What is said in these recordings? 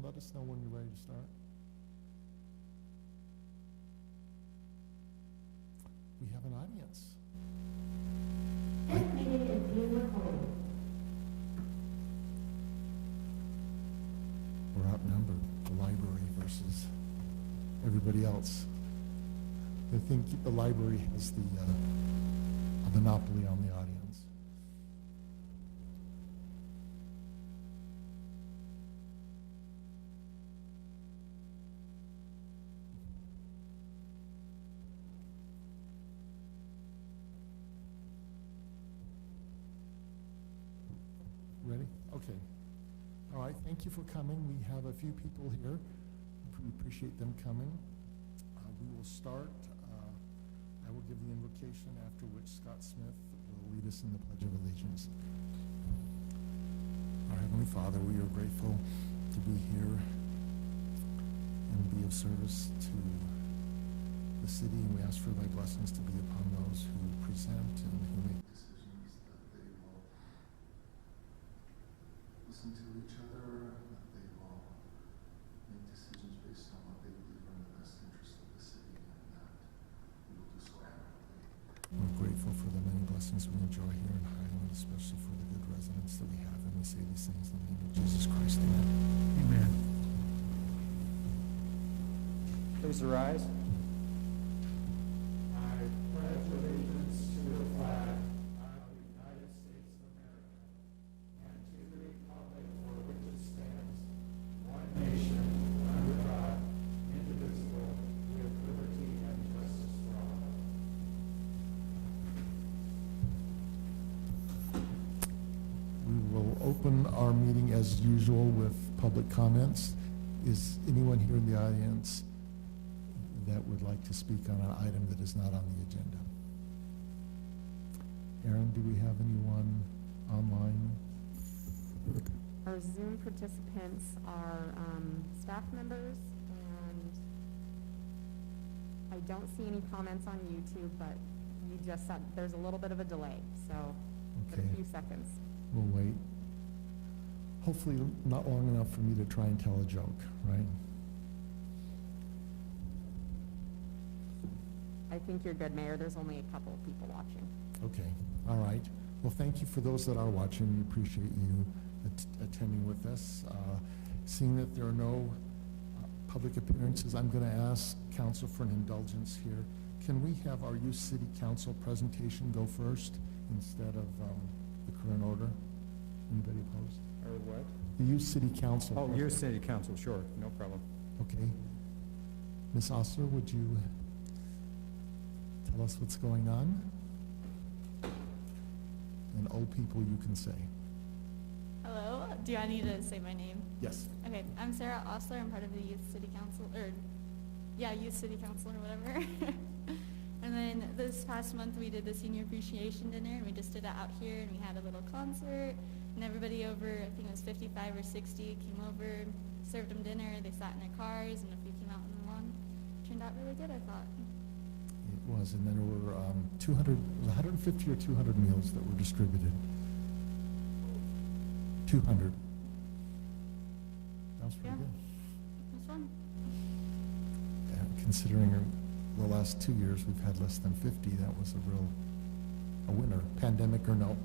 and let us know when you're ready to start. We have an audience. This meeting is being recorded. We're outnumbered, the library versus everybody else. I think the library has the a monopoly on the audience. Ready? Okay. All right, thank you for coming. We have a few people here. We appreciate them coming. We will start. I will give the invocation, after which Scott Smith will lead us in the Pledge of Allegiance. Our Heavenly Father, we are grateful to be here and be of service to the city, and we ask for thy blessings to be upon those who present and who make decisions, that they will listen to each other, that they will make decisions based on what they believe are in the best interest of the city, and that we will do so admirably. We're grateful for the many blessings we enjoy here in Highland, especially for the good residents that we have, and we say these things in the name of Jesus Christ. Amen. Amen. Please arise. I pledge allegiance to the flag of the United States of America and to the republic for which it stands, one nation, under God, indivisible, with liberty and justice for all. We will open our meeting as usual with public comments. Is anyone here in the audience that would like to speak on an item that is not on the agenda? Aaron, do we have anyone online? Our Zoom participants are staff members, and I don't see any comments on YouTube, but you just said there's a little bit of a delay, so Okay. a few seconds. We'll wait. Hopefully not long enough for me to try and tell a joke, right? I think you're good, Mayor. There's only a couple of people watching. Okay, all right. Well, thank you for those that are watching. We appreciate you attending with us. Seeing that there are no public appearances, I'm going to ask council for an indulgence here. Can we have our youth city council presentation go first instead of the current order? Anybody opposed? Or what? The youth city council. Oh, your city council, sure, no problem. Okay. Ms. Osler, would you tell us what's going on? And old people, you can say. Hello, do I need to say my name? Yes. Okay, I'm Sarah Osler, I'm part of the Youth City Council, Youth City Council or whatever. And then this past month we did the Senior Appreciation Dinner, and we just did it out here, and we had a little concert, and everybody over, I think it was 55 or 60, came over, served them dinner, they sat in their cars, and a few came out on the lawn. Turned out really good, I thought. It was, and then there were 150 or 200 meals that were distributed. 200. That was pretty good. It was fun. And considering the last 2 years we've had less than 50, that was a winner, pandemic or no.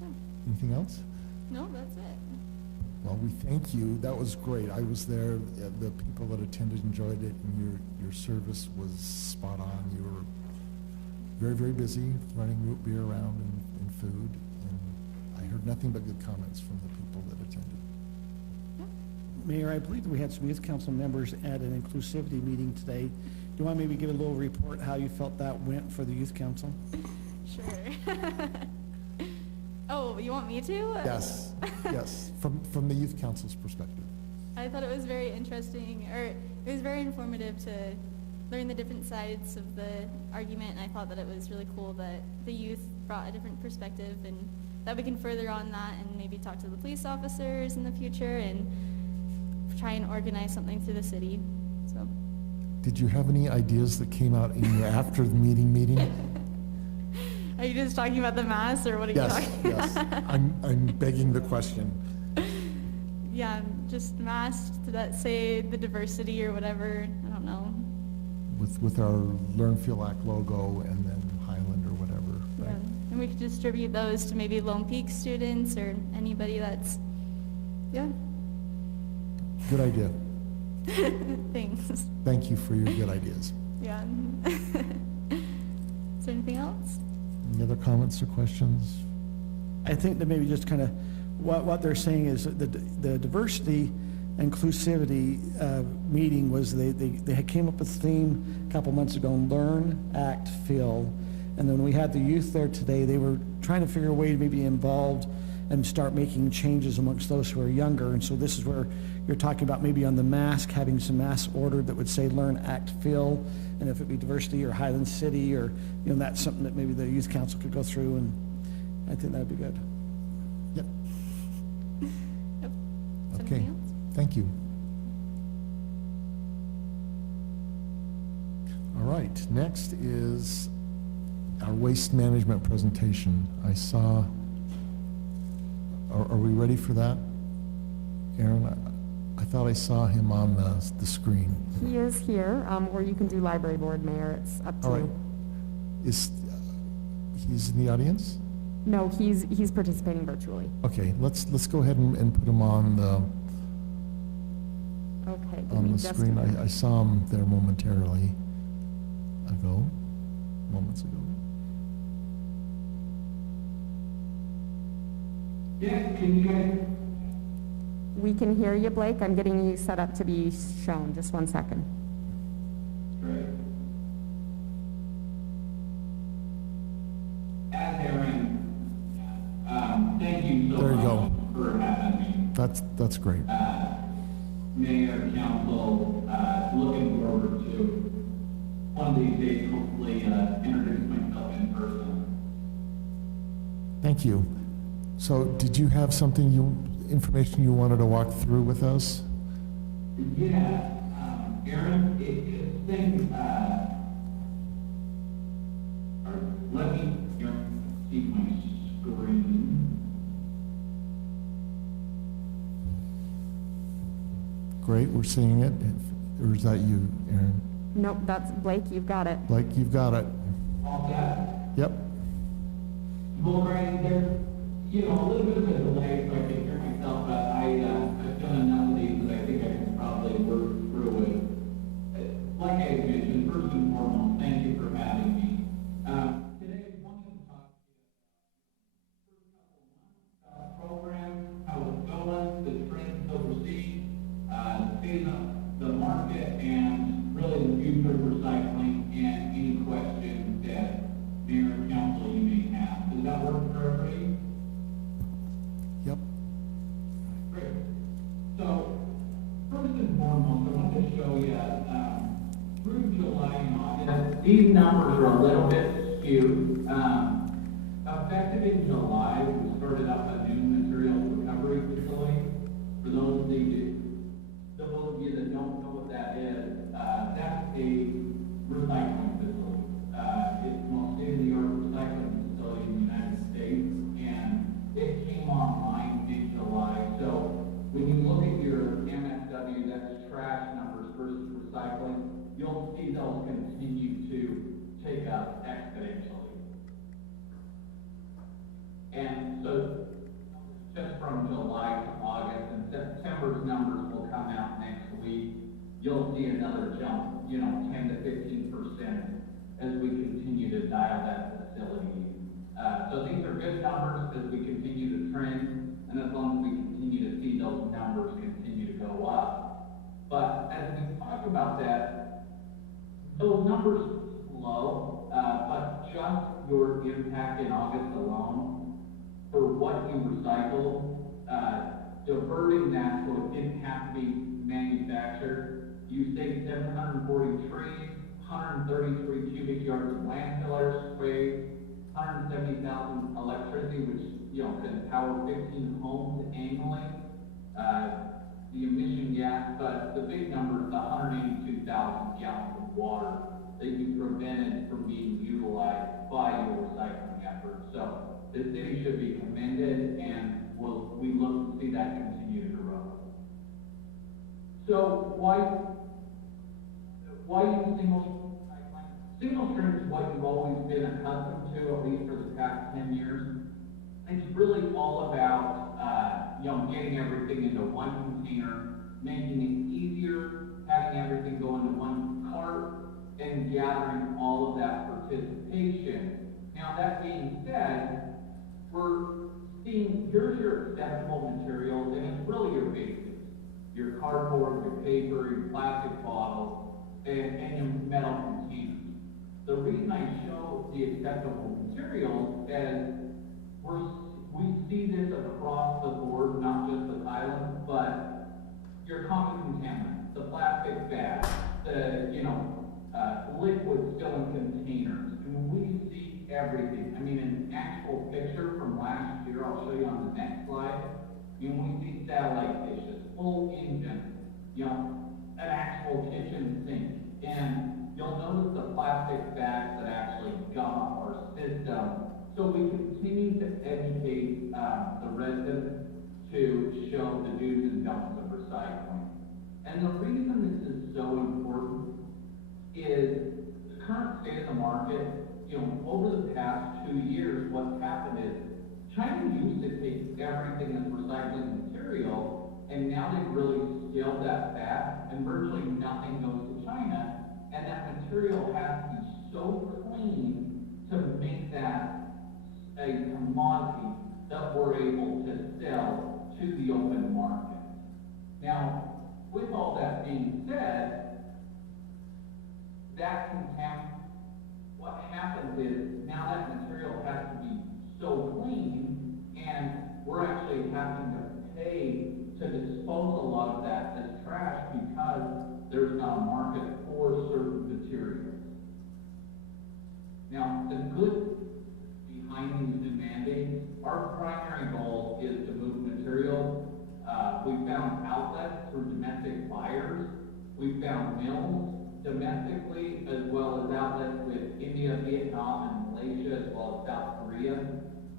Yeah. Anything else? No, that's it. Well, we thank you. That was great. I was there. The people that attended enjoyed it, and your service was spot on. You were very, very busy running root beer around and food, and I heard nothing but good comments from the people that attended. Mayor, I believe we had some youth council members at an inclusivity meeting today. Do you want to maybe give a little report how you felt that went for the youth council? Sure. Oh, you want me to? Yes, yes, from the youth council's perspective. I thought it was very interesting, or it was very informative to learn the different sides of the argument, and I thought that it was really cool that the youth brought a different perspective, and that we can further on that and maybe talk to the police officers in the future and try and organize something through the city. So. Did you have any ideas that came out in your after the meeting? Are you just talking about the mass, or what are you talking about? Yes, I'm begging the question. yeah, just masks that say the diversity or whatever, I don't know. With our Learn, Feel, Act logo and then Highland or whatever, Yeah, right? and we could distribute those to maybe Lone Peak students or anybody that's, yeah, Good idea. thanks. Thank you for your good ideas. Yeah. Is there anything else? Any other comments or questions? I think that maybe just kind of, what they're saying is that the diversity inclusivity meeting was, they had came up with a theme a couple months ago, learn, act, feel. And then when we had the youth there today, they were trying to figure a way to maybe involved and start making changes amongst those who are younger. And so this is where you're talking about maybe on the mask, having some masks ordered that would say learn, act, feel. And if it be diversity or Highland City, or, you know, that's something that maybe the youth council could go through, and I think that'd be good. Yep. Yep. Is there Okay. anything else? Thank you. All right, next is our waste management presentation. I saw, are we ready for that? Aaron, I thought I saw him on the screen. He is here, or you can do library board, Mayor, it's up to All right. you. Is, he's in the audience? No, he's participating virtually. Okay, let's go ahead and put him on Okay, give me the just a screen. minute. I saw him there momentarily moments ago. Yes, can you guys? We can hear you, Blake. I'm getting you set up to be shown. Just one second. Great. As Aaron, thank you so There you much go. for having me. That's great. Mayor, council, looking forward to one of these days, hopefully, introduce myself in person. Thank you. So did you have information you wanted to walk through with us? Yeah, Aaron, let me see my screen. Great, we're seeing it. Or is that you, Aaron? Nope, that's Blake. You've got it. Blake, you've got it. All set? Yep. Well, right, there's, a little bit of a delay, so I can hear myself, but I've done enough of these that I think I can probably work through it. Like I had mentioned, first and foremost, thank you for having me. Today, I wanted to talk to you about the program, how it's going, the trends overseas, seeing the market, and really the future of recycling, and any questions that Mayor and Council you may have. Does that work for everybody? Yep. Great. So, first and foremost, I want to show you, through July and August, these numbers are a little bit skewed. Effective in July, we started up a new materials recovery facility. For those of you that don't know what that is, that's a recycling facility. It's the most state-of-the-art recycling facility in the United States, and it came online in July. So when you look at your MSW, that's trash numbers versus recycling, you'll see those continue to take up exponentially. And so just from July to August, and September's numbers will come out next week, you'll see another jump, 10 to 15% as we continue to dial that facility. So these are good numbers as we continue to trend, and as long as we continue to see those numbers continue to go up. But as we talk about that, those numbers low, but just your impact in August alone, for what you recycle, diverting that so it didn't have to be manufactured, you saved 740 trees, 133 cubic yards of landfill air waste, 170,000 electricity, which can power 15 homes annually. The emission gas, but the big number is the 182,000 gallons of water that you prevented from being utilized by your recycling efforts. So the city should be commended, and we look to see that continue to grow. So why use single recycling? Single stream is what you've always been accustomed to, at least for the past 10 years. It's really all about, getting everything into one container, making it easier, having everything go into one cart, and gathering all of that participation. Now, that being said, we're seeing, here's your acceptable materials, and it's really your basics. Your cardboard, your paper, your plastic bottles, and your metal containers. The reason I show the acceptable materials is we see this across the board, not just with Highland, but your common contaminants, the plastic bags, the, liquid still in containers. And we see everything. I mean, an actual picture from last year, I'll show you on the next slide. We see satellite dishes, full engine, an actual kitchen sink. And you'll notice the plastic bags that actually gum up our system. So we continue to educate the residents to show the do's and don'ts of recycling. And the reason this is so important is the current state of the market. Over the past 2 years, what's happened is China used to take everything as recycling material, and now they've really scaled that back, and virtually nothing goes to China, and that material has to be so clean to make that a commodity that we're able to sell to the open market. Now, with all that being said, what happens is now that material has to be so clean, and we're actually having to pay to dispose a lot of that as trash because there's not a market for certain materials. Now, the good behind these new mandates, our primary goal is to move materials. We found outlets through domestic buyers. We found mills domestically, as well as outlets with India, Vietnam, and Malaysia, as well as South Korea.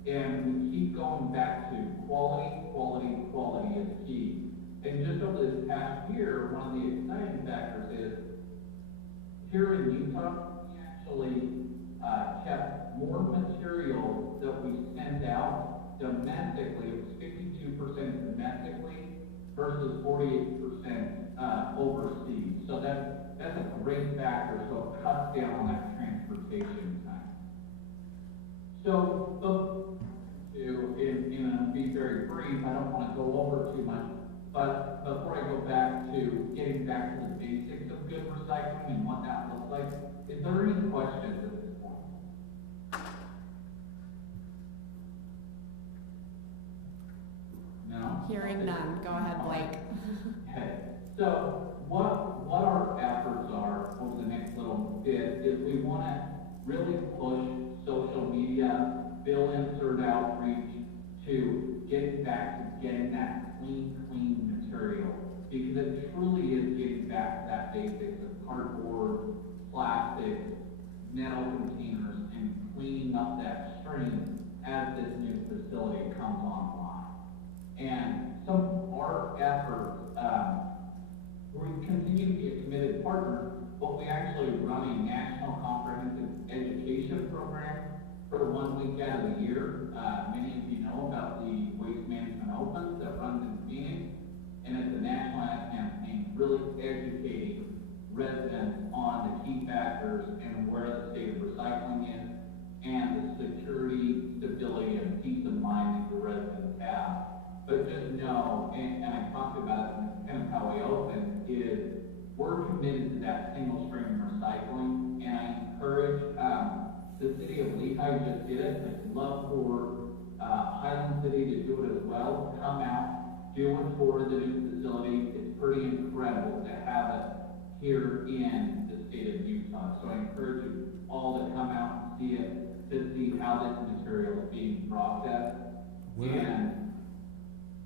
And we keep going back to quality, quality, quality is key. And just over this past year, one of the exciting factors is, here in Utah, we actually kept more materials that we sent out domestically. It was 52% domestically versus 48% overseas. So that's a great factor, so it cuts down on that transportation time. So, and be very brief, I don't want to go over too much, but before I go back to getting back to the basics of good recycling and what that looks like, is there any questions at this point? No? Hearing none. Go ahead, Blake. Okay. So what our efforts are over the next little bit is we want to really push social media, bill insert outreach to get back to getting that clean material, because it truly is getting back to that basics of cardboard, plastic, metal containers, and cleaning up that stream as this new facility comes online. And some of our efforts, we continue to be a committed partner, but we actually run a national comprehensive education program for 1 week out of the year. Many of you know about the Waste Management Opens that runs in Phoenix, and it's a national ad campaign really educating residents on the key factors and where the state of recycling is, and the security, stability, and peace of mind that the residents have. But just know, and I talked about it, and it's kind of how we open, is we're committed to that single stream recycling, and I encourage the city of Lehigh just did it. I'd love for Highland City to do it as well. Come out, do a tour of the new facility. It's pretty incredible to have it here in the state of Utah. So I encourage you all to come out and see it, to see how this material is being processed. And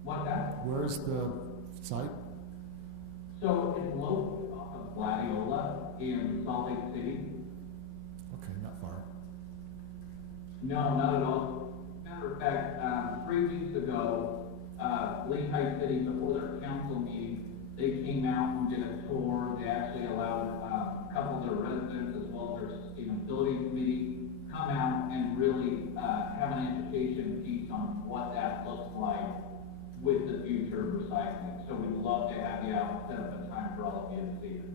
what's that? Where's the site? So it's located off of Gladiola in Salt Lake City. Okay, not far. No, not at all. Matter of fact, 3 weeks ago, Lehigh City, before their council meeting, They came out and did a tour. They actually allowed a couple of their residents as well as their sustainability committee come out and really have an education piece on what that looks like with the future of recycling. So we'd love to have you out and set up a time for all of you to see it.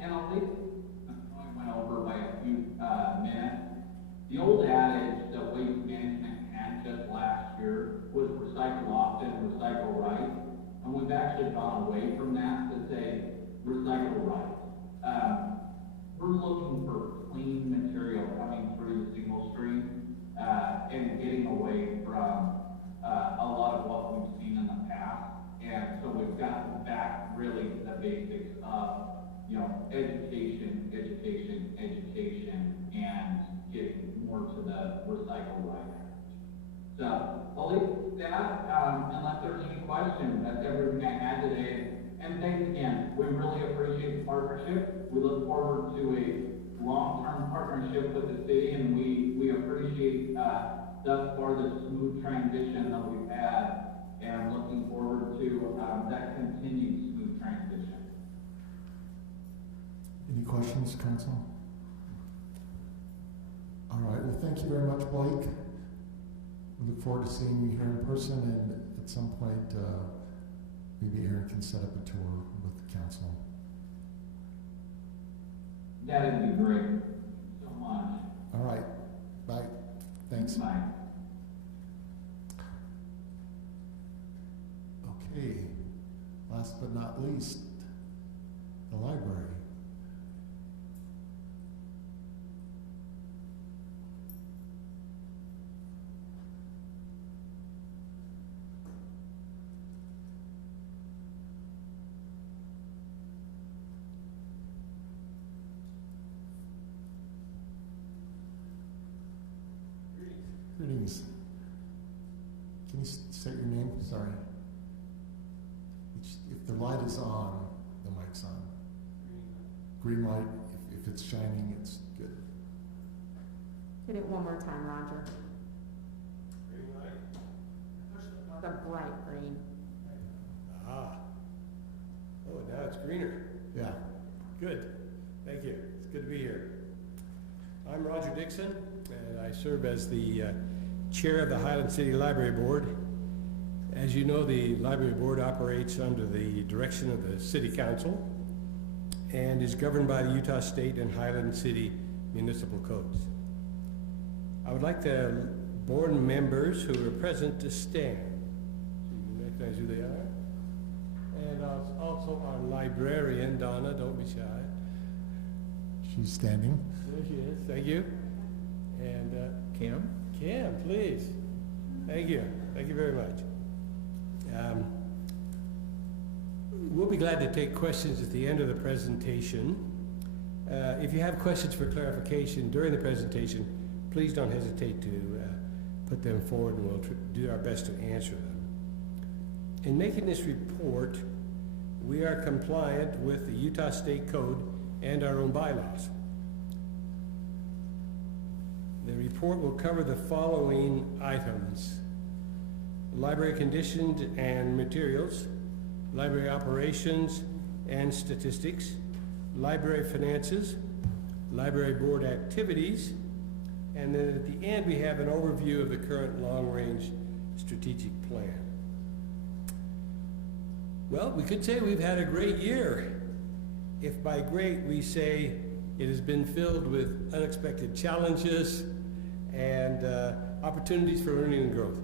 And I'll leave, I went over by a few minutes. The old adage that waste management had just last year was recycle often, recycle right. And we've actually gone away from that to say recycle right. We're looking for clean material coming through the single stream and getting away from a lot of what we've seen in the past. And so we've gotten back really to the basics of, education, and getting more to the recycle right. So I'll leave that unless there's any questions. That's everything I had today. And thanks again. We really appreciate the partnership. We look forward to a long-term partnership with the city, and we appreciate thus far the smooth transition that we've had, and I'm looking forward to that continued smooth transition. Any questions, council? All right, well, thank you very much, Blake. We look forward to seeing you here in person, and at some point, maybe Aaron can set up a tour with the council. That'd be great. So much. All right, bye. Thanks. Bye. Okay, last but not least, the library. Greetings. Can you state your name? Sorry. If the light is on, the mic's on. Green light. If it's shining, it's good. Hit it one more time, Roger. Green light. The bright green. Ah. Oh, now it's greener. Yeah. Good. Thank you. It's good to be here. I'm Roger Dixon, and I serve as the chair of the Highland City Library Board. As you know, the Library Board operates under the direction of the City Council and is governed by the Utah State and Highland City municipal codes. I would like the board members who are present to stand so you can recognize who they are. And also our librarian, Donna, don't be shy. She's standing. There she is, thank you. And Kim? Kim, please. Thank you very much. We'll be glad to take questions at the end of the presentation. If you have questions for clarification during the presentation, please don't hesitate to put them forward, and we'll do our best to answer them. In making this report, we are compliant with the Utah State Code and our own bylaws. The report will cover the following items: library conditions and materials, library operations and statistics, library finances, library board activities, and then at the end we have an overview of the current long-range strategic plan. Well, we could say we've had a great year. If by great we say it has been filled with unexpected challenges and opportunities for learning and growth.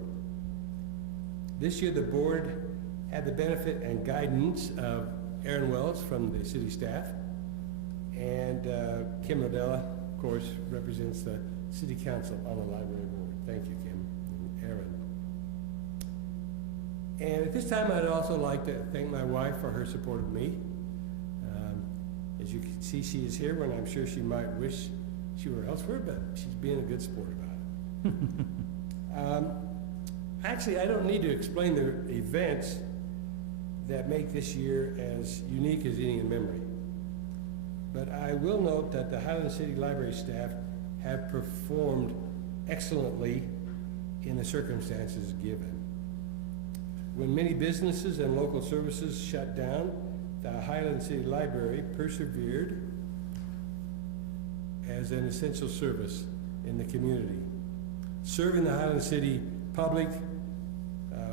This year the board had the benefit and guidance of Aaron Wells from the city staff, and Kim Rodella, of course, represents the city council on the library board. Thank you, Kim and Aaron. And at this time, I'd also like to thank my wife for her support of me. As you can see, she is here when I'm sure she might wish she were elsewhere, but she's being a good sport about it. Actually, I don't need to explain the events that make this year as unique as any in memory. But I will note that the Highland City Library staff have performed excellently in the circumstances given. When many businesses and local services shut down, the Highland City Library persevered as an essential service in the community, serving the Highland City public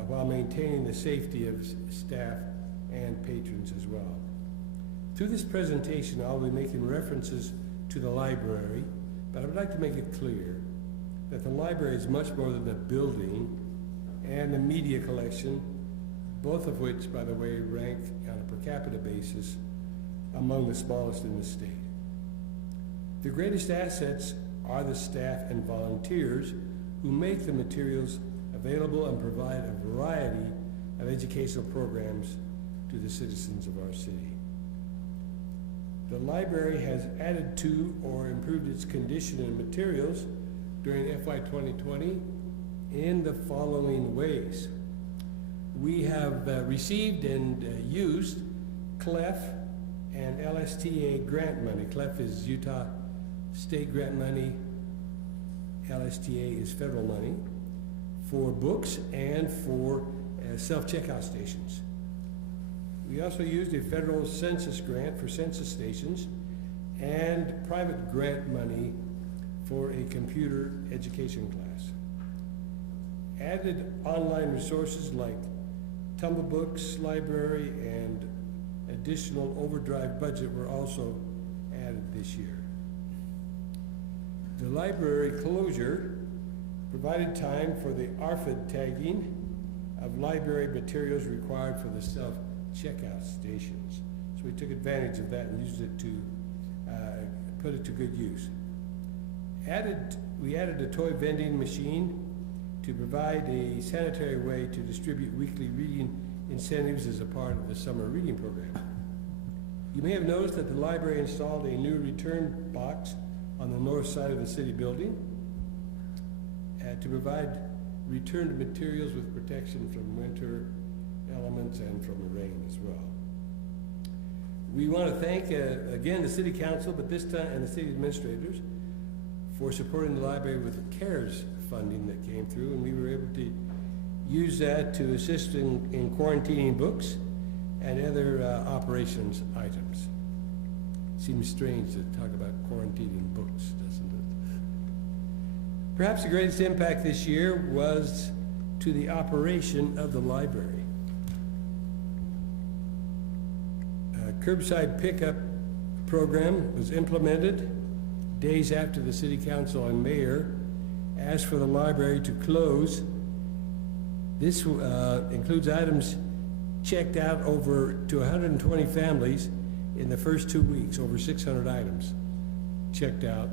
while maintaining the safety of staff and patrons as well. Through this presentation, I'll be making references to the library, but I would like to make it clear that the library is much more than a building and a media collection, both of which, by the way, rank on a per capita basis among the smallest in the state. The greatest assets are the staff and volunteers who make the materials available and provide a variety of educational programs to the citizens of our city. The library has added to or improved its condition and materials during FY 2020 in the following ways. We have received and used CLEF and LSTA grant money. CLEF is Utah State grant money, LSTA is federal money, for books and for self-checkout stations. We also used a federal census grant for census stations and private grant money for a computer education class. Added online resources like Tumble Books Library and additional overdrive budget were also added this year. The library closure provided time for the ARFID tagging of library materials required for the self-checkout stations. So we took advantage of that and used it to put it to good use. We added a toy vending machine to provide a sanitary way to distribute weekly reading incentives as a part of the summer reading program. You may have noticed that the library installed a new return box on the north side of the city building to provide returned materials with protection from winter elements and from the rain as well. We want to thank, again, the City Council, but this time, and the city administrators for supporting the library with the CARES funding that came through, and we were able to use that to assist in quarantining books and other operations items. Seems strange to talk about quarantining books, doesn't it? Perhaps the greatest impact this year was to the operation of the library. A curbside pickup program was implemented days after the City Council and Mayor asked for the library to close. This includes items checked out over to 120 families in the first 2 weeks, over 600 items checked out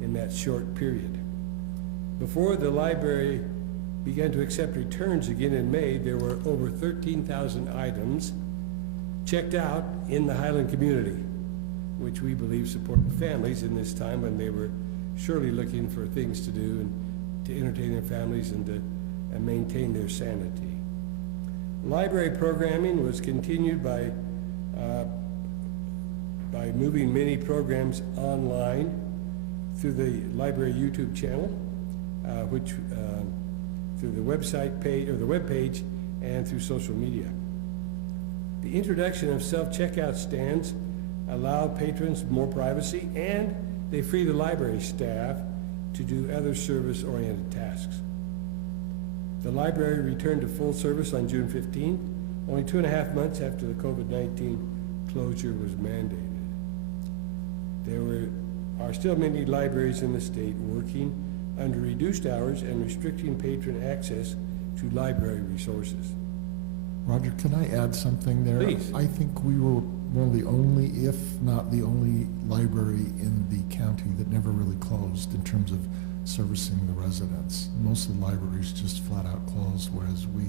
in that short period. Before the library began to accept returns again in May, there were over 13,000 items checked out in the Highland community, which we believe supported families in this time when they were surely looking for things to do and to entertain their families and to maintain their sanity. Library programming was continued by moving many programs online through the library YouTube channel, which through the website page or the web page and through social media. The introduction of self-checkout stands allow patrons more privacy, and they free the library staff to do other service-oriented tasks. The library returned to full service on June 15, only 2.5 months after the COVID-19 closure was mandated. There are still many libraries in the state working under reduced hours and restricting patron access to library resources. Roger, can I add something there? Please. I think we were one of the only, if not the only, library in the county that never really closed in terms of servicing the residents. Most of the libraries just flat out closed, whereas we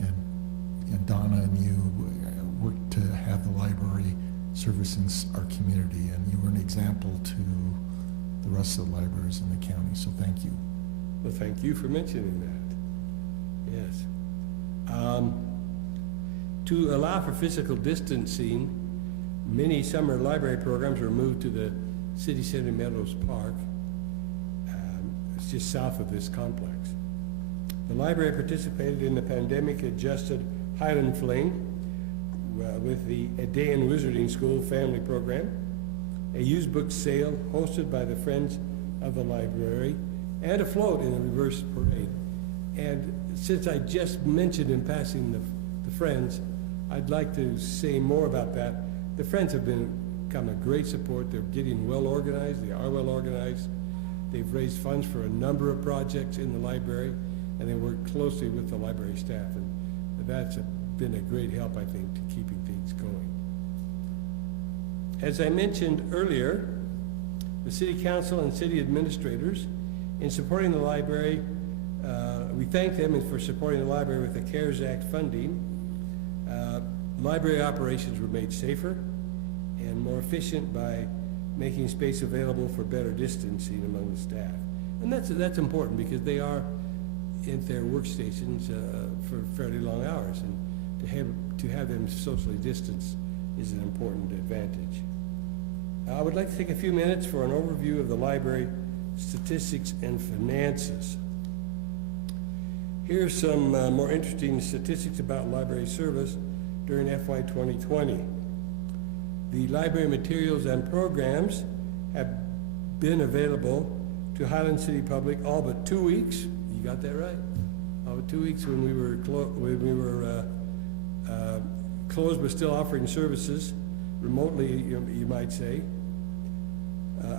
and Donna and you worked to have the library servicing our community, and you were an example to the rest of the libraries in the county, so thank you. Well, thank you for mentioning that. Yes. To allow for physical distancing, many summer library programs were moved to the City Center Meadows Park. It's just south of this complex. The library participated in the pandemic-adjusted Highland Fling with the A Day in Wizarding School family program, a used book sale hosted by the Friends of the Library, and a float in a reverse parade. And since I just mentioned in passing the Friends, I'd like to say more about that. The Friends have become a great support. They're getting well organized. They are well organized. They've raised funds for a number of projects in the library, and they work closely with the library staff. And that's been a great help, I think, to keeping things going. As I mentioned earlier, the City Council and City Administrators, in supporting the library, we thank them for supporting the library with the CARES Act funding. Library operations were made safer and more efficient by making space available for better distancing among the staff. And that's important because they are in their workstations for fairly long hours, and to have them socially distanced is an important advantage. I would like to take a few minutes for an overview of the library statistics and finances. Here's some more interesting statistics about library service during FY 2020. The library materials and programs have been available to Highland City Public all but 2 weeks. You got that right? All but 2 weeks when we were closed but still offering services remotely, you might say.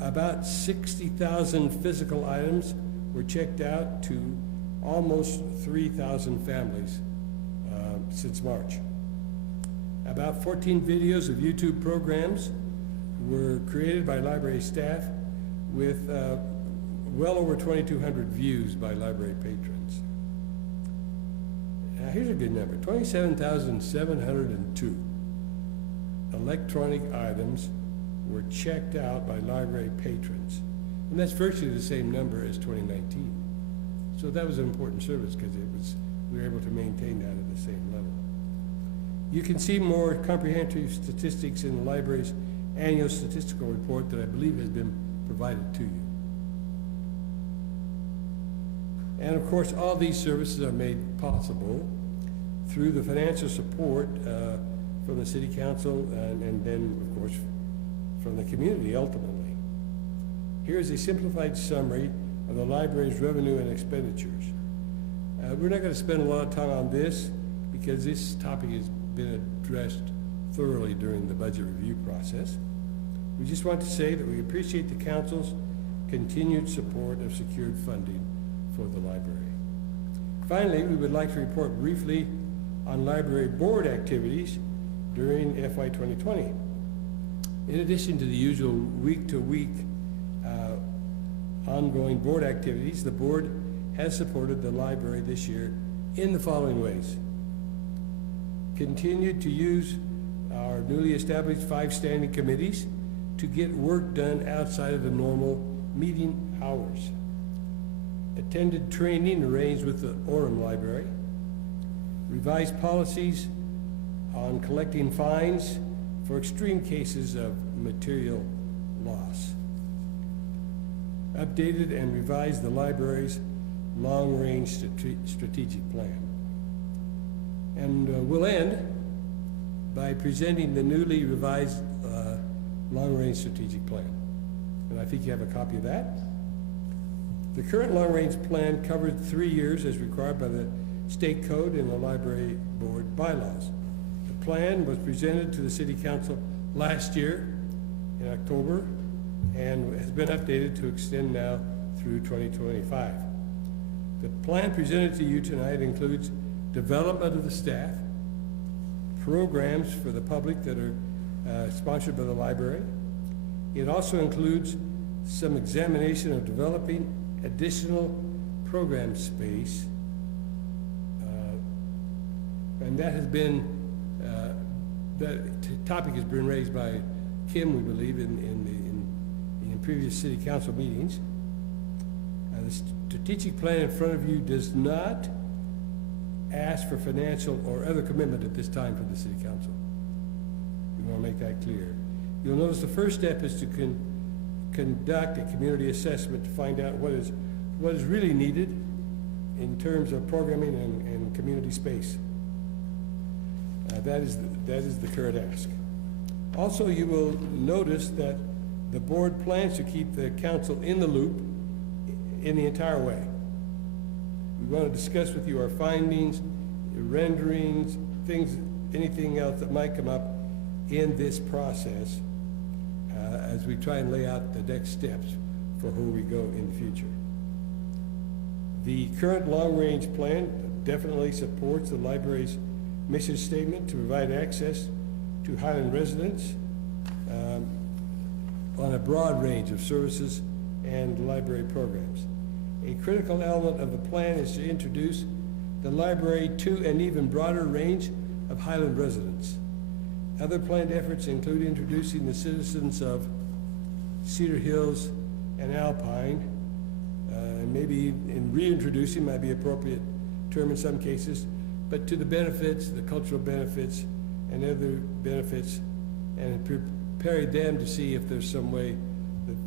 About 60,000 physical items were checked out to almost 3,000 families since March. About 14 videos of YouTube programs were created by library staff with well over 2,200 views by library patrons. Now here's a good number, 27,702 electronic items were checked out by library patrons. And that's virtually the same number as 2019. So that was an important service because we were able to maintain that at the same level. You can see more comprehensive statistics in the library's annual statistical report that I believe has been provided to you. And of course, all these services are made possible through the financial support from the City Council and then, of course, from the community ultimately. Here's a simplified summary of the library's revenue and expenditures. We're not going to spend a lot of time on this because this topic has been addressed thoroughly during the budget review process. We just want to say that we appreciate the Council's continued support of secured funding for the library. Finally, we would like to report briefly on library board activities during FY 2020. In addition to the usual week-to-week ongoing board activities, the board has supported the library this year in the following ways. Continued to use our newly established 5 standing committees to get work done outside of the normal meeting hours. Attended training arranged with the Orem Library. Revised policies on collecting fines for extreme cases of material loss. Updated and revised the library's long-range strategic plan. And we'll end by presenting the newly revised long-range strategic plan. And I think you have a copy of that. The current long-range plan covered 3 years as required by the state code and the library board bylaws. The plan was presented to the City Council last year in October and has been updated to extend now through 2025. The plan presented to you tonight includes development of the staff, programs for the public that are sponsored by the library. It also includes some examination of developing additional program space, and that has been, that topic has been raised by Kim, we believe, in previous City Council meetings. The strategic plan in front of you does not ask for financial or other commitment at this time from the City Council. We want to make that clear. You'll notice the first step is to conduct a community assessment to find out what is really needed in terms of programming and community space. That is the current ask. Also, you will notice that the board plans to keep the council in the loop in the entire way. We want to discuss with you our findings, renderings, things, anything else that might come up in this process as we try and lay out the next steps for where we go in the future. The current long-range plan definitely supports the library's mission statement to provide access to Highland residents on a broad range of services and library programs. A critical element of the plan is to introduce the library to an even broader range of Highland residents. Other planned efforts include introducing the citizens of Cedar Hills and Alpine, and maybe in reintroducing might be appropriate term in some cases, but to the benefits, the cultural benefits, and other benefits, and preparing them to see if there's some way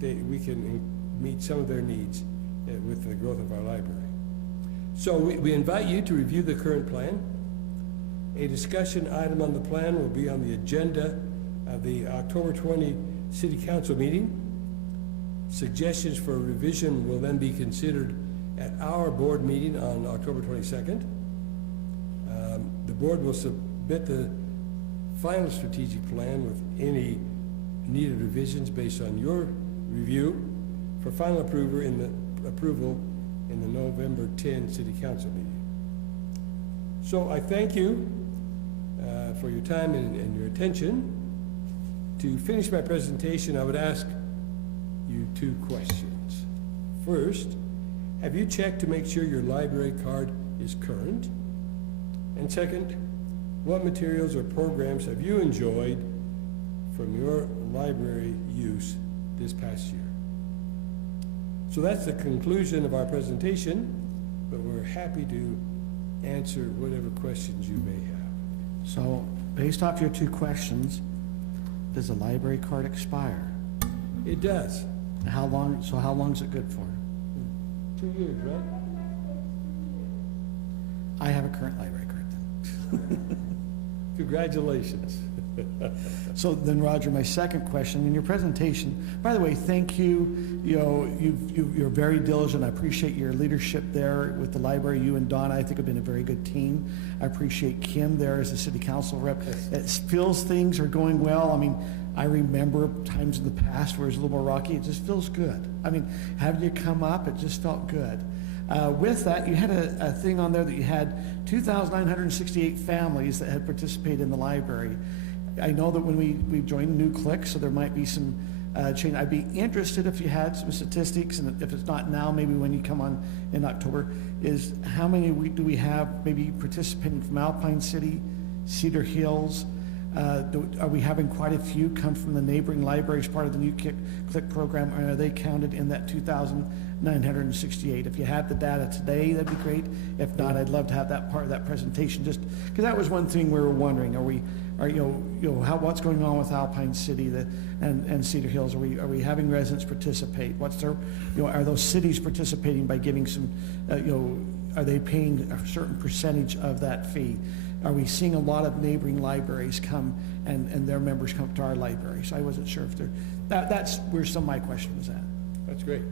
that we can meet some of their needs with the growth of our library. So we invite you to review the current plan. A discussion item on the plan will be on the agenda of the October 20 City Council meeting. Suggestions for revision will then be considered at our board meeting on October 22nd. The board will submit the final strategic plan with any needed revisions based on your review for final approval in the November 10 City Council meeting. So I thank you for your time and your attention. To finish my presentation, I would ask you two questions. First, have you checked to make sure your library card is current? And second, what materials or programs have you enjoyed from your library use this past year? So that's the conclusion of our presentation, but we're happy to answer whatever questions you may have. So, based off your two questions, does the library card expire? It does. How long is it good for? 2 years, right? I have a current library card then. Congratulations. So then, Roger, my second question, in your presentation, by the way, thank you. You know, you're very diligent. I appreciate your leadership there with the library. You and Donna, I think, have been a very good team. I appreciate Kim there as the city council rep. It feels things are going well. I mean, I remember times in the past where it was a little more rocky. It just feels good. I mean, having you come up, it just felt good. With that, you had a thing on there that you had 2,968 families that had participated in the library. I know that when we joined New Click, so there might be some change. I'd be interested if you had some statistics, and if it's not now, maybe when you come on in October, is how many do we have maybe participating from Alpine City, Cedar Hills? Are we having quite a few come from the neighboring libraries, part of the New Click program, and are they counted in that 2,968? If you have the data today, that'd be great. If not, I'd love to have that part of that presentation, just because that was one thing we were wondering. What's going on with Alpine City and Cedar Hills? Are we having residents participate? What's their, are those cities participating by giving some, are they paying a certain percentage of that fee? Are we seeing a lot of neighboring libraries come and their members come to our library? So I wasn't sure if that's where some of my question was at. That's great.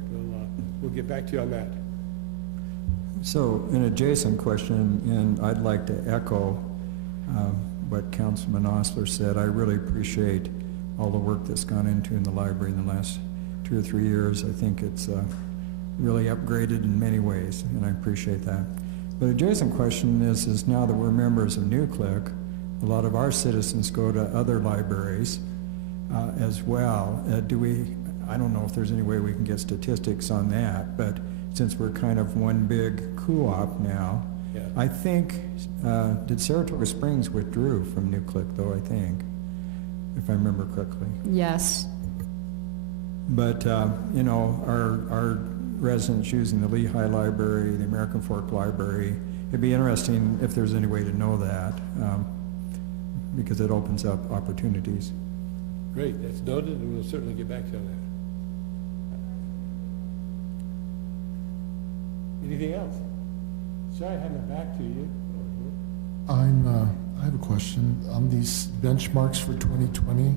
We'll get back to you on that. So an adjacent question, and I'd like to echo what Councilman Osler said. I really appreciate all the work that's gone into in the library in the last 2 or 3 years. I think it's really upgraded in many ways, and I appreciate that. But adjacent question is now that we're members of New Click, a lot of our citizens go to other libraries as well. I don't know if there's any way we can get statistics on that, but since we're kind of one big co-op now, yeah. I think, did Saratoga Springs withdrew from New Click though, I think, if I remember correctly. Yes. But, our residents using the Lehigh Library, the American Fork Library, it'd be interesting if there's any way to know that, because it opens up opportunities. Great, that's noted, and we'll certainly get back to you on that. Anything else? Shy, having it back to you. I have a question. On these benchmarks for 2020,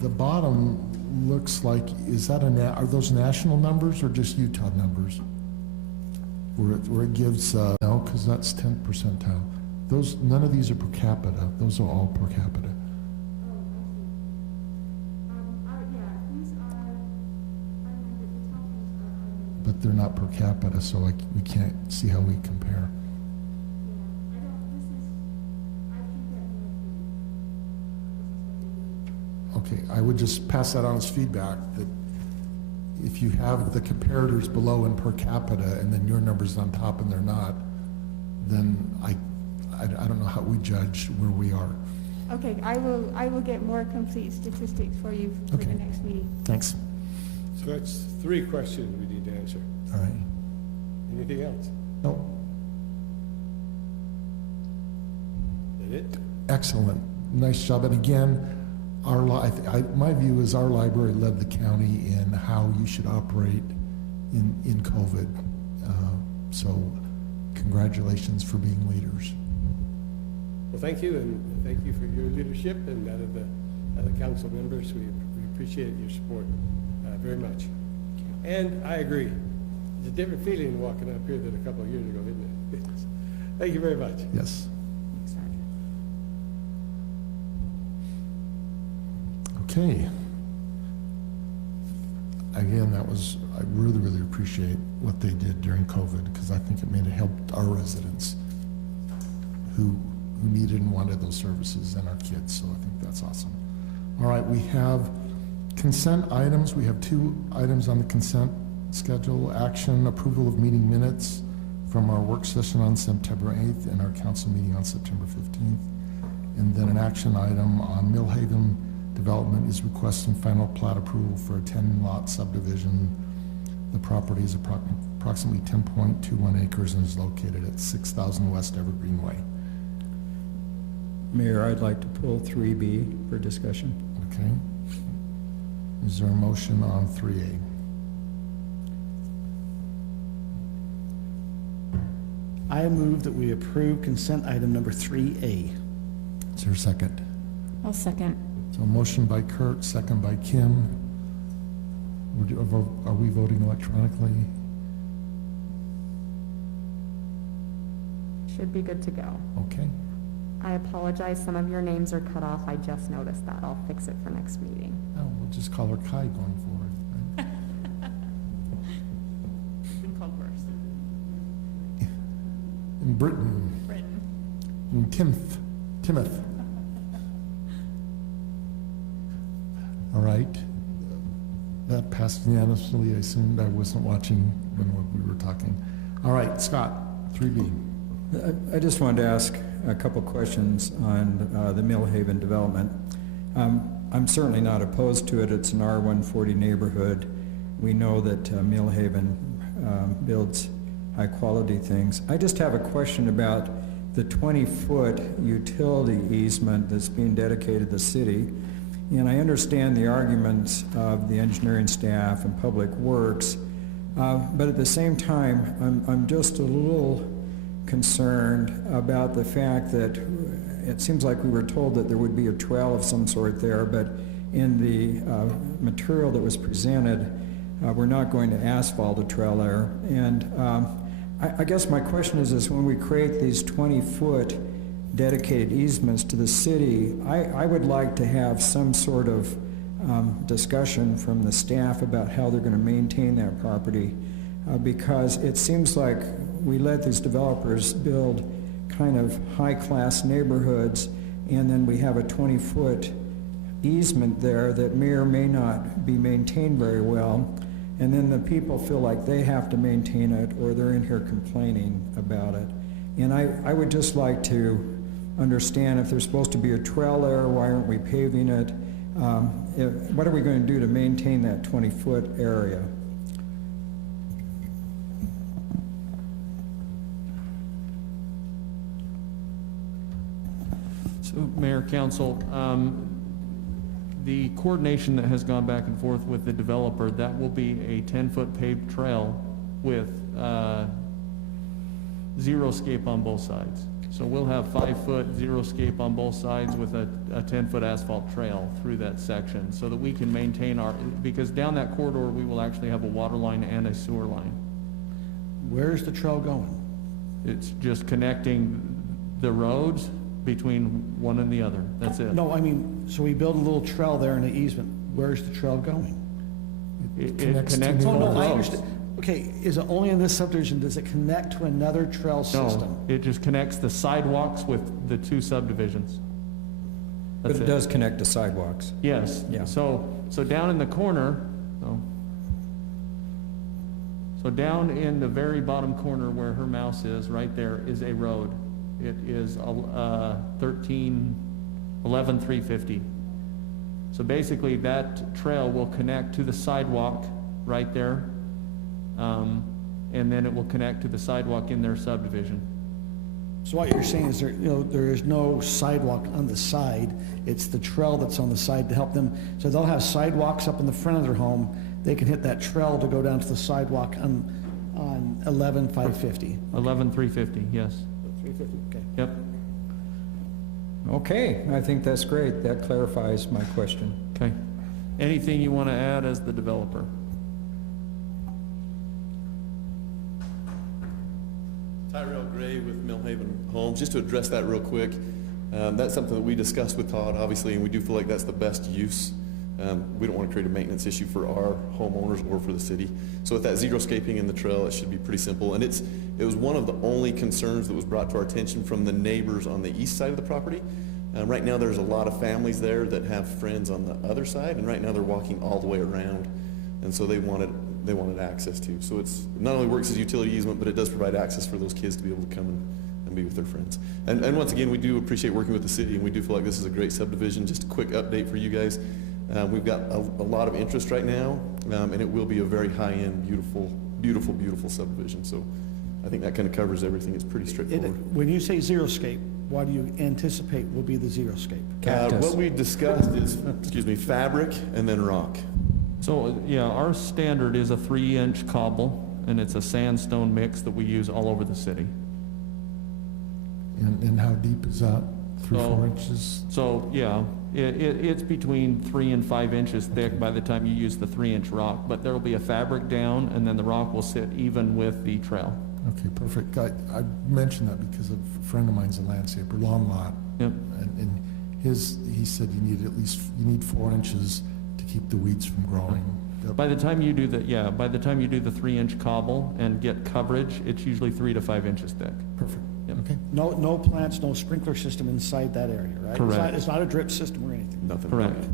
the bottom looks like, are those national numbers or just Utah numbers? Where it gives, no, because that's 10th percentile. None of these are per capita. Those are all per capita. But they're not per capita, so we can't see how we compare. Okay, I would just pass that on as feedback, that if you have the comparators below in per capita and then your number's on top and they're not, then I don't know how we judge where we are. Okay, I will get more complete statistics for you for the Okay. next meeting. Thanks. So that's 3 questions we need to answer. All right. Anything else? No, Is that it? excellent. Nice job. And again, my view is our library led the county in how you should operate in COVID. So congratulations for being leaders. Well, thank you, and thank you for your leadership and that of the other council members. We appreciate your support very much. And I agree. It's a different feeling walking up here than a couple of years ago, isn't it? Thank you very much. Yes. Okay. Again, I really, really appreciate what they did during COVID, because I think it helped our residents who needed and wanted those services and our kids, so I think that's awesome. All right, we have consent items. We have 2 items on the consent schedule. Action, approval of meeting minutes from our work session on September 8th and our council meeting on September 15th. And then an action item on Millhaven Development is requesting final plat approval for a 10-lot subdivision. The property is approximately 10.21 acres and is located at 6,000 West Evergreen Way. Mayor, I'd like to pull 3B for discussion. Okay. Is there a motion on 3A? I move that we approve consent item number 3A. Is there a second? I'll second. So a motion by Kurt, second by Kim. Are we voting electronically? Should be good to go. Okay. I apologize, some of your names are cut off. I just noticed that. I'll fix it for next meeting. Oh, we'll just call her Kai going forward. Right? Been called worse. In Britain. In Timoth. All right. That passed unanimously. I assumed I wasn't watching when we were talking. All right, Scott, 3B. I just wanted to ask a couple questions on the Millhaven development. I'm certainly not opposed to it. It's an R140 neighborhood. We know that Millhaven builds high-quality things. I just have a question about the 20-foot utility easement that's being dedicated to the city. And I understand the arguments of the engineering staff and public works, but at the same time, I'm just a little concerned about the fact that it seems like we were told that there would be a trail of some sort there, but in the material that was presented, we're not going to asphalt a trail there. And I guess my question is when we create these 20-foot dedicated easements to the city, I would like to have some sort of discussion from the staff about how they're going to maintain that property, because it seems like we let these developers build kind of high-class neighborhoods, and then we have a 20-foot easement there that may or may not be maintained very well, and then the people feel like they have to maintain it, or they're in here complaining about it. And I would just like to understand if there's supposed to be a trail there, why aren't we paving it? What are we going to do to maintain that 20-foot area? So, Mayor, Council, the coordination that has gone back and forth with the developer, that will be a 10-foot paved trail with zero-scape on both sides. So we'll have 5-foot zero-scape on both sides with a 10-foot asphalt trail through that section so that we can maintain because down that corridor, we will actually have a water line and a sewer line. Where's the trail going? It's just connecting the roads between one and the other. That's it. No, I mean, so we build a little trail there in the easement. Where's the trail going? It connects to connects the both No, roads. I understand. Okay, is it only in this subdivision? Does it connect to another trail system? No, it just connects the sidewalks with the 2 subdivisions. But That's it does connect to sidewalks. Yes. Yeah. So down in the corner, so down in the very bottom corner where her mouse is, right there is a road. It is 11,350. So basically that trail will connect to the sidewalk right there. And then it will connect to the sidewalk in their subdivision. So what you're saying is there is no sidewalk on the side. It's the trail that's on the side to help them. So they'll have sidewalks up in the front of their home. They can hit that trail to go down to the sidewalk on 11,550. 11,350, yes. 350, okay. Yep. Okay, I think that's great. That clarifies my question. Okay. Anything you want to add as the developer? Tyrell Gray with Millhaven Homes. Just to address that real quick, that's something that we discussed with Todd, obviously, and we do feel like that's the best use. We don't want to create a maintenance issue for our homeowners or for the city. So with that zero-scaping in the trail, it should be pretty simple. And it was one of the only concerns that was brought to our attention from the neighbors on the east side of the property. Right now, there's a lot of families there that have friends on the other side, and right now they're walking all the way around. And so they wanted access to. So it not only works as a utility easement, but it does provide access for those kids to be able to come and be with their friends. And once again, we do appreciate working with the city, and we do feel like this is a great subdivision. Just a quick update for you guys. We've got a lot of interest right now, and it will be a very high-end, beautiful, beautiful, beautiful subdivision. So I think that kind of covers everything. It's pretty straightforward. When you say zero-scape, what do you anticipate will be the zero-scape? What we discussed is, fabric and then rock. So, yeah, our standard is a 3-inch cobble, and it's a sandstone mix that we use all over the city. And how deep is that? 3, 4 So- inches? So, yeah, it's between 3 and 5 inches thick by the time you use the 3-inch rock, but there'll be a fabric down, and then the rock will sit even with the trail. Okay, perfect. I mentioned that because a friend of mine's a landscaper, long lot. Yep. And he said you need 4 inches to keep the weeds from growing. Yep. By the time you do the 3-inch cobble and get coverage, it's usually 3 to 5 inches thick. Perfect. Yep. Okay. No plants, no sprinkler system inside that area, right? Correct. It's not a drip system or anything. Nothing. Correct.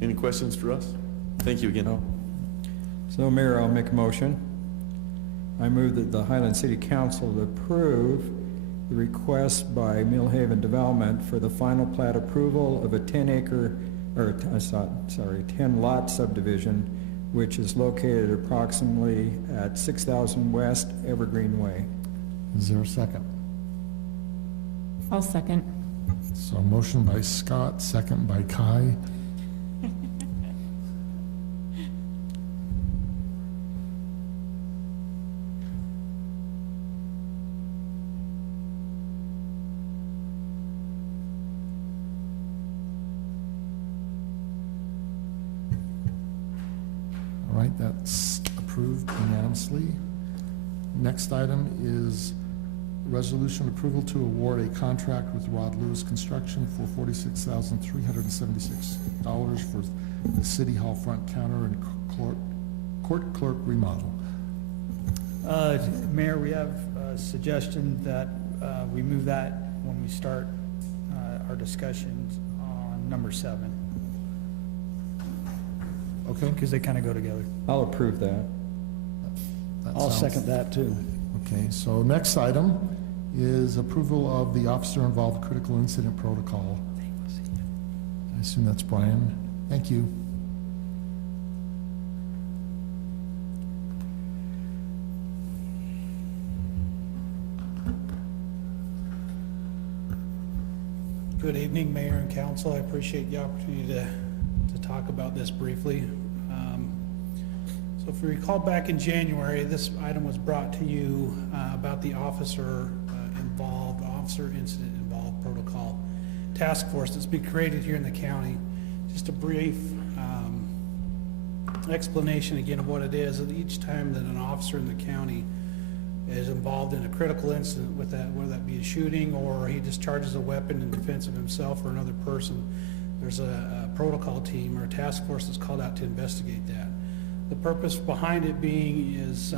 Any questions for us? Thank you again. No. So, Mayor, I'll make a motion. I move that the Highland City Council approve the request by Millhaven Development for the final plat approval of a 10-lot subdivision, which is located approximately at 6,000 West Evergreen Way. Is there a second? I'll second. So motion by Scott, second by Kai. All right, that's approved unanimously. Next item is resolution approval to award a contract with Rod Lewis Construction for $46,376 for the City Hall front counter and court clerk remodel. Mayor, we have a suggestion that we move that when we start our discussions on number 7, Okay? because they kind of go together. I'll approve that. That I'll sounds- second that too. Okay, so next item is approval of the officer-involved critical incident protocol. I assume that's Brian. Thank you. Good evening, Mayor and Council. I appreciate the opportunity to talk about this briefly. So if you recall back in January, this item was brought to you about the officer incident involved protocol task force that's been created here in the county. Just a brief explanation again of what it is. That each time that an officer in the county is involved in a critical incident with that, whether that be a shooting or he discharges a weapon in defense of himself or another person, there's a protocol team or a task force that's called out to investigate that. The purpose behind it being is,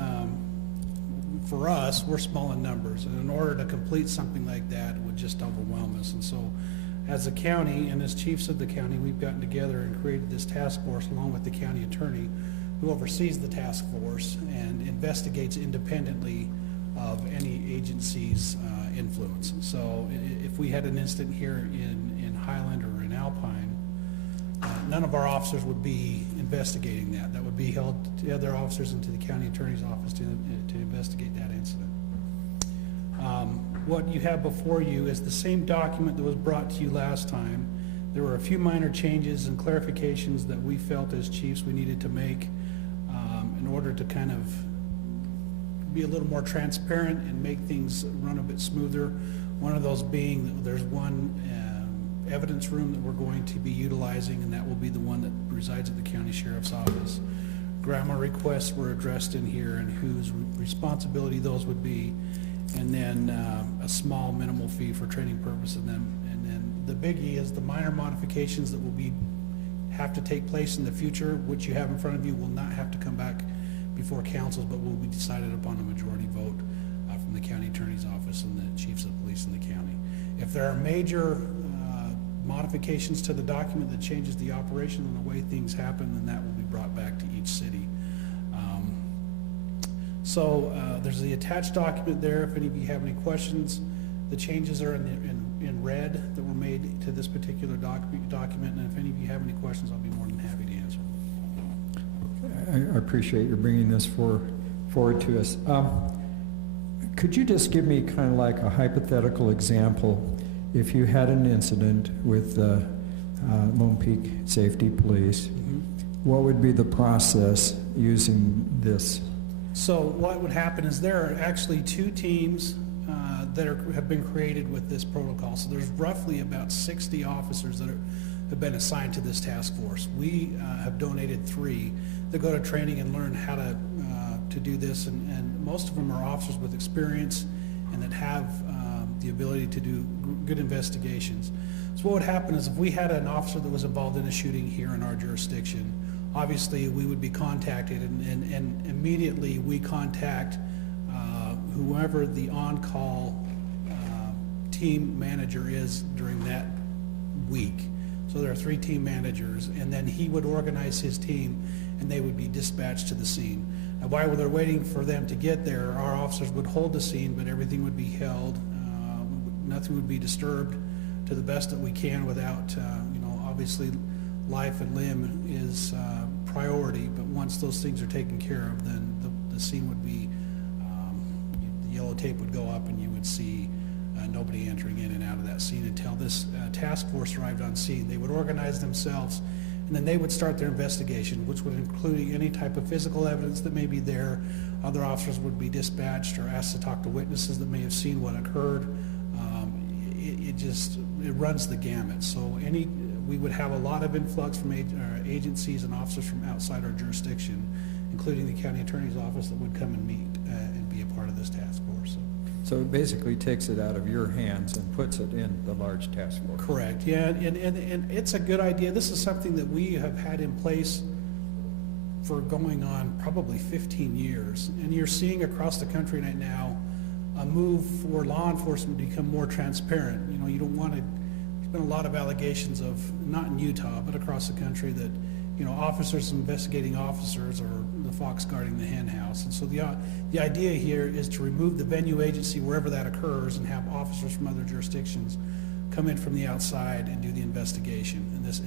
for us, we're small in numbers, and in order to complete something like that, it would just overwhelm us. And so, as a county and as chiefs of the county, we've gotten together and created this task force along with the county attorney, who oversees the task force and investigates independently of any agency's influence. So if we had an incident here in Highland or in Alpine, none of our officers would be investigating that. That would be held to other officers and to the county attorney's office to investigate that incident. What you have before you is the same document that was brought to you last time. There were a few minor changes and clarifications that we felt as chiefs we needed to make in order to kind of be a little more transparent and make things run a bit smoother. One of those being that there's one evidence room that we're going to be utilizing, and that will be the one that resides at the county sheriff's office. Grammar requests were addressed in here and whose responsibility those would be, and then a small minimal fee for training purposes. And then the biggie is the minor modifications that will have to take place in the future, which you have in front of you, will not have to come back before councils, but will be decided upon a majority vote from the county attorney's office and the chiefs of police in the county. If there are major modifications to the document that changes the operation and the way things happen, then that will be brought back to each city. There's the attached document there. If any of you have any questions, the changes are in red that were made to this particular document, and if any of you have any questions, I'll be more than happy to answer. I appreciate your bringing this forward to us. Could you just give me kind of like a hypothetical example? If you had an incident with Lone Peak Safety Police, what would be the process using this? So what would happen is there are actually two teams that have been created with this protocol. So there's roughly about 60 officers that have been assigned to this task force. We have donated 3 that go to training and learn how to do this, and most of them are officers with experience and that have the ability to do good investigations. So what would happen is if we had an officer that was involved in a shooting here in our jurisdiction, obviously we would be contacted, and immediately we contact whoever the on-call team manager is during that week. So there are 3 team managers, and then he would organize his team and they would be dispatched to the scene. Now, while they're waiting for them to get there, our officers would hold the scene, but everything would be held. Nothing would be disturbed to the best that we can without, obviously life and limb is priority, but once those things are taken care of, then the scene would be, the yellow tape would go up and you would see nobody entering in and out of that scene until this task force arrived on scene. They would organize themselves, and then they would start their investigation, which would include any type of physical evidence that may be there. Other officers would be dispatched or asked to talk to witnesses that may have seen what occurred. It runs the gamut. So we would have a lot of influx from agencies and officers from outside our jurisdiction, including the county attorney's office, that would come and meet and be a part of this task force. So it basically takes it out of your hands and puts it in the large task force. Correct. Yeah, and it's a good idea. This is something that we have had in place for going on probably 15 years. And you're seeing across the country right now a move for law enforcement to become more transparent. You don't want to, there's been a lot of allegations of, not in Utah, but across the country, that, officers investigating officers are the fox guarding the hen house. And so the idea here is to remove the venue agency wherever that occurs and have officers from other jurisdictions come in from the outside and do the investigation. And this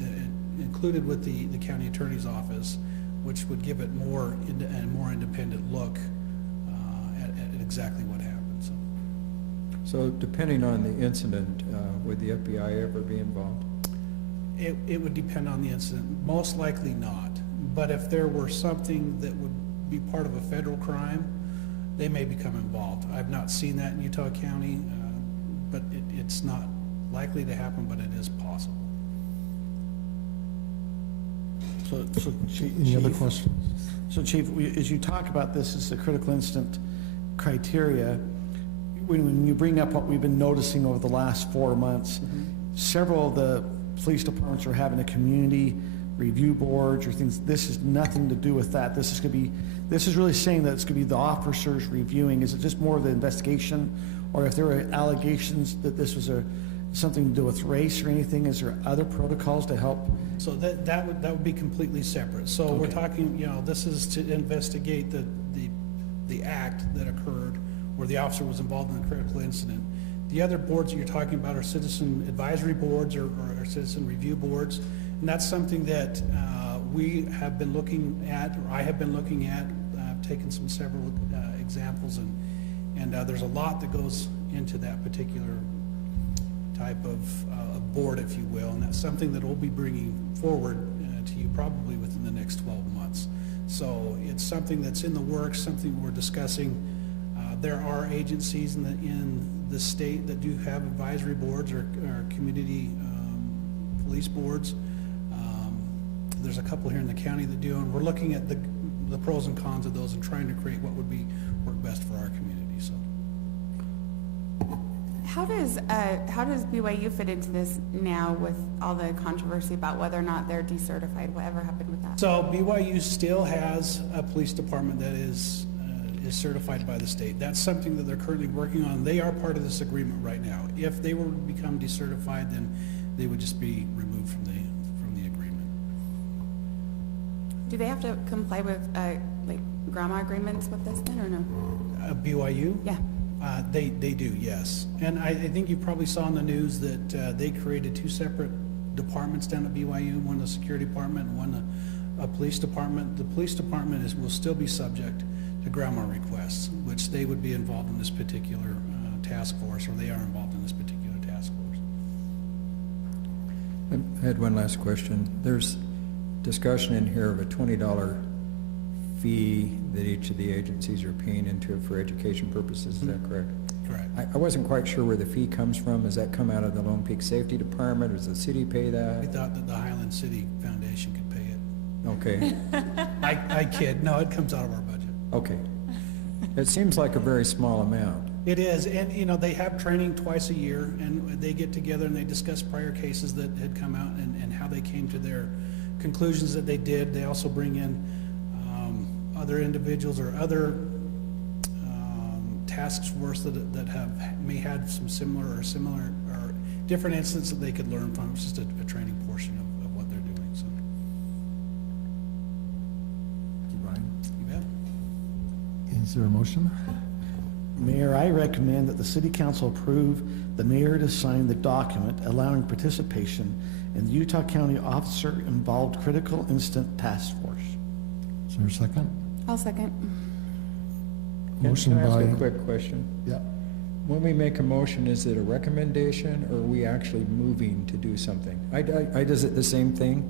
included with the county attorney's office, which would give it a more independent look at exactly what happened. So depending on the incident, would the FBI ever be involved? It would depend on the incident. Most likely not. But if there were something that would be part of a federal crime, they may become involved. I've not seen that in Utah County, but it's not likely to happen, but it is possible. So, Any other Chief, questions? so Chief, as you talk about this as the critical incident criteria, when you bring up what we've been noticing over the last 4 months, several of the police departments are having a community review boards or things. This has nothing to do with that. This is really saying that it's gonna be the officers reviewing. Is it just more of the investigation? Or if there are allegations that this was something to do with race or anything, is there other protocols to help? So that would be completely separate. So we're Okay. talking, this is to investigate the act that occurred where the officer was involved in a critical incident. The other boards that you're talking about are citizen advisory boards or citizen review boards. And that's something that we have been looking at, or I have been looking at. I've taken several examples, and there's a lot that goes into that particular type of board, if you will, and that's something that we'll be bringing forward to you probably within the next 12 months. So it's something that's in the works, something we're discussing. There are agencies in the state that do have advisory boards or community police boards. There's a couple here in the county that do, and we're looking at the pros and cons of those and trying to create what would work best for our community. So, How does BYU fit into this now with all the controversy about whether or not they're decertified? Whatever happened with that? so BYU still has a police department that is certified by the state. That's something that they're currently working on. They are part of this agreement right now. If they were to become decertified, then they would just be removed from the agreement. Do they have to comply with like grandma agreements with this then, or no? BYU? Yeah. They do, yes. And I think you probably saw in the news that they created 2 separate departments down at BYU, one the security department and one a police department. The police department will still be subject to grandma requests, which they would be involved in this particular task force, or they are involved in this particular task force. I had one last question. There's discussion in here of a $20 fee that each of the agencies are paying into it for education purposes. Is that correct? Correct. I wasn't quite sure where the fee comes from. Does that come out of the Lone Peak Safety Department, or does the city pay We that? thought that the Highland City Foundation could pay it. Okay, I kid. No, it comes out of our budget. okay. It seems like a very small amount. It is, and they have training twice a year, and they get together and they discuss prior cases that had come out and how they came to their conclusions that they did. They also bring in other individuals or other task force that may have some similar or different incidents that they could learn from. It's just a training portion of what they're doing. So, Thank you, Brian. you bet. Is there a motion? Mayor, I recommend that the city council approve the mayor to sign the document allowing participation in the Utah County Officer-Involved Critical Incident Task Force. Is there a second? I'll second. Motion Can I ask by, a quick question? yeah, When we make a motion, is it a recommendation, or are we actually moving to do something? Does it the same thing?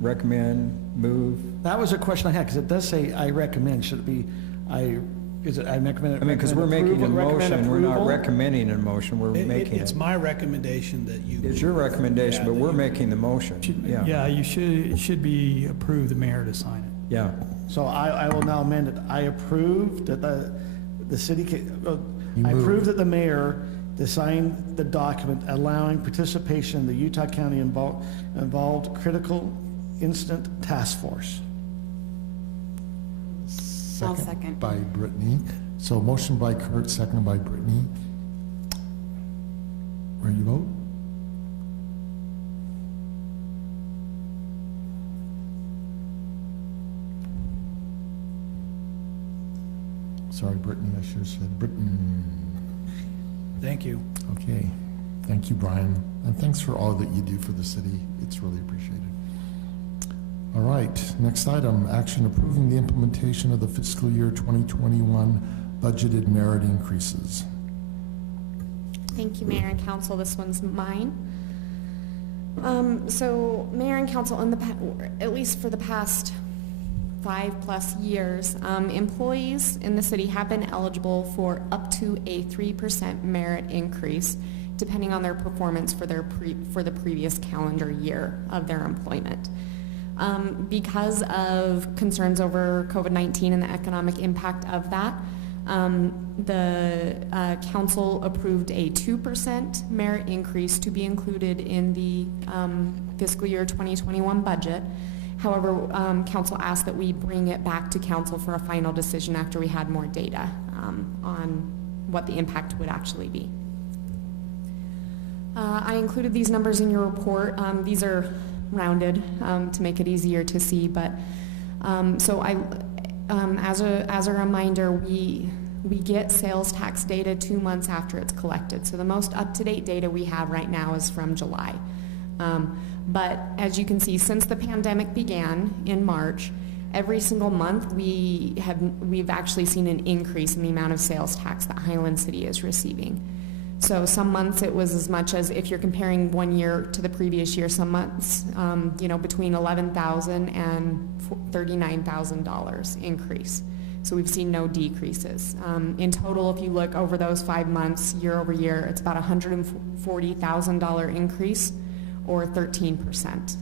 Recommend, move? That was a question I had, because it does say I recommend. Should it be, I recommend? I mean, because we're making a motion, we're not recommending a motion, we're making It's it. my recommendation that you. It's your recommendation, but we're making the motion. Yeah, Yeah, it should be approved, the mayor to sign it. yeah. So I will now amend it. I approve that the city, I moved. approve that the mayor to sign the document allowing participation in the Utah County Involved Critical Incident Task Force. I'll second. By Brittany. So motion by Kurt, seconded by Brittany. Where you vote? Sorry, Brittany, I should have said Britain. Thank you. Okay, thank you, Brian, and thanks for all that you do for the city. It's really appreciated. All right, next item, action approving the implementation of the fiscal year 2021 budgeted merit increases. Thank you, Mayor and Council. This one's mine. So, Mayor and Council, at least for the past 5+ years, employees in the city have been eligible for up to a 3% merit increase, depending on their performance for the previous calendar year of their employment. Because of concerns over COVID-19 and the economic impact of that, the council approved a 2% merit increase to be included in the fiscal year 2021 budget. However, council asked that we bring it back to council for a final decision after we had more data on what the impact would actually be. I included these numbers in your report. These are rounded to make it easier to see, but so as a reminder, we get sales tax data 2 months after it's collected. So the most up-to-date data we have right now is from July. But as you can see, since the pandemic began in March, every single month we've actually seen an increase in the amount of sales tax that Highland City is receiving. So some months it was as much as, if you're comparing one year to the previous year, some months, between $11,000 and $39,000 increase. So we've seen no decreases. In total, if you look over those 5 months, year over year, it's about $140,000 increase, or 13%.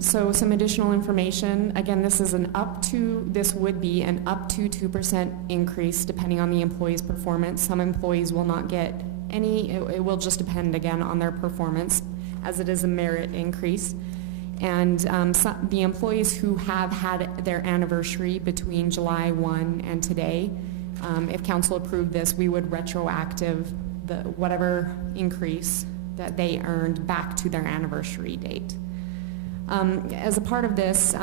So some additional information. Again, this would be an up to 2% increase depending on the employee's performance. Some employees will not get any, it will just depend again on their performance, as it is a merit increase. And the employees who have had their anniversary between July 1 and today, if council approved this, we would retroactive whatever increase that they earned back to their anniversary date. As a part of this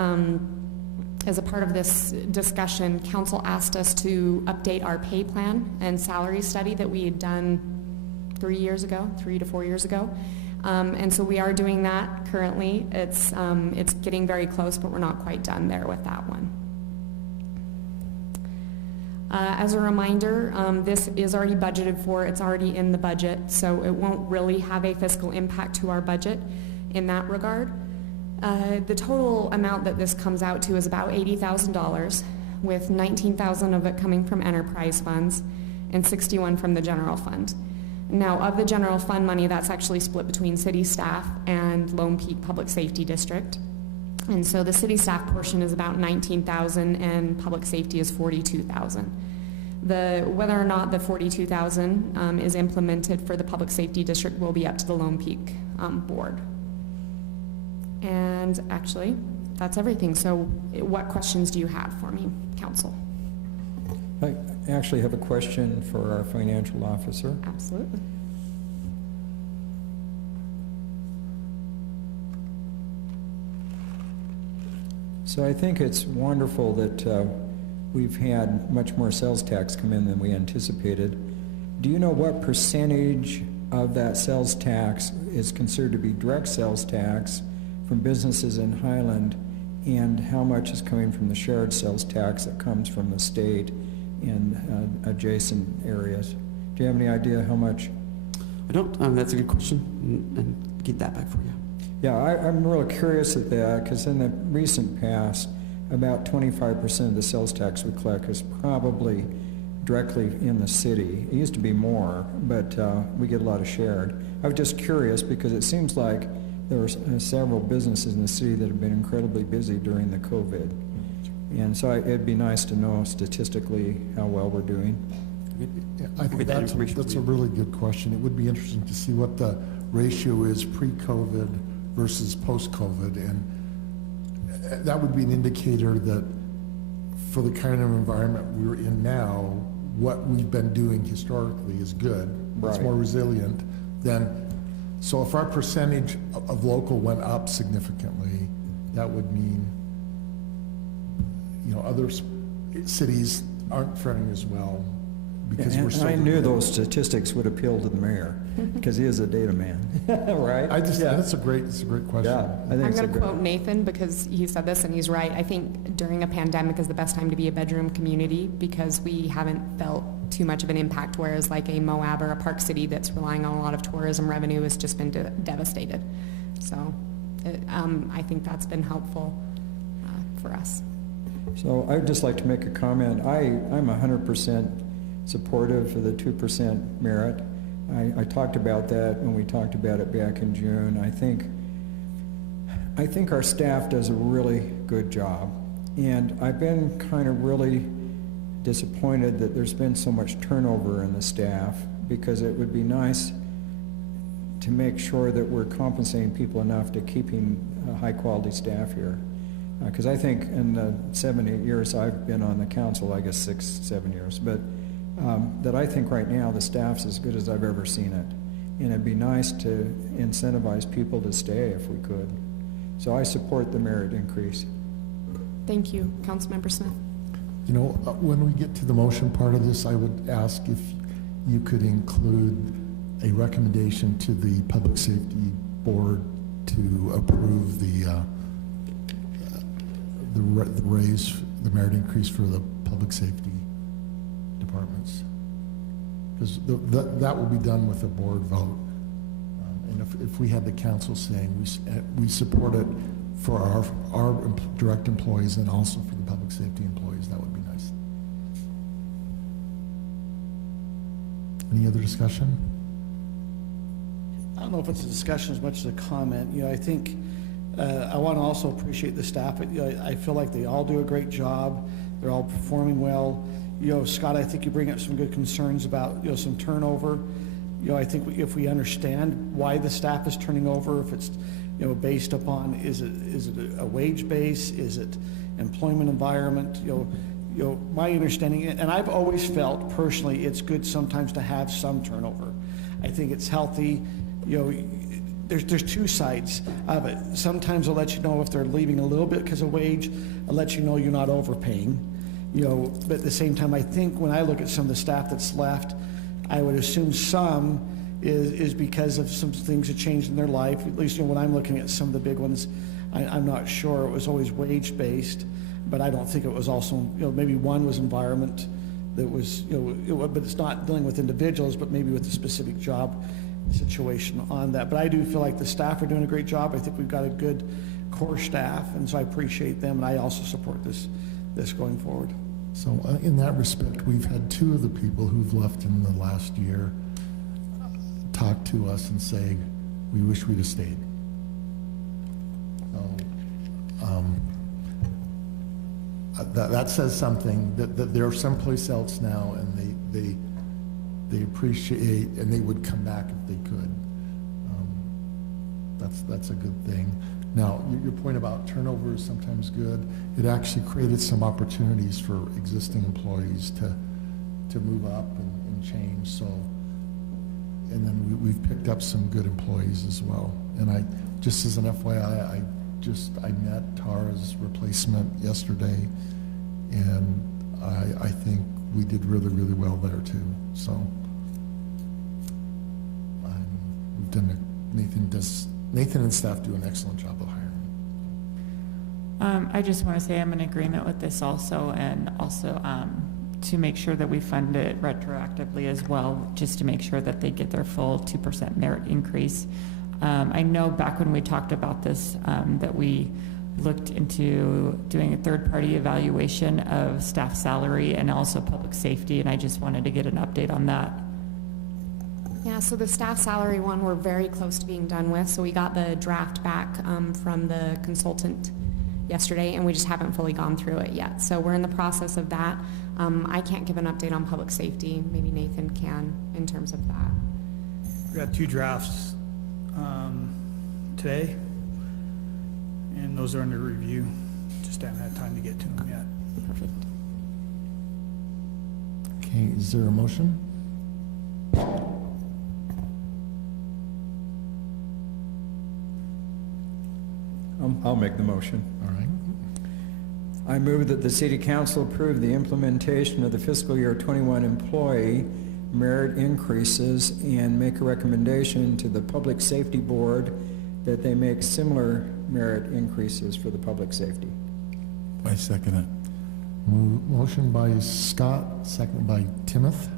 discussion, council asked us to update our pay plan and salary study that we had done 3 to 4 years ago. And so we are doing that currently. It's getting very close, but we're not quite done there with that one. As a reminder, this is already budgeted for, it's already in the budget, so it won't really have a fiscal impact to our budget in that regard. The total amount that this comes out to is about $80,000, with $19,000 of it coming from enterprise funds and $61,000 from the general fund. Now, of the general fund money, that's actually split between city staff and Lone Peak Public Safety District. And so the city staff portion is about $19,000 and public safety is $42,000. Whether or not the $42,000 is implemented for the public safety district will be up to the Lone Peak board. And actually, that's everything. So what questions do you have for me, council? I actually have a question for our financial officer. Absolutely. So I think it's wonderful that we've had much more sales tax come in than we anticipated. Do you know what percentage of that sales tax is considered to be direct sales tax from businesses in Highland, and how much is coming from the shared sales tax that comes from the state in adjacent areas? Do you have any idea how much? I don't. That's a good question, and get that back for you. Yeah, I'm real curious at that, because in the recent past, about 25% of the sales tax we collect is probably directly in the city. It used to be more, but we get a lot of shared. I was just curious because it seems like there were several businesses in the city that have been incredibly busy during the COVID. And so it'd be nice to know statistically how well we're doing. Yeah, I think that's a really good question. It would be interesting to see what the ratio is pre-COVID versus post-COVID, and that would be an indicator that for the kind of environment we're in now, what we've been doing historically is good. Right. It's more resilient than. So if our percentage of local went up significantly, that would mean, other cities aren't faring as well because we're so. I knew those statistics would appeal to the mayor because he is a data man, right? That's a great question. Yeah, I'm going to quote Nathan because he said this and he's right. I think during a pandemic is the best time to be a bedroom community because we haven't felt too much of an impact, whereas like a Moab or a Park City that's relying on a lot of tourism revenue has just been devastated. So I think that's been helpful for us. So I'd just like to make a comment. I'm 100% supportive of the 2% merit. I talked about that when we talked about it back in June. I think our staff does a really good job. And I've been kind of really disappointed that there's been so much turnover in the staff, because it would be nice to make sure that we're compensating people enough to keeping high-quality staff here. Because I think in the 7, 8 years I've been on the council, I guess 6, 7 years, but that I think right now the staff's as good as I've ever seen it. And it'd be nice to incentivize people to stay if we could. So I support the merit increase. Thank you, Councilmember Smith. You know, when we get to the motion part of this, I would ask if you could include a recommendation to the Public Safety Board to approve the raise, the merit increase for the public safety departments. Because that will be done with a board vote. And if we had the council saying we support it for our direct employees and also for the public safety employees, that would be nice. Any other discussion? I don't know if it's a discussion as much as a comment. You know, I think I want to also appreciate the staff. But, you know, I feel like they all do a great job. They're all performing well. You know, Scott, I think you bring up some good concerns about, you know, some turnover. You know, I think if we understand why the staff is turning over, if it's, you know, based upon, is it a wage base? Is it employment environment? You know, my understanding, and I've always felt personally, it's good sometimes to have some turnover. I think it's healthy. You know, there's two sides of it. Sometimes I'll let you know if they're leaving a little bit because of wage. I'll let you know you're not overpaying. You know, but at the same time, I think when I look at some of the staff that's left, I would assume some is because of some things that changed in their life. At least, you know, when I'm looking at some of the big ones, I'm not sure it was always wage-based, but I don't think it was also, you know, maybe one was environment that was, you know, but it's not dealing with individuals, but maybe with a specific job situation on that. But I do feel like the staff are doing a great job. I think we've got a good core staff, and so I appreciate them, and I also support this going forward. So in that respect, we've had 2 of the people who've left in the last year talk to us and say, we wish we'd have stayed. So that says something, that they're someplace else now, and they appreciate, and they would come back if they could. That's a good thing. Now, your point about turnover is sometimes good. It actually created some opportunities for existing employees to move up and change. So, and then we've picked up some good employees as well. And just as an FYI, I met Tara's replacement yesterday, and I think we did really, really well there too. So we've done Nathan and staff do an excellent job of hiring. I just want to say I'm in agreement with this also, and also to make sure that we fund it retroactively as well, just to make sure that they get their full 2% merit increase. I know back when we talked about this, that we looked into doing a third-party evaluation of staff salary and also public safety, and I just wanted to get an update on that. Yeah, so the staff salary one we're very close to being done with. So we got the draft back from the consultant yesterday, and we just haven't fully gone through it yet. So we're in the process of that. I can't give an update on public safety. Maybe Nathan can in terms of that. We got 2 drafts today, and those are under review. Just haven't had time to get to them yet. Perfect. Okay, is there a motion? I'll make the motion. All right. I move that the City Council approve the implementation of the fiscal year 21 employee merit increases and make a recommendation to the Public Safety Board that they make similar merit increases for the public safety. I second it. Motion by Scott, second by Timothy.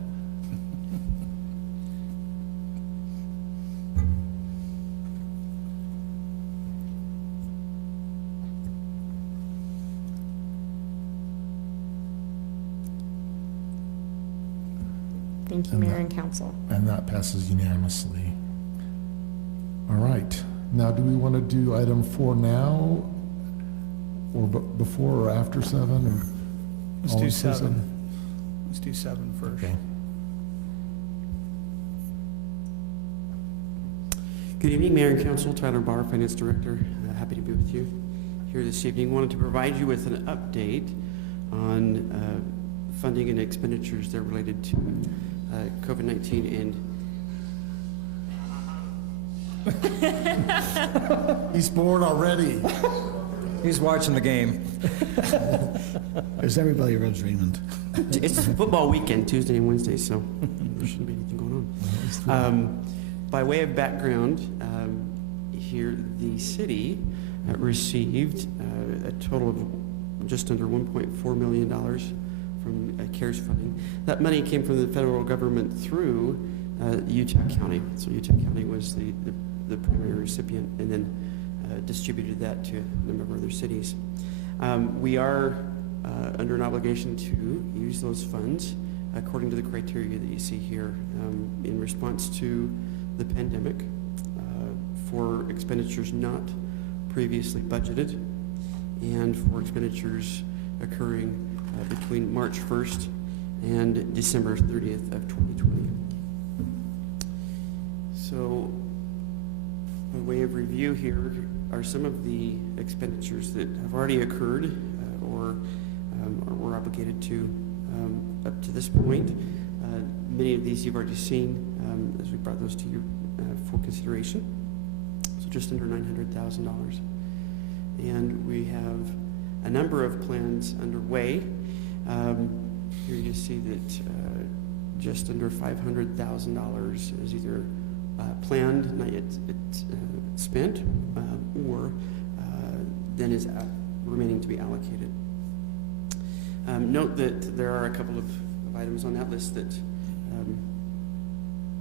Thank you, And Mayor that- and Council. And that passes unanimously. All right. Now, do we want to do item 4 now, or before or after 7, or Let's all do inclusive? 7. Let's do 7 first. Okay. Good evening, Mayor and Council. Tyler Barr, Finance Director. Happy to be with you here this evening. Wanted to provide you with an update on funding and expenditures that are related to COVID-19 and He's bored already. He's watching the game. There's everybody Reds Raymond. it's football weekend, Tuesday and Wednesday, so there shouldn't be anything going on. By way of background, here the city received a total of just under $1.4 million from CARES funding. That money came from the federal government through Utah County. So Utah County was the primary recipient, and then distributed that to a number of other cities. We are under an obligation to use those funds according to the criteria that you see here in response to the pandemic for expenditures not previously budgeted and for expenditures occurring between March 1st and December 30th of 2020. So, by way of review here are some of the expenditures that have already occurred or were obligated to up to this point. Many of these you've already seen as we brought those to you for consideration. So just under $900,000. And we have a number of plans underway. Here you see that just under $500,000 is either planned, not yet spent, or then is remaining to be allocated. Note that there are a couple of items on that list that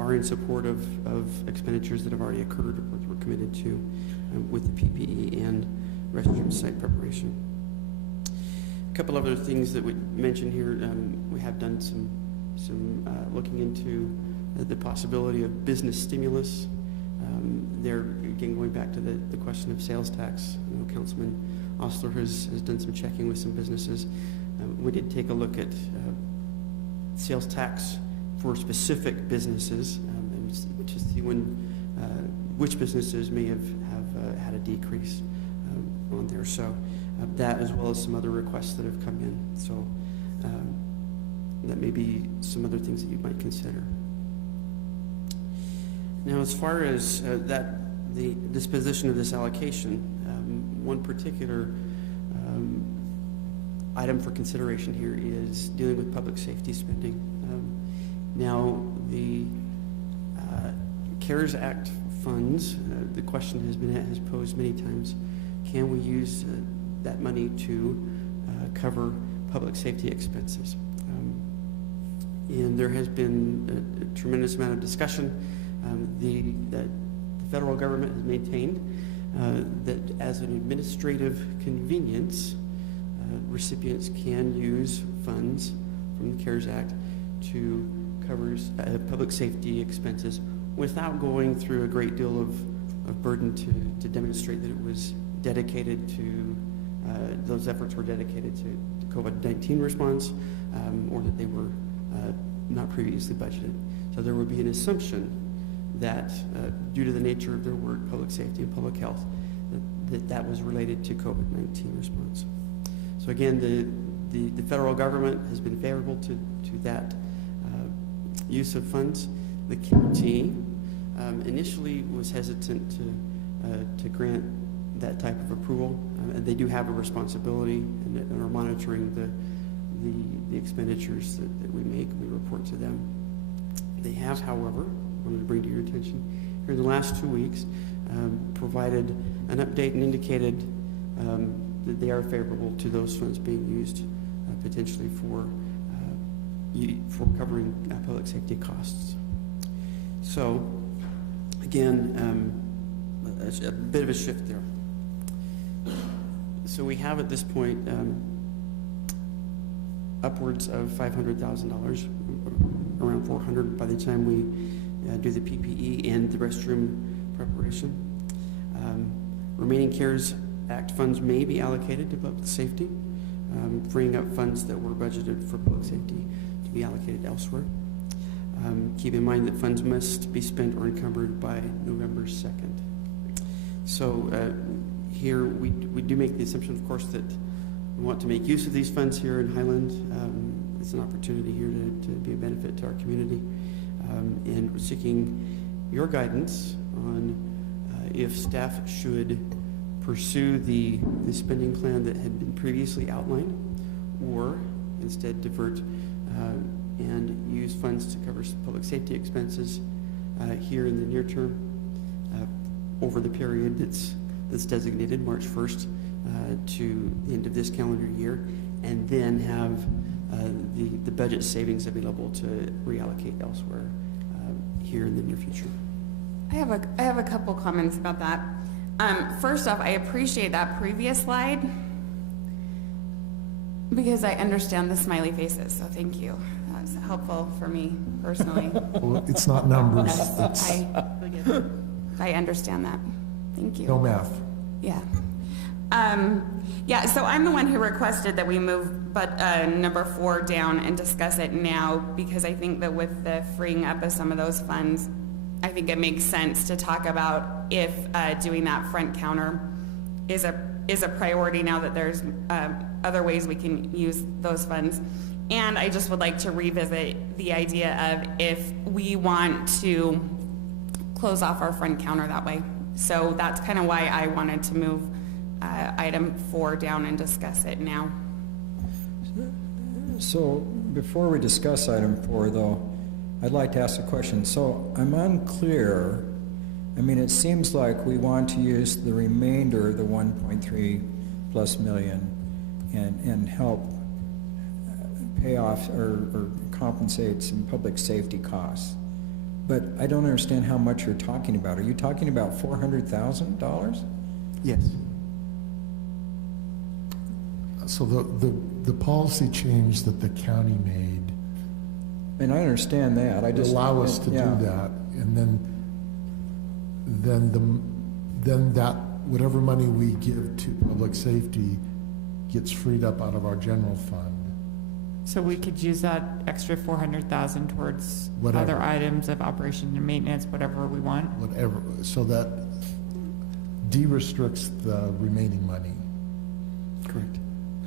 are in support of expenditures that have already occurred or that we're committed to with the PPE and restroom site preparation. A couple other things that we mentioned here, we have done some looking into the possibility of business stimulus. There, again, going back to the question of sales tax, Councilman Osler has done some checking with some businesses. We did take a look at sales tax for specific businesses and to see which businesses may have had a decrease on there. So that, as well as some other requests that have come in. So that may be some other things that you might consider. Now, as far as the disposition of this allocation, one particular item for consideration here is dealing with public safety spending. Now, the CARES Act funds, the question has posed many times, can we use that money to cover public safety expenses? And there has been a tremendous amount of discussion. The federal government has maintained that as an administrative convenience, recipients can use funds from the CARES Act to cover public safety expenses without going through a great deal of burden to demonstrate that it was dedicated to, those efforts were dedicated to COVID-19 response, or that they were not previously budgeted. So there would be an assumption that due to the nature of their work, public safety and public health, that was related to COVID-19 response. So again, the federal government has been favorable to that use of funds. The county initially was hesitant to grant that type of approval, and they do have a responsibility and are monitoring the expenditures that we make. We report to them. They have, however, wanted to bring to your attention here in the last 2 weeks, provided an update and indicated that they are favorable to those funds being used potentially for covering public safety costs. So, again, a bit of a shift there. So we have at this point upwards of $500,000 around 400 by the time we do the PPE and the restroom preparation. Remaining CARES Act funds may be allocated to public safety, freeing up funds that were budgeted for public safety to be allocated elsewhere. Keep in mind that funds must be spent or encumbered by November 2nd. So here we do make the assumption, of course, that we want to make use of these funds here in Highland. It's an opportunity here to be a benefit to our community. And we're seeking your guidance on if staff should pursue the spending plan that had been previously outlined, or instead divert and use funds to cover public safety expenses here in the near term over the period that's designated, March 1st to the end of this calendar year, and then have the budget savings available to reallocate elsewhere here in the near future. I have a couple comments about that. First off, I appreciate that previous slide because I understand the smiley faces, so thank you. That was helpful for me personally. Well, it's not numbers. Yes, I understand that. Thank you. No math. Yeah. Yeah, so I'm the one who requested that we move number 4 down and discuss it now, because I think that with the freeing up of some of those funds, I think it makes sense to talk about if doing that front counter is a priority now that there's other ways we can use those funds. And I just would like to revisit the idea of if we want to close off our front counter that way. So that's kind of why I wanted to move item 4 down and discuss it now. So before we discuss item 4, though, I'd like to ask a question. So I'm unclear. I mean, it seems like we want to use the remainder, the 1.3+ million, and help pay off or compensate some public safety costs. But I don't understand how much you're talking about. Are you talking about $400,000? Yes. So the policy change that the county made, and I understand that. I just allow us to do that, and then that whatever money we give to public safety gets freed up out of our general fund. So we could use that extra 400,000 towards Whatever. other items of operation and maintenance, whatever we want. Whatever, so that de-restricts the remaining money. Correct.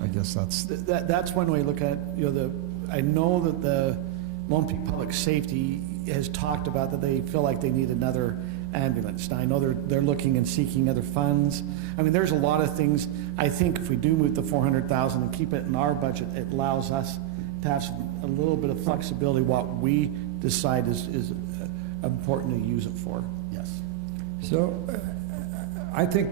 I guess That's one way to look at, I know that the Lone Peak Public Safety has talked about that they feel like they need another ambulance. Now, I know they're looking and seeking other funds. I mean, there's a lot of things. I think if we do move the 400,000 and keep it in our budget, it allows us to have a little bit of flexibility what we decide is important to use it for. Yes. So I think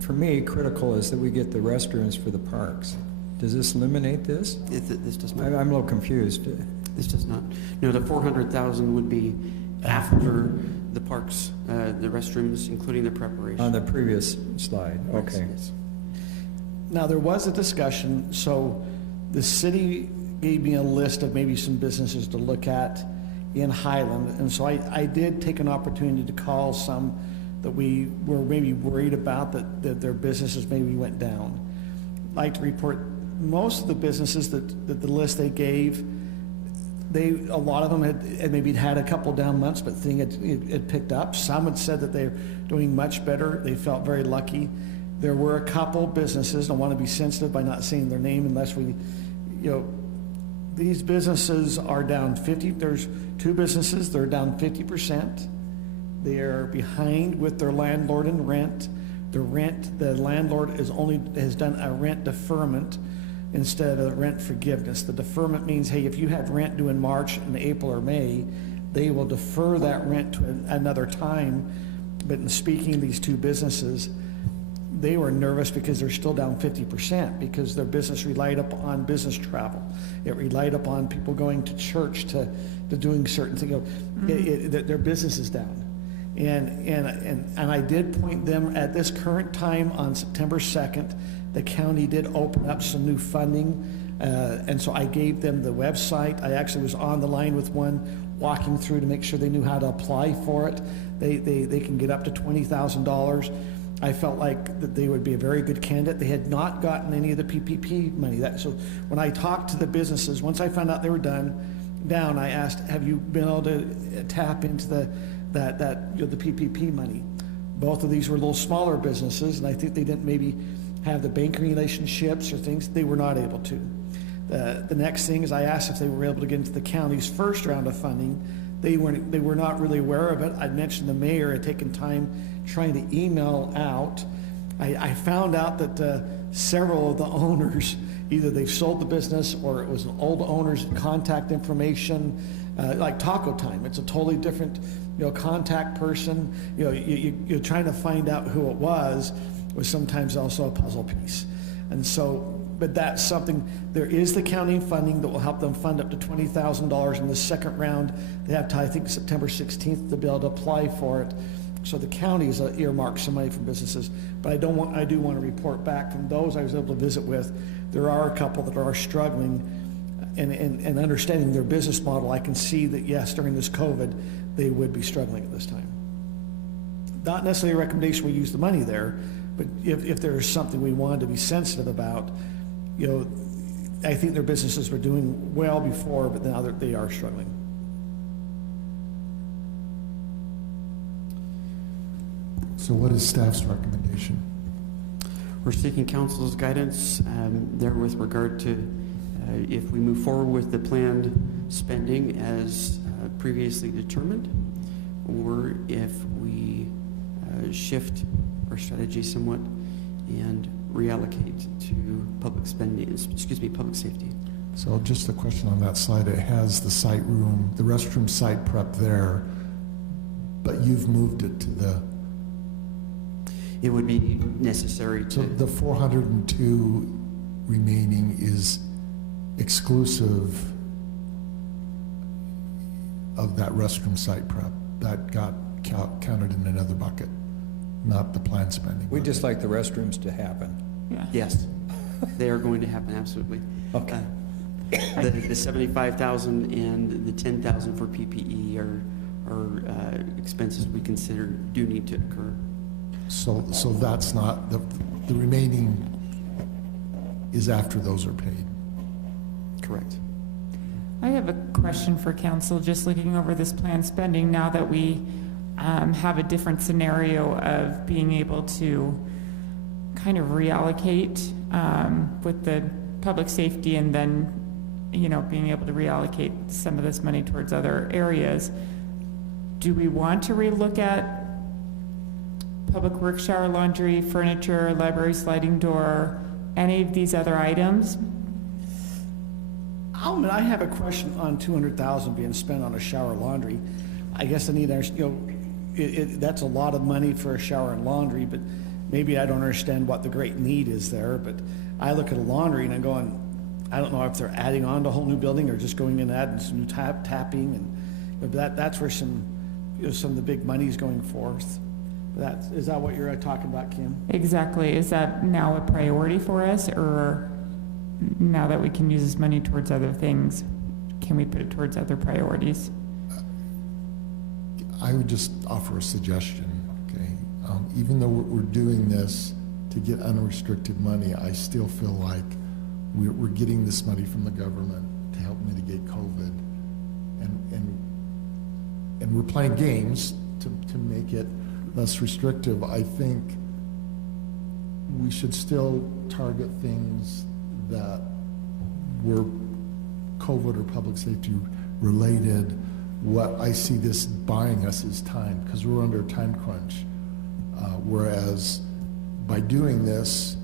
for me, critical is that we get the restrooms for the parks. Does this eliminate this? This does not. I'm a little confused. This does not. No, the 400,000 would be after the parks, the restrooms, including the preparation. On the previous slide, okay. Yes. Now, there was a discussion, so the city gave me a list of maybe some businesses to look at in Highland, and so I did take an opportunity to call some that we were maybe worried about that their businesses maybe went down. I'd like to report most of the businesses that the list they gave, a lot of them had maybe had a couple down months, but it picked up. Some had said that they're doing much better. They felt very lucky. There were a couple businesses, I want to be sensitive by not saying their name unless we, these businesses are down 50. There's 2 businesses, they're down 50%. They are behind with their landlord in rent. The landlord has done a rent deferment instead of rent forgiveness. The deferment means, hey, if you had rent due in March and April or May, they will defer that rent to another time. But in speaking of these 2 businesses, they were nervous because they're still down 50% because their business relied upon business travel. It relied upon people going to church to doing certain things. Their business is down. And I did point them at this current time on September 2nd The county did open up some new funding, and so I gave them the website. I actually was on the line with one, walking through to make sure they knew how to apply for it. They can get up to $20,000. I felt like that they would be a very good candidate. They had not gotten any of the PPP money. So when I talked to the businesses, once I found out they were down, I asked, have you been able to tap into the PPP money? Both of these were little smaller businesses, and I think they didn't maybe have the banking relationships or things. They were not able to. The next thing is I asked if they were able to get into the county's first round of funding. They were not really aware of it. I mentioned the mayor had taken time trying to email out. I found out that several of the owners, either they've sold the business or it was an old owner's contact information, like Taco Time. It's a totally different, contact person. You're trying to find out who it was sometimes also a puzzle piece. And so, but that's something, there is the county funding that will help them fund up to $20,000 in the second round. They have to, I think, September 16th to be able to apply for it. So the county's earmarked some money for businesses, but I do want to report back from those I was able to visit with. There are a couple that are struggling and understanding their business model. I can see that, yes, during this COVID, they would be struggling at this time. Not necessarily a recommendation we use the money there, but if there is something we wanted to be sensitive about, I think their businesses were doing well before, but now they are struggling. So what is staff's recommendation? We're seeking council's guidance there with regard to if we move forward with the planned spending as previously determined, or if we shift our strategy somewhat and reallocate to public safety. So just a question on that side. It has the site room, the restroom site prep there, but you've moved it to the... It would be necessary to... So the 402 remaining is exclusive of that restroom site prep. That got counted in another bucket, not the planned spending. We'd just like the restrooms to happen. Yeah. Yes, they are going to happen, absolutely. Okay. The 75,000 and the 10,000 for PPE are expenses we consider do need to occur. So that's not, the remaining is after those are paid. Correct. I have a question for council, just looking over this planned spending now that we have a different scenario of being able to kind of reallocate with the public safety and then, being able to reallocate some of this money towards other areas. Do we want to relook at public work, shower, laundry, furniture, library, sliding door, any of these other items? I have a question on $200,000 being spent on a shower laundry. I guess I need to, that's a lot of money for a shower and laundry, but maybe I don't understand what the great need is there. But I look at a laundry and I'm going, I don't know if they're adding on to a whole new building or just going in and adding some new tapping, and that's where some of the big money is going forth. Is that what you're talking about, Kim? Exactly. Is that now a priority for us, or now that we can use this money towards other things, can we put it towards other priorities? I would just offer a suggestion, okay? Even though we're doing this to get unrestricted money, I still feel like we're getting this money from the government to help mitigate COVID. And we're playing games to make it less restrictive. I think we should still target things that were COVID or public safety related. What I see this buying us is time, because we're under a time crunch. Whereas by doing this,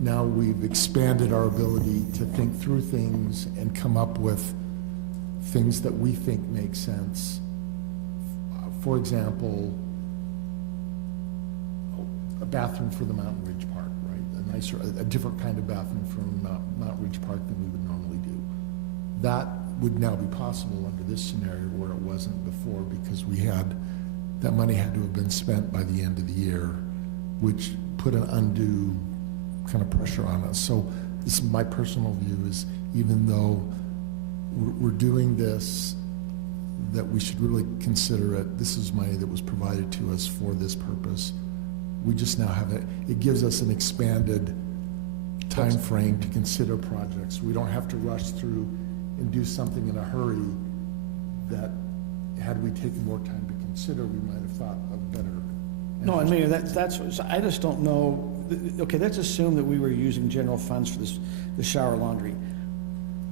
now we've expanded our ability to think through things and come up with things that we think make sense. For example, a bathroom for the Mountain Ridge Park, right? A different kind of bathroom from Mountain Ridge Park than we would normally do. That would now be possible under this scenario where it wasn't before, because that money had to have been spent by the end of the year, which put an undue kind of pressure on us. So this is my personal view, is even though we're doing this, that we should really consider it. This is money that was provided to us for this purpose. We just now have it gives us an expanded time frame to consider projects. We don't have to rush through and do something in a hurry that, had we taken more time to consider, we might have thought of better. No, I mean, that's, I just don't know, okay, let's assume that we were using general funds for the shower laundry.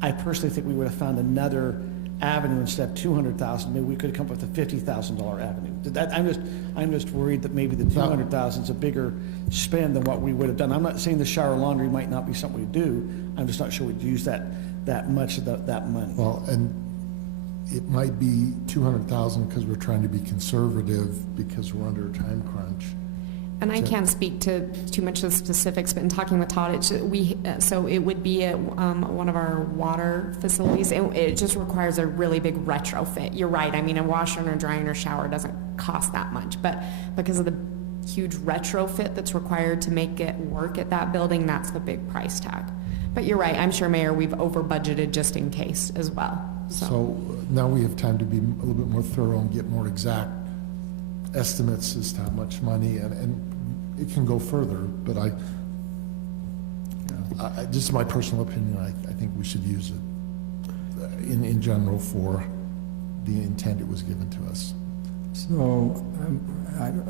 I personally think we would have found another avenue instead of 200,000. Maybe we could have come up with a $50,000 avenue. I'm just worried that maybe the 200,000 is a bigger spend than what we would have done. I'm not saying the shower laundry might not be something we do. I'm just not sure we'd use that much of that money. Well, and it might be 200,000 because we're trying to be conservative because we're under a time crunch. And I can't speak to too much of the specifics, but in talking with Todd, so it would be at one of our water facilities. It just requires a really big retrofit. You're right. I mean, a washer and a dryer and a shower doesn't cost that much, but because of the huge retrofit that's required to make it work at that building, that's the big price tag. But you're right. I'm sure, Mayor, we've over budgeted just in case as well. So now we have time to be a little bit more thorough and get more exact estimates as to how much money, and it can go further, but I just my personal opinion, I think we should use it in general for the intent it was given to us. So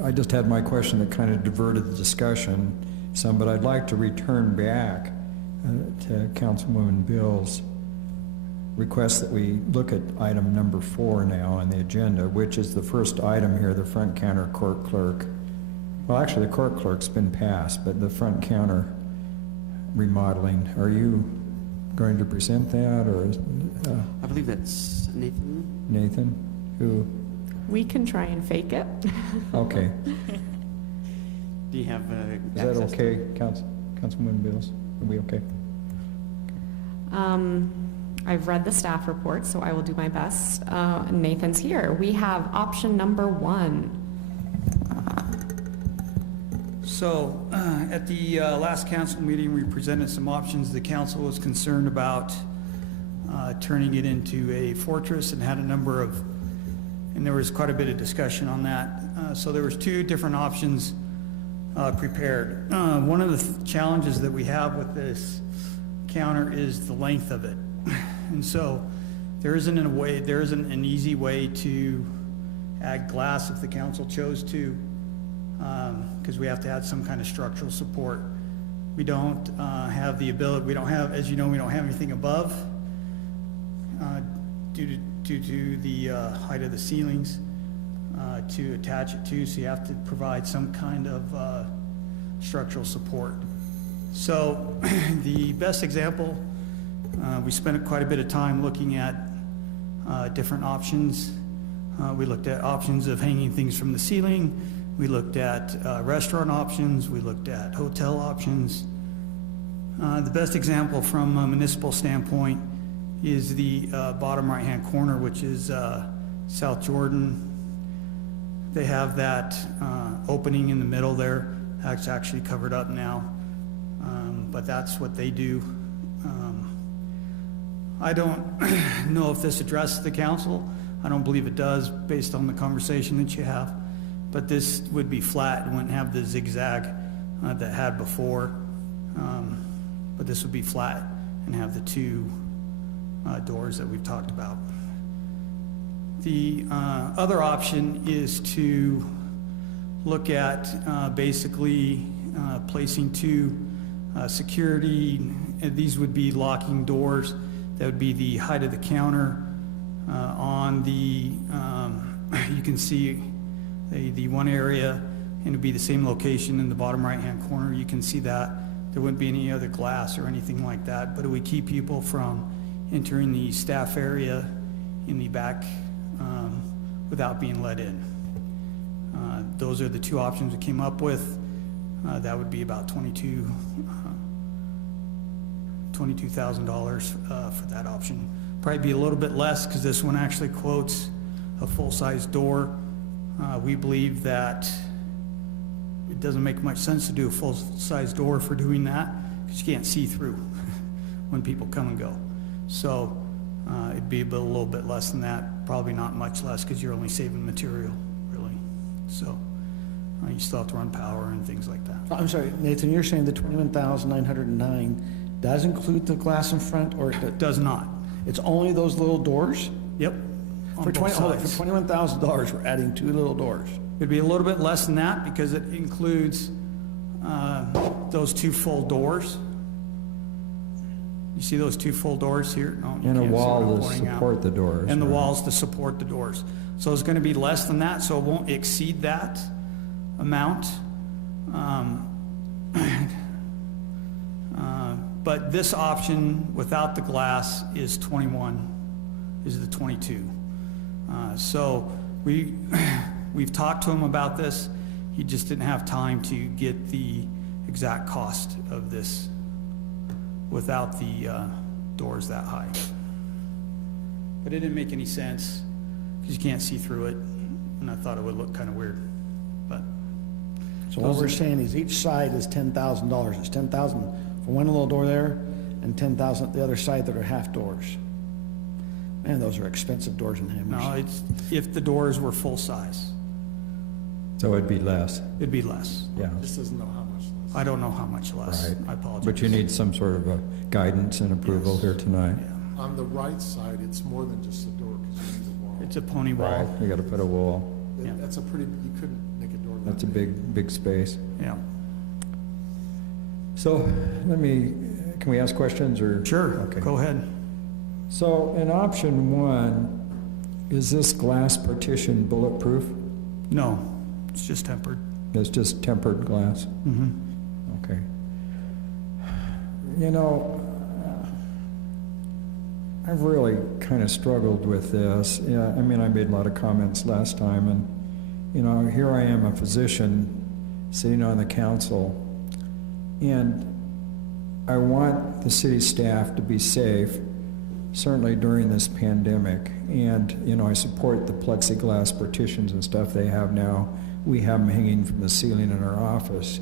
I just had my question that kind of diverted the discussion some, but I'd like to return back to Councilwoman Bill's request that we look at item number 4 now on the agenda, which is the first item here, the front counter court clerk. Well, actually, the court clerk's been passed, but the front counter remodeling, are you going to present that, or? I believe that's Nathan. Nathan, who? We can try and fake it. Okay. Do you have Is that okay, Councilwoman Bills? Are we okay? I've read the staff report, so I will do my best. Nathan's here. We have option number 1. So, at the last council meeting, we presented some options. The council was concerned about turning it into a fortress and had a number of, and there was quite a bit of discussion on that. So there was 2 different options prepared. One of the challenges that we have with this counter is the length of it. And so there isn't an easy way to add glass if the council chose to, because we have to add some kind of structural support. We don't have the ability, we don't have, as you know, we don't have anything above due to the height of the ceilings to attach it to, so you have to provide some kind of structural support. So the best example, we spent quite a bit of time looking at different options. We looked at options of hanging things from the ceiling. We looked at restaurant options. We looked at hotel options. The best example from a municipal standpoint is the bottom right-hand corner, which is South Jordan. They have that opening in the middle there. That's actually covered up now, but that's what they do. I don't know if this addresses the council. I don't believe it does, based on the conversation that you have. But this would be flat and wouldn't have the zigzag that had before. But this would be flat and have the 2 doors that we've talked about. The other option is to look at basically placing 2 security. These would be locking doors. That would be the height of the counter on the, you can see the one area, and it'd be the same location in the bottom right-hand corner. You can see that. There wouldn't be any other glass or anything like that, but it would keep people from entering the staff area in the back without being let in. Those are the 2 options we came up with. That would be about $22,000 for that option. Probably be a little bit less because this one actually quotes a full-size door. We believe that it doesn't make much sense to do a full-size door for doing that, because you can't see through when people come and go. So it'd be a little bit less than that, probably not much less, because you're only saving material, really. So you still have to run power and things like that. I'm sorry, Nathan, you're saying the 21,909 does include the glass in front, or it Does not. It's only those little doors? Yep. On For both hold on, for sides. $21,000, we're adding 2 little doors. It'd be a little bit less than that because it includes those 2 full doors. You see those 2 full doors here? No, you And a can't see what I'm wall to pointing out. support the doors. And the right? walls to support the doors. So it's going to be less than that, so it won't exceed that amount. But this option without the glass is 21, is the 22. So we've talked to him about this. He just didn't have time to get the exact cost of this without the doors that high. But it didn't make any sense because you can't see through it, and I thought it would look kind of weird. But So what we're saying is each side is $10,000. It's $10,000 for one little door there, and $10,000 at the other side that are half doors. Man, those are expensive doors and hammers. no, it's if the doors were full size, So it'd be less, it'd be less. yeah. Just doesn't know how much less. I don't know how much less. Right. I apologize. But you need some sort of a guidance and approval here tonight. Yeah. On the right side, it's more than just a door, because you need a wall. It's a pony Right, wall. you gotta put a wall. That- Yeah. That's a pretty, you couldn't make a door that That's a big space. Yeah. So can we ask questions or? Sure. Okay. Go ahead. So in option 1, is this glass partition bulletproof? No, it's just tempered. It's just tempered glass? Mm-hmm. Okay. You know, I've really kind of struggled with this. Yeah, I mean, I made a lot of comments last time, and, you know, here I am, a physician, sitting on the council, and I want the city staff to be safe, certainly during this pandemic. And, you know, I support the plexiglass partitions and stuff they have now. We have them hanging from the ceiling in our office.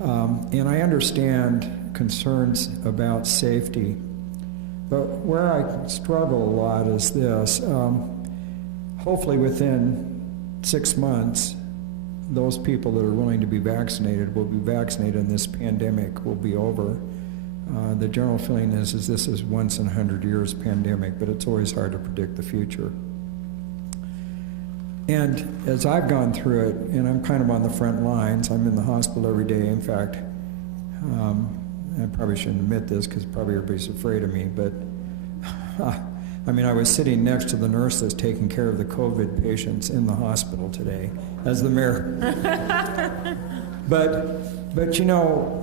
And I understand concerns about safety, but where I struggle a lot is this. Hopefully within 6 months, those people that are willing to be vaccinated will be vaccinated and this pandemic will be over. The general feeling is this is once in 100 years pandemic, but it's always hard to predict the future. And as I've gone through it, and I'm kind of on the front lines, I'm in the hospital every day. In fact, I probably shouldn't admit this because probably everybody's afraid of me, but I mean, I was sitting next to the nurse that's taking care of the COVID patients in the hospital today as the mayor. But you know,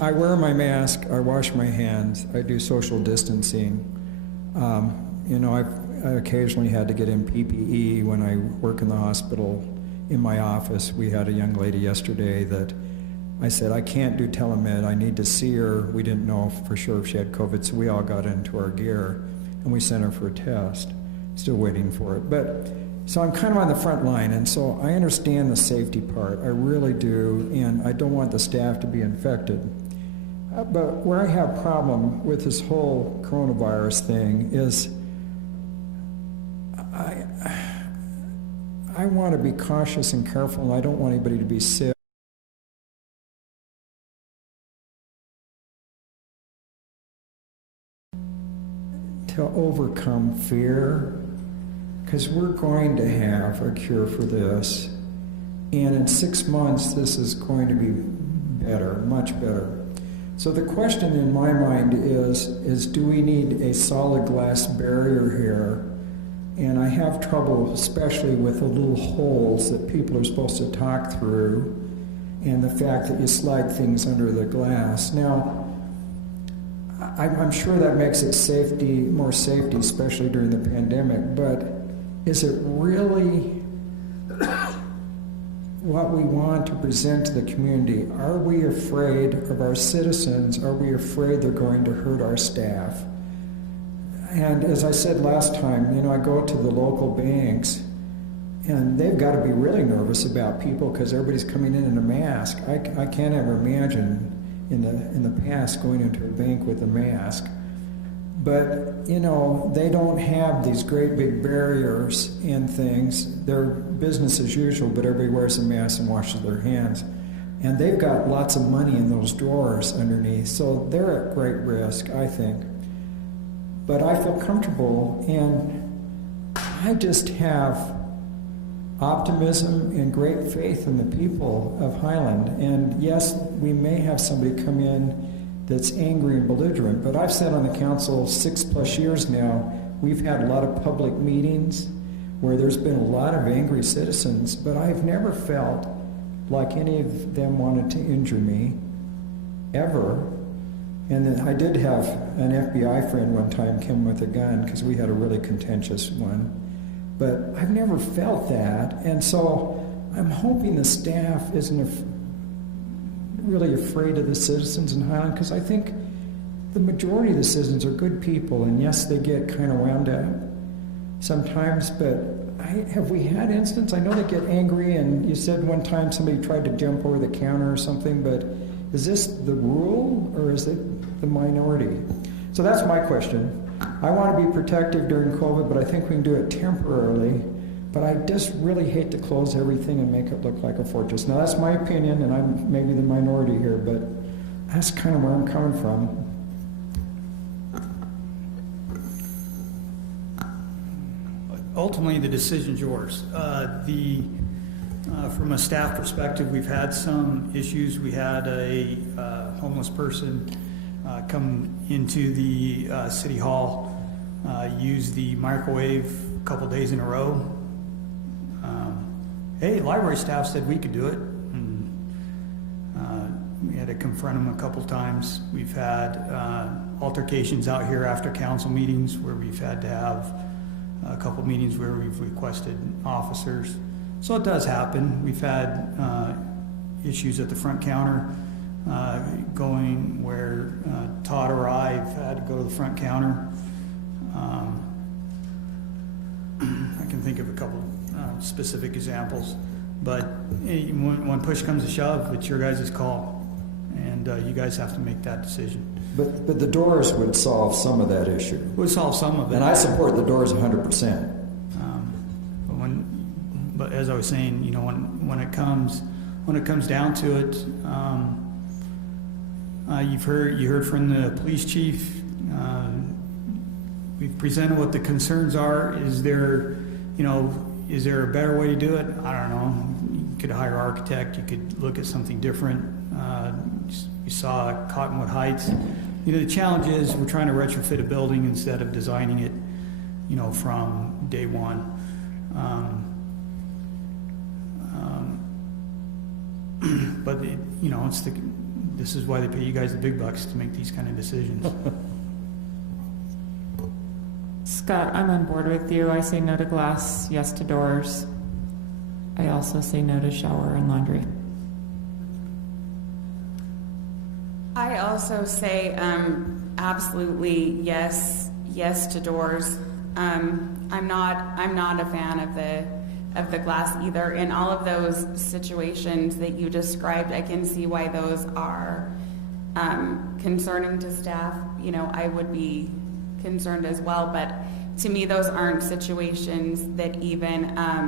I wear my mask, I wash my hands, I do social distancing. You know, I occasionally had to get in PPE when I work in the hospital. In my office, we had a young lady yesterday that I said, I can't do telemed, I need to see her. We didn't know for sure if she had COVID, so we all got into our gear and we sent her for a test. Still waiting for it. But so I'm kind of on the front line, and so I understand the safety part, I really do, and I don't want the staff to be infected. But where I have a problem with this whole coronavirus thing is I want to be cautious and careful, and I don't want anybody to be sick. To overcome fear, because we're going to have a cure for this, and in 6 months this is going to be better, much better. So the question in my mind is do we need a solid glass barrier here? And I have trouble especially with the little holes that people are supposed to talk through and the fact that you slide things under the glass. Now, I'm sure that makes it more safety, especially during the pandemic, but is it really what we want to present to the community? Are we afraid of our citizens? Are we afraid they're going to hurt our staff? And as I said last time, you know, I go to the local banks And they've got to be really nervous about people because everybody's coming in a mask. I can't ever imagine in the past going into a bank with a mask. But, you know, they don't have these great big barriers and things. They're business as usual, but everybody wears a mask and washes their hands. And they've got lots of money in those drawers underneath, so they're at great risk, I think. But I feel comfortable, and I just have optimism and great faith in the people of Highland. And yes, we may have somebody come in that's angry and belligerent, but I've sat on the council 6+ years now. We've had a lot of public meetings where there's been a lot of angry citizens, but I've never felt like any of them wanted to injure me, ever. And then I did have an FBI friend one time come with a gun because we had a really contentious one. But I've never felt that, and so I'm hoping the staff isn't really afraid of the citizens in Highland, because I think the majority of the citizens are good people, and yes, they get kind of wound up sometimes, but have we had instances? I know they get angry, and you said one time somebody tried to jump over the counter or something, but is this the rule, or is it the minority? So that's my question. I want to be protective during COVID, but I think we can do it temporarily. But I just really hate to close everything and make it look like a fortress. Now, that's my opinion, and I'm maybe the minority here, but that's kind of where I'm coming from. Ultimately, the decision's yours. From a staff perspective, we've had some issues. We had a homeless person come into the City Hall, use the microwave a couple days in a row. Hey, library staff said we could do it. And, we had to confront him a couple times. We've had altercations out here after council meetings where we've had to have a couple meetings where we've requested officers. So it does happen. We've had issues at the front counter going where Todd or I have had to go to the front counter. I can think of a couple specific examples, but when push comes to shove, it's your guys' call, and you guys have to make that decision. But the doors would solve some of that issue. Would solve some of it. And I support the doors 100%. But as I was saying, you know, when it comes down to it, you heard from the police chief. We've presented what the concerns are. Is there a better way to do it? I don't know. You could hire an architect. You could look at something different. You saw Cottonwood Heights. You know, the challenge is we're trying to retrofit a building instead of designing it, you know, from day one. But this is why they pay you guys the big bucks to make these kind of decisions. Scott, I'm on board with you. I say no to glass, yes to doors. I also say no to shower and laundry. I also say absolutely yes to doors. I'm not a fan of the glass either. In all of those situations that you described, I can see why those are concerning to staff. You know, I would be concerned as well, but to me those aren't situations that even I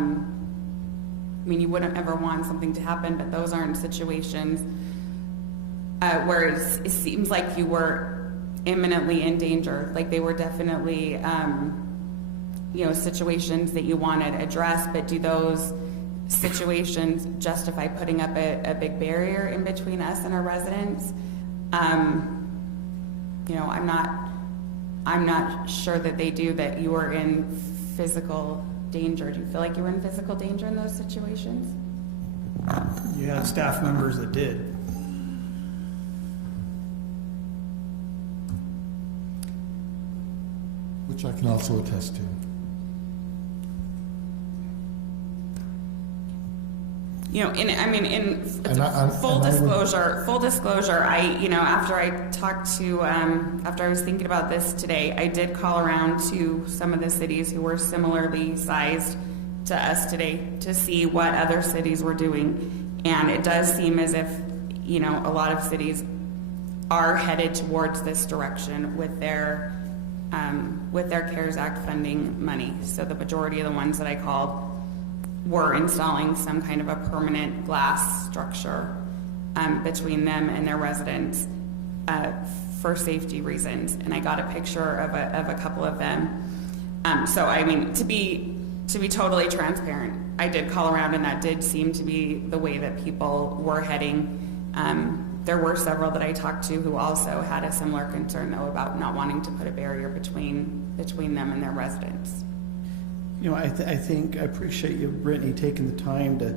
mean, you wouldn't ever want something to happen, but those aren't situations where it seems like you were imminently in danger. Like they were definitely situations that you wanted addressed, but do those situations justify putting up a big barrier in between us and our residents? I'm not sure that they do, that you were in physical danger. Do you feel like you were in physical danger in those situations? You had staff members that did. Which I can also attest to. You know, full disclosure, after I was thinking about this today, I did call around to some of the cities who were similarly sized to us today to see what other cities were doing. And it does seem as if, you know, a lot of cities are headed towards this direction with their CARES Act funding money. So the majority of the ones that I called were installing some kind of a permanent glass structure between them and their residents for safety reasons. And I got a picture of a couple of them. So I mean, to be totally transparent, I did call around, and that did seem to be the way that people were heading. There were several that I talked to who also had a similar concern, though, about not wanting to put a barrier between them and their residents. You know, I think I appreciate you, Brittany, taking the time to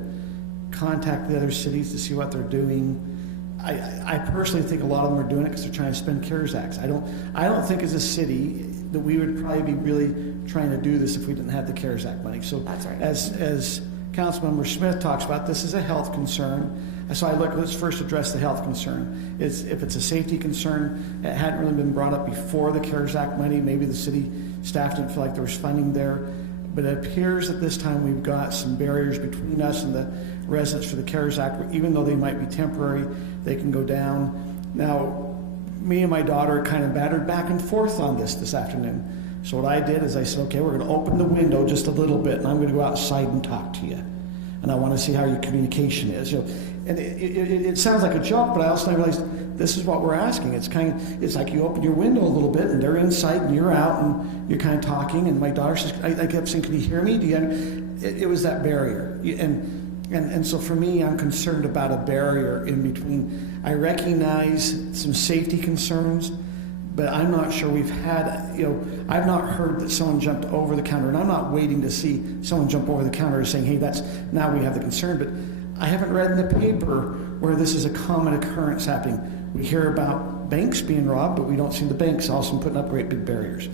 contact the other cities to see what they're doing. I personally think a lot of them are doing it because they're trying to spend CARES Acts. I don't think as a city that we would probably be really trying to do this if we didn't have the CARES Act money. So that's right. As Councilmember Smith talks about, this is a health concern. So let's first address the health concern. If it's a safety concern, it hadn't really been brought up before the CARES Act money. Maybe the city staff didn't feel like there was funding there. But it appears at this time we've got some barriers between us and the residents for the CARES Act. Even though they might be temporary, they can go down. Now, me and my daughter kind of battered back and forth on this afternoon. So what I did is I said, okay, we're going to open the window just a little bit, and I'm going to go outside and talk to you. And I want to see how your communication is. You know, and it sounds like a joke, but I also realized this is what we're asking. It's like you open your window a little bit, and they're inside, and you're out, and you're kind of talking. And my daughter says, I kept saying, "Can you hear me?" It was that barrier. And so for me, I'm concerned about a barrier in between. I recognize some safety concerns, but I'm not sure we've had, I've not heard that someone jumped over the counter, and I'm not waiting to see someone jump over the counter and saying, hey, now we have the concern, but I haven't read in the paper where this is a common occurrence happening. We hear about banks being robbed, but we don't see the banks also putting up great big barriers.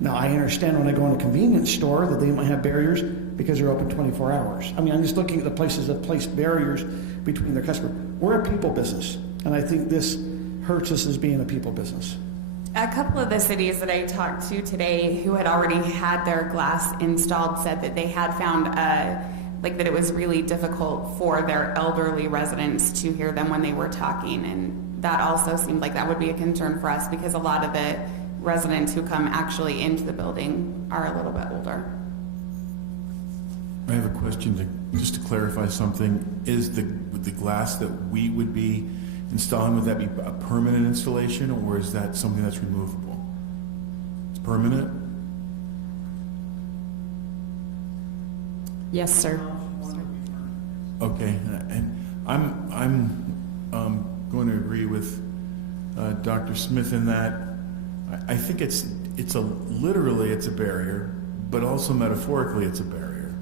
Now, I understand when I go in a convenience store that they might have barriers because they're open 24 hours. I mean, I'm just looking at the places that place barriers between their customers. We're a people business, and I think this hurts us as being a people business. A couple of the cities that I talked to today who had already had their glass installed said that they had found that it was really difficult for their elderly residents to hear them when they were talking, and that also seemed like that would be a concern for us because a lot of the residents who come actually into the building are a little bit older. I have a question just to clarify something. Is the glass that we would be installing, would that be a permanent installation, or is that something that's removable? It's permanent? Yes, sir. Okay, and I'm going to agree with Dr. Smith in that I think it's literally it's a barrier, but also metaphorically it's a barrier.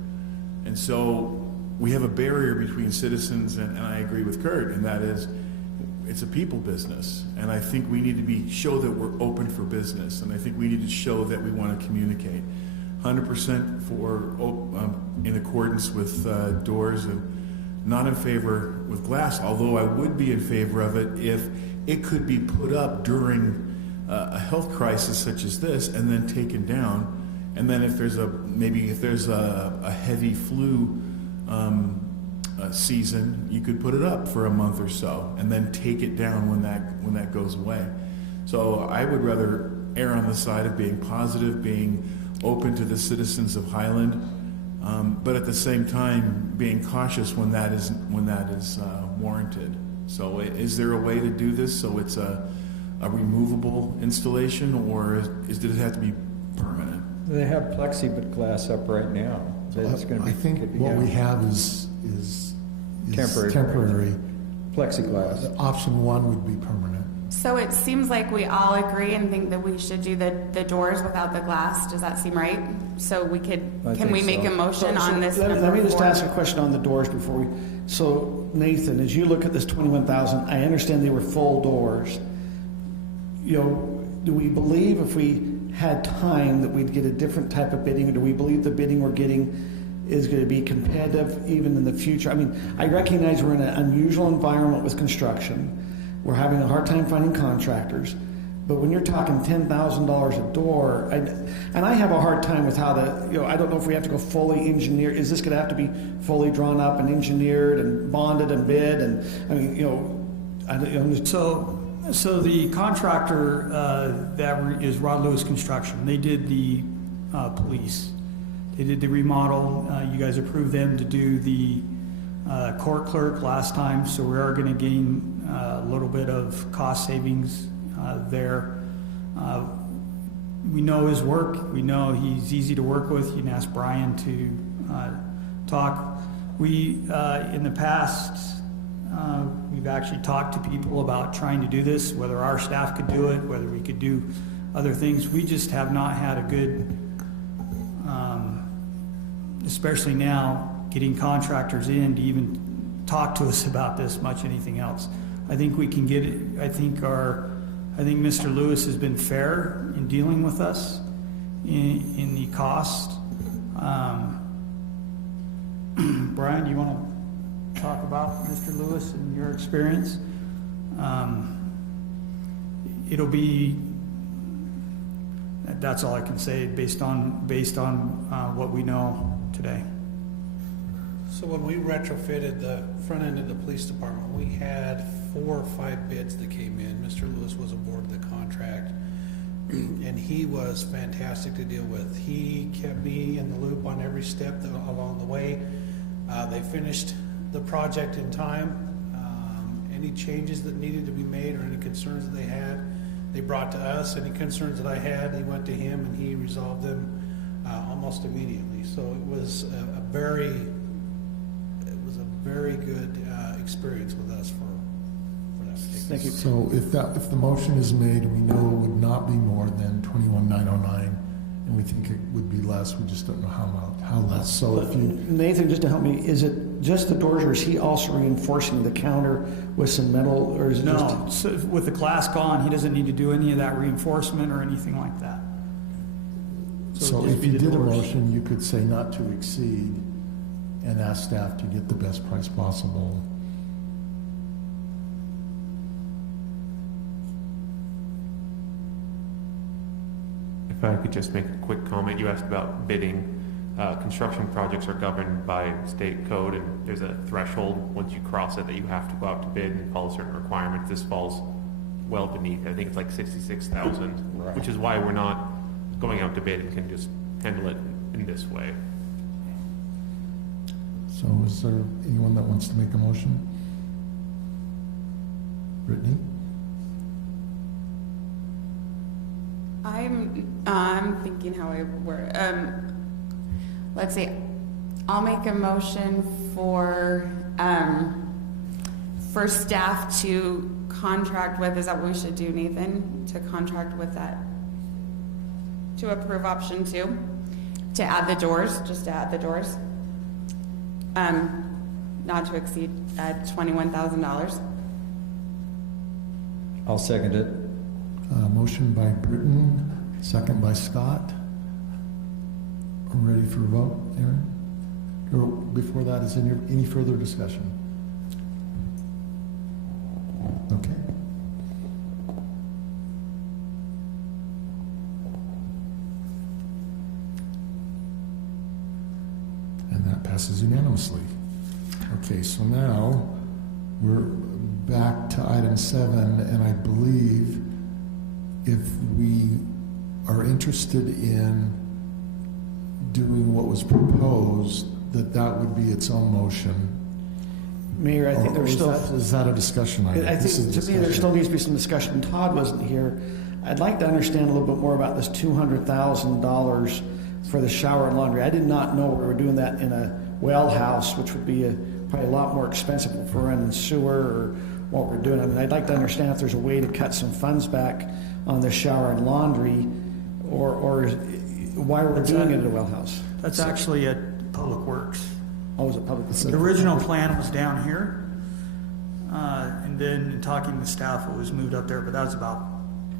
And so we have a barrier between citizens, and I agree with Kurt, and that is it's a people business. And I think we need to show that we're open for business, and I think we need to show that we want to communicate. 100% for in accordance with doors, and not in favor with glass, although I would be in favor of it if it could be put up during a health crisis such as this and then taken down. And then if there's a heavy flu season, you could put it up for a month or so and then take it down when that goes away. So I would rather err on the side of being positive, being open to the citizens of Highland, but at the same time being cautious when that is warranted. So is there a way to do this so it's a removable installation, or does it have to be permanent? They have plexiglass up right now. That's going to be, I think what we have is temporary. Plexiglass. Option one would be permanent. So it seems like we all agree and think that we should do the doors without the glass. Does that seem right? So can we make a motion on this? Let me just ask a question on the doors before we. So Nathan, as you look at this 21,000, I understand they were full doors. Do we believe if we had time that we'd get a different type of bidding, or do we believe the bidding we're getting is going to be competitive even in the future? I mean, I recognize we're in an unusual environment with construction. We're having a hard time finding contractors, But when you're talking $10,000 a door, and I have a hard time with how I don't know if we have to go fully engineered. Is this going to have to be fully drawn up and engineered and bonded and bid? And I mean, So the contractor that is Rod Lewis Construction. They did the police. They did the remodel. You guys approved them to do the court clerk last time, so we are going to gain a little bit of cost savings there. We know his work. We know he's easy to work with. You can ask Brian to talk. We, in the past, we've actually talked to people about trying to do this, whether our staff could do it, whether we could do other things. We just have not had a good, especially now, getting contractors in to even talk to us about this much anything else. I think we can get it. I think Mr. Lewis has been fair in dealing with us in the cost. Brian, do you want to talk about Mr. Lewis and your experience? It'll be, that's all I can say based on what we know today. So when we retrofitted the front end of the police department, we had 4 or 5 bids that came in. Mr. Lewis was aboard the contract, and he was fantastic to deal with. He kept me in the loop on every step along the way. They finished the project in time. Any changes that needed to be made or any concerns that they had, they brought to us. Any concerns that I had, they went to him, and he resolved them almost immediately. So it was a very good experience with us for that. Thank you. So if the motion is made, we know it would not be more than 21,909, and we think it would be less. We just don't know how less. So if you, Nathan, just to help me, is it just the doors, or is he also reinforcing the counter with some metal, or is it just? No, so with the glass gone, he doesn't need to do any of that reinforcement or anything like that. So if you did a motion, you could say not to exceed and ask staff to get the best price possible. If I could just make a quick comment, you asked about bidding. Construction projects are governed by state code, and there's a threshold once you cross it that you have to go out to bid and follow certain requirements. This falls well beneath. I think it's like 66,000, Right. which is why we're not going out to bid and can just handle it in this way. So is there anyone that wants to make a motion? Brittany? I'm thinking how I word. Let's see. I'll make a motion for staff to contract with. Is that what we should do, Nathan? To contract with that. To approve option 2. To add the doors. Just to add the doors. Not to exceed $21,000. I'll second it. Motion by Britton, second by Scott. Are we ready for a vote, Aaron? Or before that, is there any further discussion? Okay. And that passes unanimously. Okay, so now we're back to item 7, and I believe if we are interested in doing what was proposed, that would be its own motion. Mayor, I think there's still... Is that a discussion item? I think, to me, there still needs to be some discussion. Todd wasn't here. I'd like to understand a little bit more about this $200,000 for the shower and laundry. I did not know we were doing that in a well house, which would be probably a lot more expensive if we're running sewer or what we're doing. I mean, I'd like to understand if there's a way to cut some funds back on the shower and laundry, or why we're doing it at a well house. That's actually at Public Works. Oh, is it Public Works? The original plan was down here, and then in talking to staff, it was moved up there, but that was about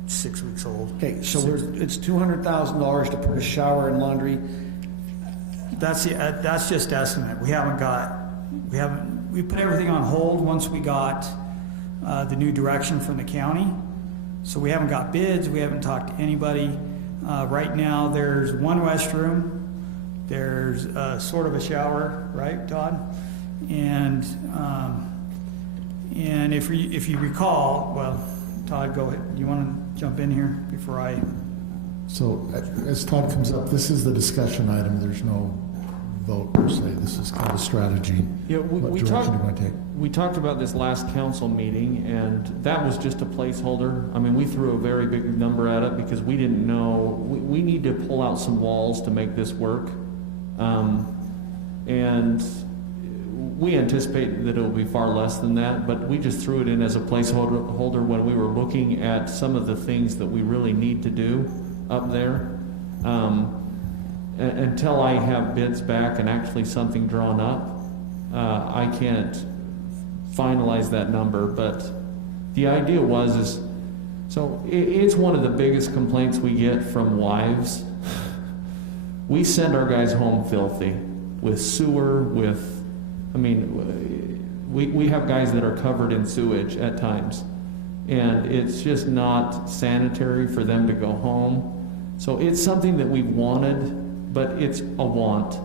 6 weeks old. Okay, so it's $200,000 to put a shower and laundry. That's just estimate. We put everything on hold once we got the new direction from the county. So we haven't got bids, we haven't talked to anybody. Right now, there's one restroom, there's sort of a shower, right, Todd? And if you recall, well, Todd, go ahead. You want to jump in here before I? So as Todd comes up, this is the discussion item. There's no vote per se. This is kind of a strategy. Yeah, What direction do you want to take? we talked about this last council meeting, and that was just a placeholder. I mean, we threw a very big number at it because we didn't know, we need to pull out some walls to make this work. And we anticipate that it will be far less than that, but we just threw it in as a placeholder when we were looking at some of the things that we really need to do up there. Until I have bids back and actually something drawn up, I can't finalize that number. But the idea was, so it's one of the biggest complaints we get from wives. We send our guys home filthy with sewer, we have guys that are covered in sewage at times, and it's just not sanitary for them to go home. So it's something that we've wanted, but it's a want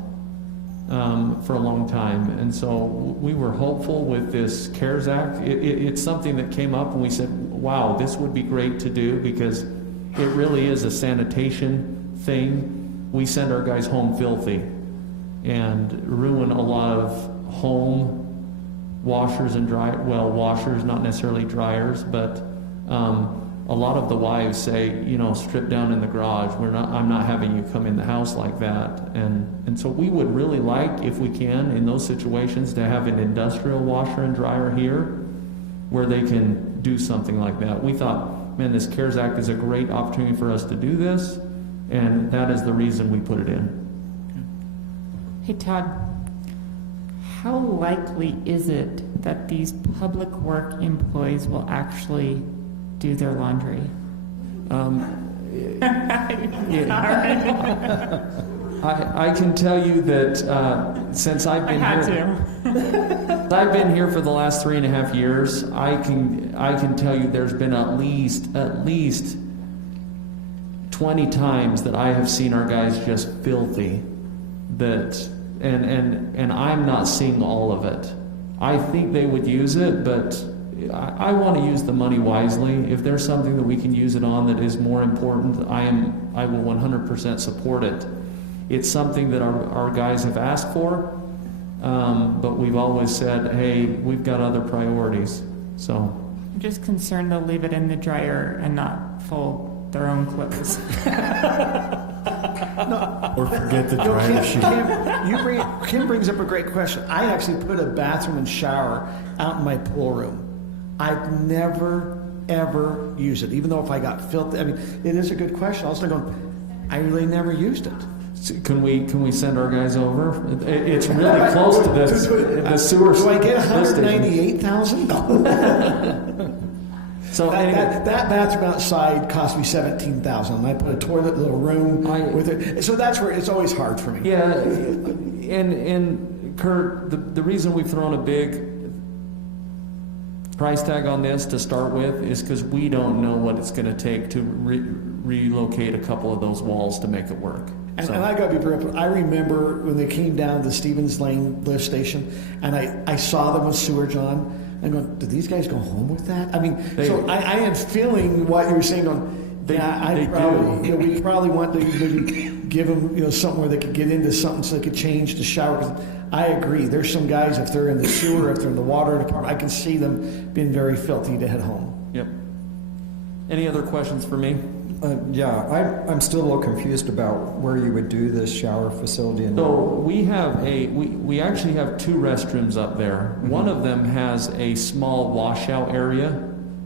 for a long time. And so we were hopeful with this CARES Act. It's something that came up and we said, wow, this would be great to do because it really is a sanitation thing. We send our guys home filthy and ruin a lot of home washers and washers, not necessarily dryers, but a lot of the wives say, strip down in the garage. I'm not having you come in the house like that. And so we would really like, if we can, in those situations, to have an industrial washer and dryer here where they can do something like that. We thought, man, this CARES Act is a great opportunity for us to do this, and that is the reason we put it in. Hey, Todd, how likely is it that these public work employees will actually do their laundry? I can tell you that since I've been I've been here for the last 3.5 years. I can tell you there's been at least 20 times that I have seen our guys just filthy. And I'm not seeing all of it. I think they would use it, but I want to use the money wisely. If there's something that we can use it on that is more important, I will 100% support it. It's something that our guys have asked for, but we've always said, hey, we've got other priorities. So I'm just concerned they'll leave it in the dryer and not fold their own clothes. Or forget the dryer sheet. Kim brings up a great question. I actually put a bathroom and shower out in my pool room. I've never, ever used it, even though if I got filthy. I mean, it is a good question. I was going, I really never used it. So can we send our guys over? It's really close to the sewer. Do I get $198,000? So that bathroom outside cost me $17,000. And I put a toilet, little room with it. So that's where it's always hard for me. Yeah, and Kurt, the reason we've thrown a big price tag on this to start with is because we don't know what it's going to take to relocate a couple of those walls to make it work. And I got to be very open. I remember when they came down to the Stevens Lane lift station, and I saw them with sewage on. I'm going, did these guys go home with that? I mean, I am feeling what you're saying on. We probably want to maybe give them, something where they could get into something so they could change the shower. 'Cause I agree. There's some guys, if they're in the sewer, if they're in the water department, I can see them being very filthy to head home. Yep. Any other questions for me? I'm still a little confused about where you would do this shower facility. So we actually have 2 restrooms up there. Mm-hmm. One of them has a small washout area.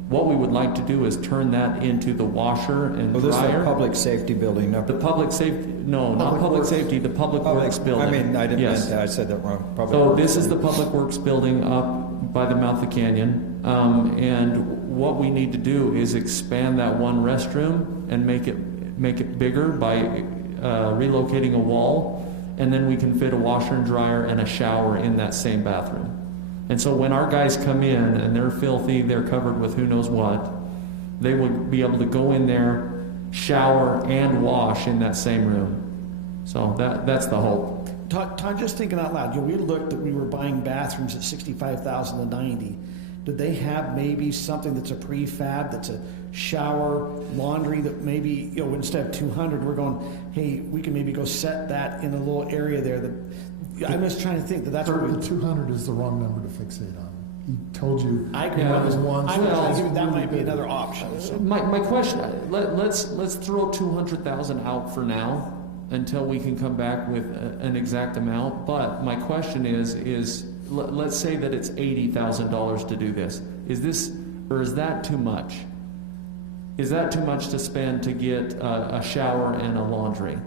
What we would like to do is turn that into the washer and dryer. This is a public safety building. The public safety, no, not public safety, the public works building. I mean, I didn't mean that. I said that wrong. So this is the public works building up by the mouth of the canyon. And what we need to do is expand that one restroom and make it bigger by relocating a wall, and then we can fit a washer and dryer and a shower in that same bathroom. And so when our guys come in and they're filthy, they're covered with who knows what, They would be able to go in there, shower, and wash in that same room. So that's the hope. Todd, just thinking out loud, we looked that we were buying bathrooms at $65,000 to $90,000. Did they have maybe something that's a prefab, that's a shower, laundry, that maybe, instead of 200, we're going, hey, we can maybe go set that in a little area there that, I'm just trying to think that's what the 200 is the wrong number to fixate on. He told you. I agree. That was one. That might be another option. So. My question, let's throw 200,000 out for now until we can come back with an exact amount. But my question is let's say that it's $80,000 to do this. Is that too much? Is that too much to spend to get a shower and a laundry?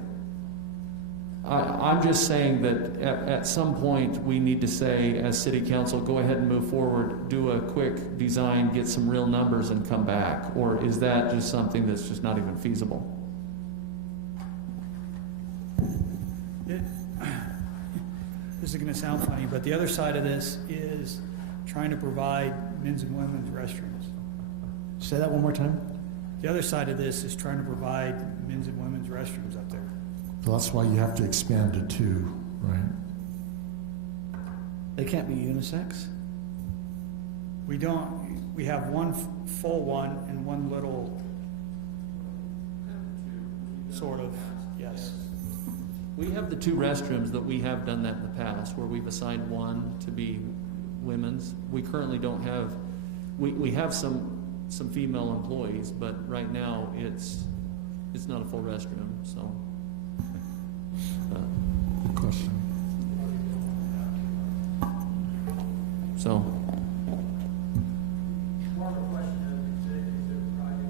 I'm just saying that at some point we need to say, as City Council, go ahead and move forward, do a quick design, get some real numbers and come back. Or is that just something that's just not even feasible? This is going to sound funny, but the other side of this is trying to provide men's and women's restrooms. Say that one more time. The other side of this is trying to provide men's and women's restrooms up there. So that's why you have to expand to 2, right? They can't be unisex? We don't. We have one full one and one little sort of, yes. We have the 2 restrooms that we have done that in the past, where we've assigned one to be women's. We currently don't have, we have some female employees, but right now it's not a full restroom, so. Good question. So. More of a question of executive project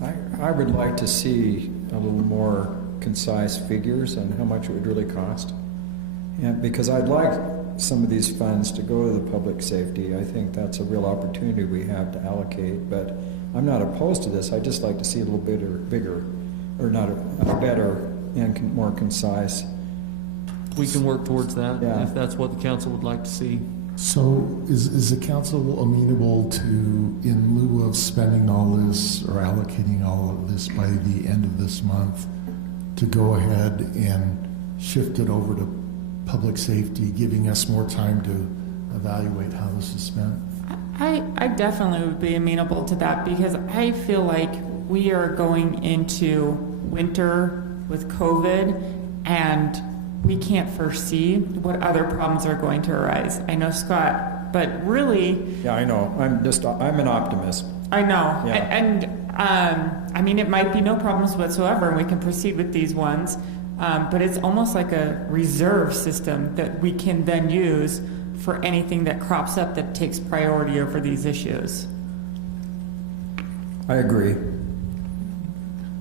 resolution. I would like to see a little more concise figures on how much it would really cost. And because I'd like some of these funds to go to the public safety. I think that's a real opportunity we have to allocate, but I'm not opposed to this. I'd just like to see a little bigger, or not a better and more concise. We can work towards that, yeah, if that's what the council would like to see. So is the council amenable to, in lieu of spending all this or allocating all of this by the end of this month, to go ahead and shift it over to public safety, giving us more time to evaluate how this is spent? I definitely would be amenable to that, because I feel like we are going into winter with COVID and we can't foresee what other problems are going to arise. I know, Scott, but really... Yeah, I know. I'm an optimist. I know. Yeah. And I mean, it might be no problems whatsoever and we can proceed with these ones, but it's almost like a reserve system that we can then use for anything that crops up that takes priority over these issues. I agree.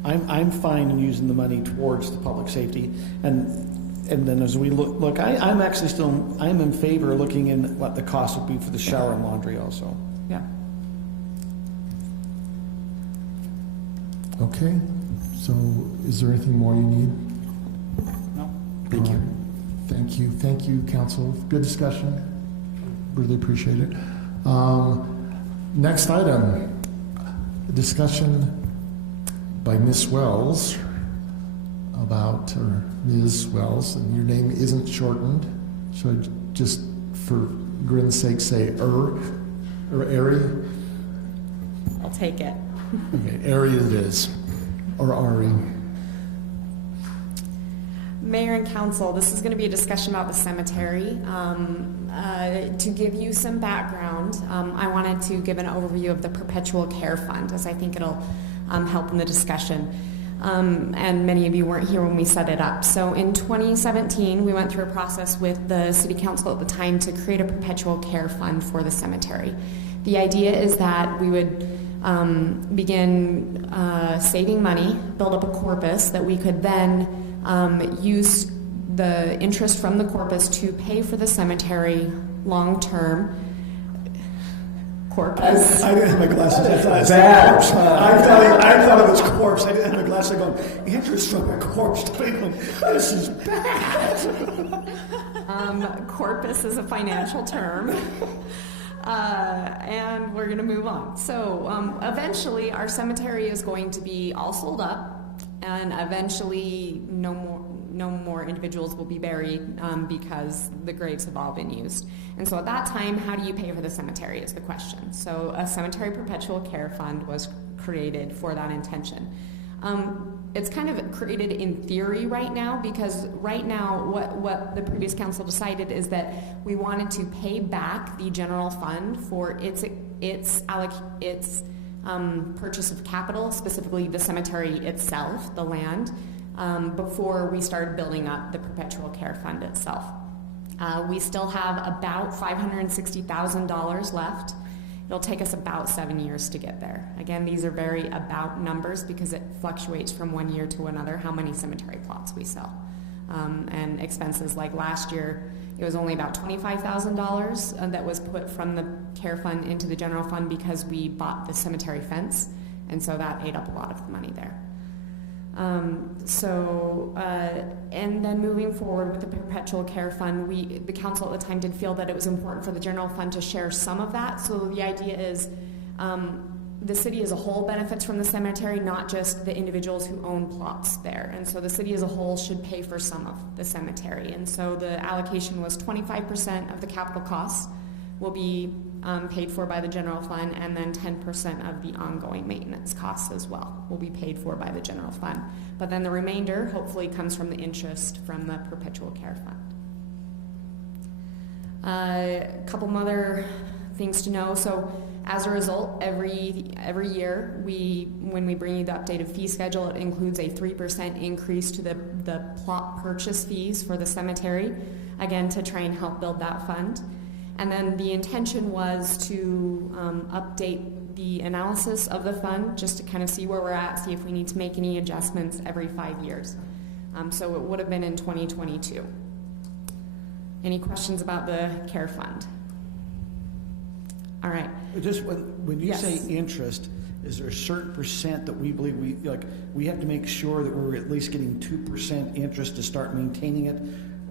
I'm fine in using the money towards the public safety, and then as we look, I'm actually I'm in favor of looking in what the cost would be for the shower and laundry also. Yeah. Okay, so is there anything more you need? No. Thank you. Thank you, council. Good discussion. Really appreciate it. Next item, discussion by Ms. Wells about, or Ms. Wells, and your name isn't shortened. Should I just, for grin's sake, say or Ari? I'll take it. Okay, Ari it is, or Ari. Mayor and council, this is going to be a discussion about the cemetery. To give you some background, I wanted to give an overview of the Perpetual Care Fund, as I think it'll help in the discussion. And many of you weren't here when we set it up. So in 2017, we went through a process with the city council at the time to create a Perpetual Care Fund for the cemetery. The idea is that we would begin saving money, build up a corpus that we could then use the interest from the corpus to pay for the cemetery long-term. Corpus. I didn't have my glasses. I thought it was corpse. I thought it was corpse. I didn't have my glasses. I go, interest from a corpse. This is bad. Corpus is a financial term. And we're going to move on. So eventually our cemetery is going to be all sold up, and eventually no more individuals will be buried because the graves have all been used. And so at that time, how do you pay for the cemetery is the question. So a cemetery perpetual care fund was created for that intention. It's kind of created in theory right now, because right now what the previous council decided is that we wanted to pay back the general fund for its purchase of capital, specifically the cemetery itself, the land, before we started building up the perpetual care fund itself. We still have about $560,000 left. It'll take us about 7 years to get there. Again, these are very about numbers because it fluctuates from one year to another how many cemetery plots we sell. And expenses like last year, it was only about $25,000 that was put from the care fund into the general fund because we bought the cemetery fence, and so that ate up a lot of the money there. And then moving forward with the perpetual care fund, the council at the time did feel that it was important for the general fund to share some of that. So the idea is the city as a whole benefits from the cemetery, not just the individuals who own plots there. And so the city as a whole should pay for some of the cemetery. And so the allocation was 25% of the capital costs will be paid for by the general fund, and then 10% of the ongoing maintenance costs as well will be paid for by the general fund. But then the remainder hopefully comes from the interest from the perpetual care fund. A couple other things to know. So as a result, every year when we bring you the updated fee schedule, it includes a 3% increase to the plot purchase fees for the cemetery, again to try and help build that fund. And then the intention was to update the analysis of the fund just to kind of see where we're at, see if we need to make any adjustments every 5 years. So it would have been in 2022. Any questions about the care fund? All right. Just when you say interest, is there a certain percent that we believe we have to make sure that we're at least getting 2% interest to start maintaining it?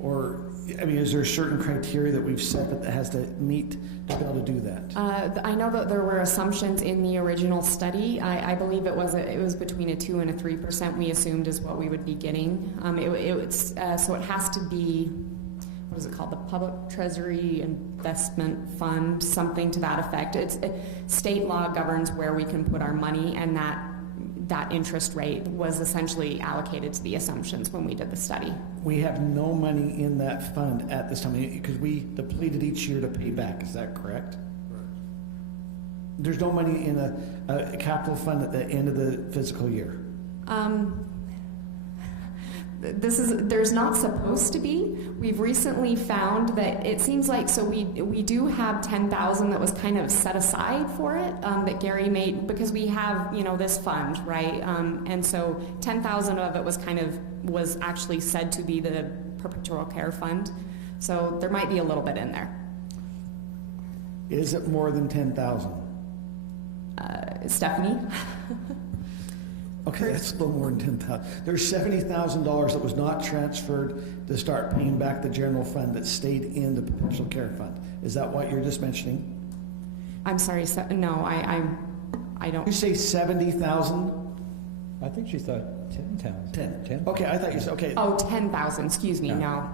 Or, I mean, is there a certain criteria that we've set that has to meet to be able to do that? I know that there were assumptions in the original study. I believe it was between a 2 and a 3% we assumed is what we would be getting. So it has to be, what is it called? The Public Treasury Investment Fund, something to that effect. State law governs where we can put our money, and that interest rate was essentially allocated to the assumptions when we did the study. We have no money in that fund at this time because we deplete it each year to pay back. Is that correct? Right. There's no money in a capital fund at the end of the fiscal year. There's not supposed to be. We've recently found that it seems like, so we do have 10,000 that was kind of set aside for it, that Gary made, because we have, this fund, right? And so 10,000 of it was actually said to be the perpetual care fund. So there might be a little bit in there. Is it more than 10,000? Stephanie? Okay, that's a little more than 10,000. There's $70,000 that was not transferred to start paying back the general fund that stayed in the perpetual care fund. Is that what you're just mentioning? I'm sorry, no, I don't. You say 70,000? I think she thought 10,000. 10. Okay, I thought you said, okay. Oh, 10,000, excuse me, no.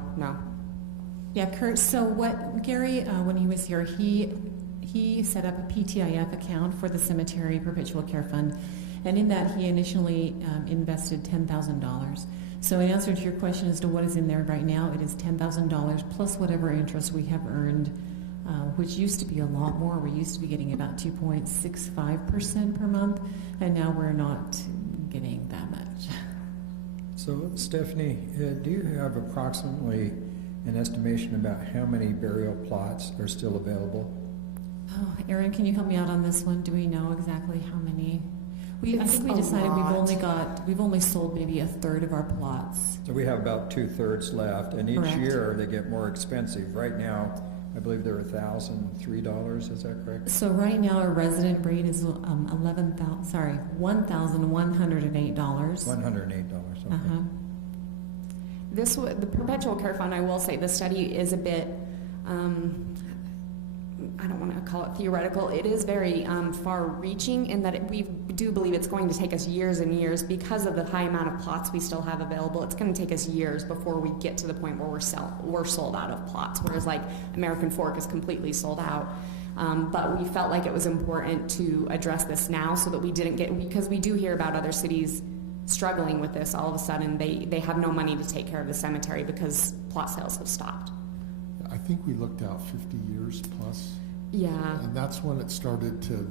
Yeah, Kurt, so what Gary, when he was here, he set up a PTIF account for the cemetery perpetual care fund. And in that, he initially invested $10,000. So in answer to your question as to what is in there right now, it is $10,000 plus whatever interest we have earned, which used to be a lot more. We used to be getting about 2.65% per month, and now we're not getting that much. So, Stephanie, do you have approximately an estimation about how many burial plots are still available? Oh, Erin, can you help me out on this one? Do we know exactly how many? I think we decided we've only sold maybe a third of our plots. So we have about 2/3 left, and each Correct. year they get more expensive. Right now, I believe they're $1,003. Is that correct? So right now our resident rate is $1,108. $108. Okay. The perpetual care fund, I will say, the study is a bit, I don't want to call it theoretical. It is very far-reaching in that we do believe it's going to take us years and years because of the high amount of plots we still have available. It's going to take us years before we get to the point where we're sold out of plots, whereas like American Fork is completely sold out. But we felt like it was important to address this now so that we didn't get, because we do hear about other cities struggling with this. All of a sudden they have no money to take care of the cemetery because plot sales have stopped. I think we looked out 50 years plus. Yeah. And that's when it started to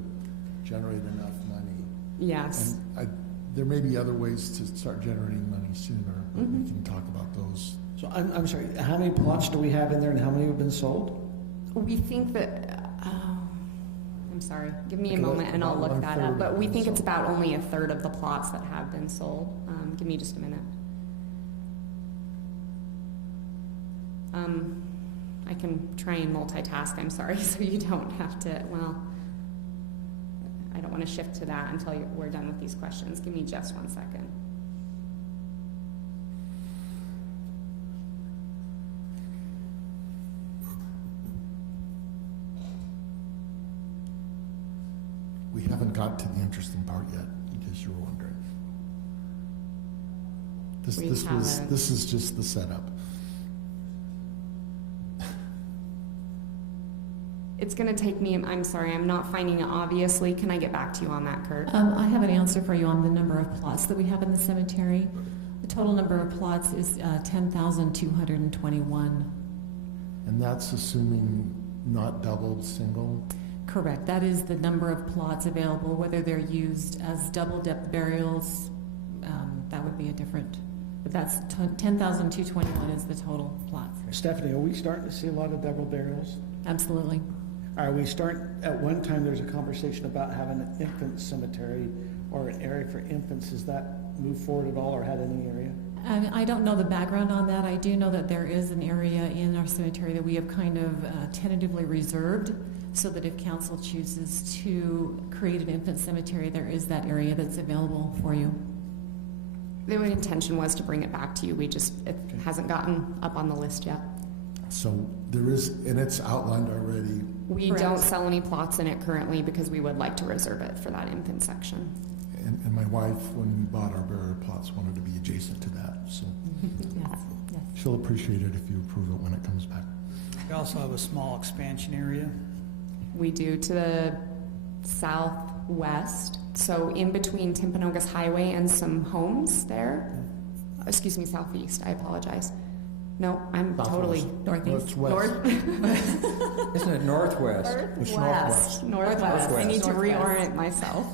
generate enough money. Yes. And there may be other ways to start generating money sooner, but we can talk about those. So I'm sorry, how many plots do we have in there and how many have been sold? We think that, I'm sorry, give me a moment and I'll look that up, but we think it's about only a third of the plots that have been sold. Give me just a minute. I can try and multitask, I'm sorry, so you don't have to, well, I don't want to shift to that until we're done with these questions. Give me just 1 second. We haven't got to the interesting part yet, in case you were wondering. This is just the setup. It's going to take me, I'm sorry, I'm not finding it obviously. Can I get back to you on that, Kurt? I have an answer for you on the number of plots that we have in the cemetery. The total number of plots is 10,221. And that's assuming not doubled, single? Correct. That is the number of plots available, whether they're used as double depth burials, that would be a different, but that's 10,221 is the total plots. Stephanie, are we starting to see a lot of double burials? Absolutely. Are we starting, at one time there's a conversation about having an infant cemetery or an area for infants. Has that moved forward at all or had any area? I don't know the background on that. I do know that there is an area in our cemetery that we have kind of tentatively reserved so that if council chooses to create an infant cemetery, there is that area that's available for you. The intention was to bring it back to you. It hasn't gotten up on the list yet. So there is, and it's outlined already. We don't sell any plots in it currently because we would like to reserve it for that infant section. And my wife, when we bought our burial plots, wanted to be adjacent to that. So yes. she'll appreciate it if you approve it when it comes back. We also have a small expansion area. We do to the southwest, so in between Timpanogos Highway and some homes there. Excuse me, southeast, I apologize. No, I'm totally northeast. North. Isn't it northwest? Northwest. I need to reorient myself.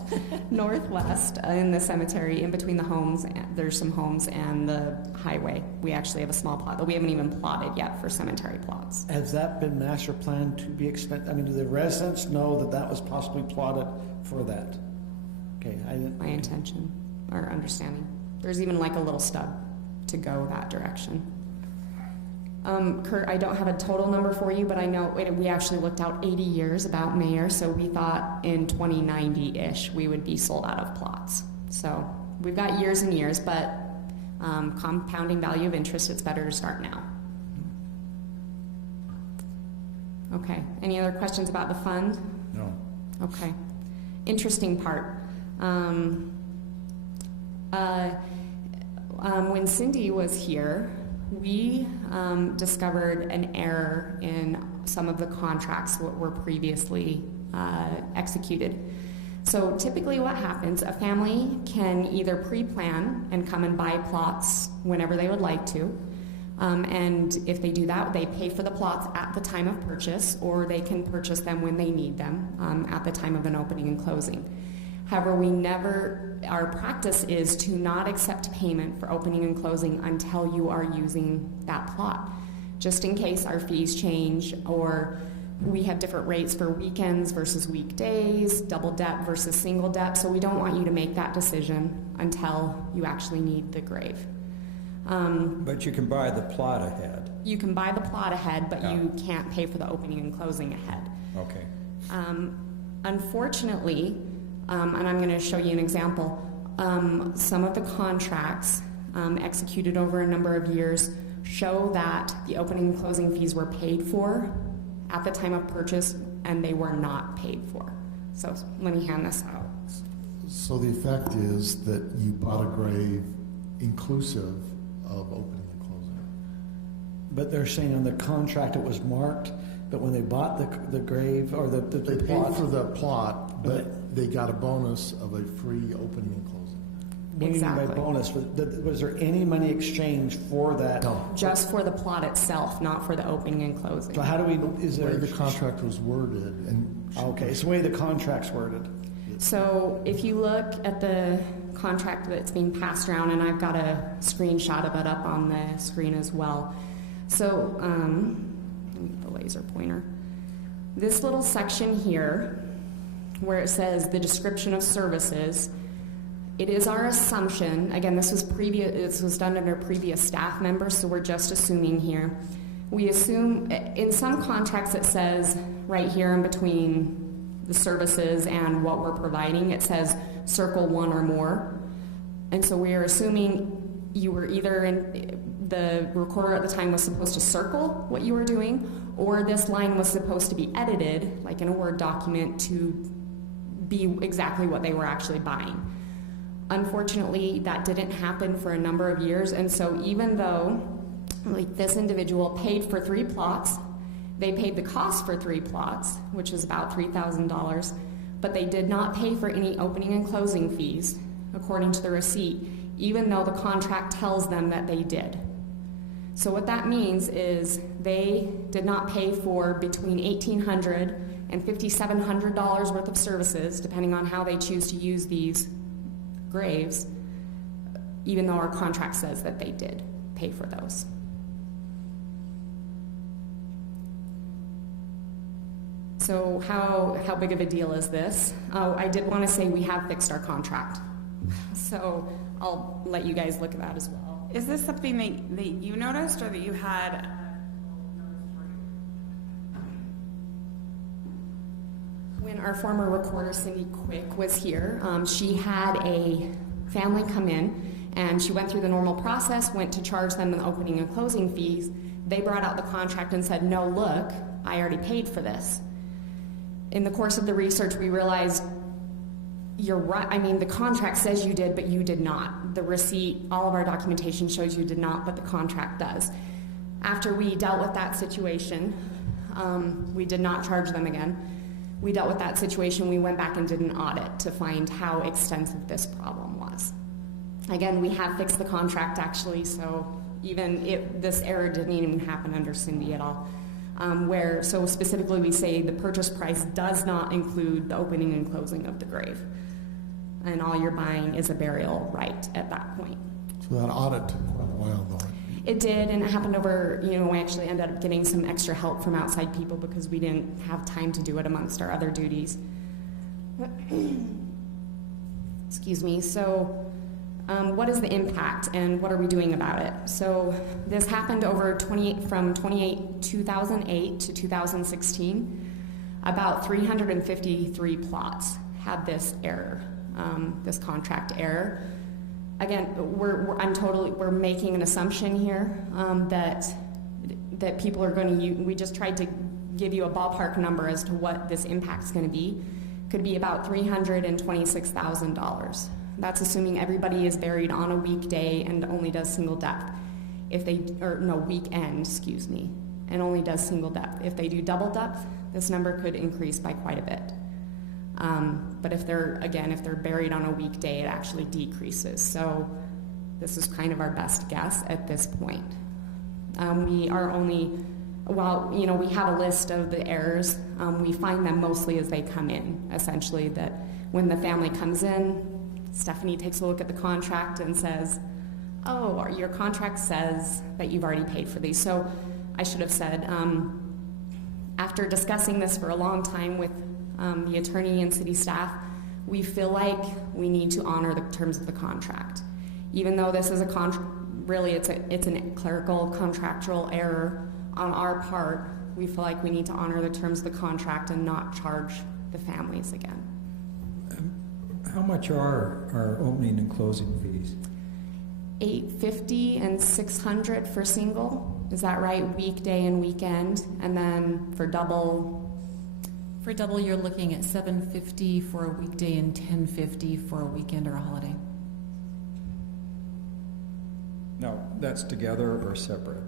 Northwest in the cemetery, in between the homes, there's some homes and the highway. We actually have a small plot, but we haven't even plotted yet for cemetery plots. Has that been master planned to be expended? I mean, do the residents know that that was possibly plotted for that? Okay, my intention or understanding. There's even like a little stub to go that direction. Kurt, I don't have a total number for you, but I know we actually looked out 80 years about mayor, so we thought in 2090-ish we would be sold out of plots. So we've got years and years, but compounding value of interest, it's better to start now. Okay, any other questions about the fund? No. Okay, interesting part. When Cindy was here, we discovered an error in some of the contracts that were previously executed. So typically what happens, a family can either pre-plan and come and buy plots whenever they would like to. And if they do that, they pay for the plots at the time of purchase, or they can purchase them when they need them at the time of an opening and closing. However, our practice is to not accept payment for opening and closing until you are using that plot, just in case our fees change, or we have different rates for weekends versus weekdays, double dep versus single dep, so we don't want you to make that decision until you actually need the grave. But you can buy the plot ahead. You can buy the plot ahead, but you can't pay for the opening and closing ahead. Okay. Unfortunately, and I'm going to show you an example, some of the contracts executed over a number of years show that the opening and closing fees were paid for at the time of purchase, and they were not paid for. So let me hand this out. So the effect is that you bought a grave inclusive of opening and closing. But they're saying on the contract it was marked, but when they bought the grave or the They plot, paid for the plot, but they got a bonus of a free opening and closing. what do you mean by Exactly. bonus? Was there any money exchanged for that? No. Just for the plot itself, not for the opening and closing. So how do we, is The way there? the contract was worded, and Okay, it's the way the contract's worded. So if you look at the contract that's being passed around, and I've got a screenshot of it up on the screen as well. So, let me get the laser pointer. This little section here, where it says the description of services, it is our assumption, again, this was done under previous staff members, so we're just assuming here. We assume, in some contracts it says right here in between the services and what we're providing, it says circle one or more. And so we are assuming you were either the recorder at the time was supposed to circle what you were doing, or this line was supposed to be edited, like in a Word document, to be exactly what they were actually buying. Unfortunately, that didn't happen for a number of years, and so even though this individual paid for 3 plots, they paid the cost for 3 plots, which is about $3,000, but they did not pay for any opening and closing fees, according to the receipt, even though the contract tells them that they did. So what that means is they did not pay for between $1,800 and $5,700 worth of services, depending on how they choose to use these graves, even though our contract says that they did pay for those. So how big of a deal is this? Oh, I did want to say we have fixed our contract. So I'll let you guys look at that as well. Is this something that you noticed or that you had? When our former recorder, Cindy Quick, was here, she had a family come in, and she went through the normal process, went to charge them the opening and closing fees. They brought out the contract and said, no, look, I already paid for this. In the course of the research, we realized you're right. I mean, the contract says you did, but you did not. The receipt, all of our documentation shows you did not, but the contract does. After we dealt with that situation, we did not charge them again. We dealt with that situation. We went back and did an audit to find how extensive this problem was. Again, we have fixed the contract actually, so even this error didn't even happen under Cindy at all. So specifically we say the purchase price does not include the opening and closing of the grave. And all you're buying is a burial right at that point. So that audit took quite a while, though. It did, and it happened over, we actually ended up getting some extra help from outside people because we didn't have time to do it amongst our other duties. Excuse me. So what is the impact and what are we doing about it? So this happened over from 2008 to 2016. About 353 plots had this error, this contract error. Again, we're making an assumption here that people are going to use. We just tried to give you a ballpark number as to what this impact is going to be. Could be about $326,000. That's assuming everybody is buried on a weekday and only does single depth. Weekend, excuse me, and only does single depth. If they do double depth, this number could increase by quite a bit. But if they're buried on a weekday, it actually decreases. So this is kind of our best guess at this point. We have a list of the errors. We find them mostly as they come in, essentially, that when the family comes in, Stephanie takes a look at the contract and says, oh, your contract says that you've already paid for these. So I should have said, after discussing this for a long time with the attorney and city staff, we feel like we need to honor the terms of the contract. Even though this is it's a clerical contractual error on our part, we feel like we need to honor the terms of the contract and not charge the families again. How much are our opening and closing fees? $850 and $600 for single. Is that right? Weekday and weekend, and then for double. For double, you're looking at $750 for a weekday and $1050 for a weekend or a holiday. Now, that's together or separate?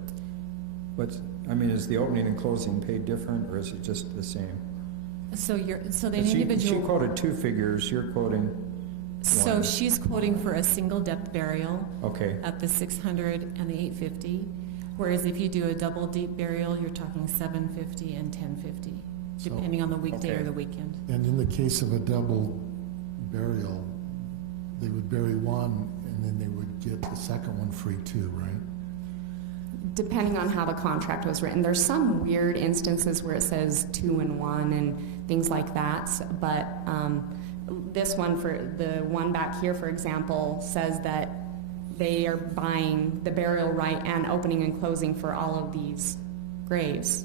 Is the opening and closing paid different, or is it just the same? So the She individual. quoted two figures, you're quoting So one. she's quoting for a single depth burial. Okay. At the $600 and the $850, whereas if you do a double deep burial, you're talking $750 and $1050, depending on the weekday or the weekend. And in the case of a double burial, they would bury one and then they would get the second one free too, right? Depending on how the contract was written. There's some weird instances where it says 2 and 1 and things like that, but this one, for the one back here, for example, says that they are buying the burial right and opening and closing for all of these graves.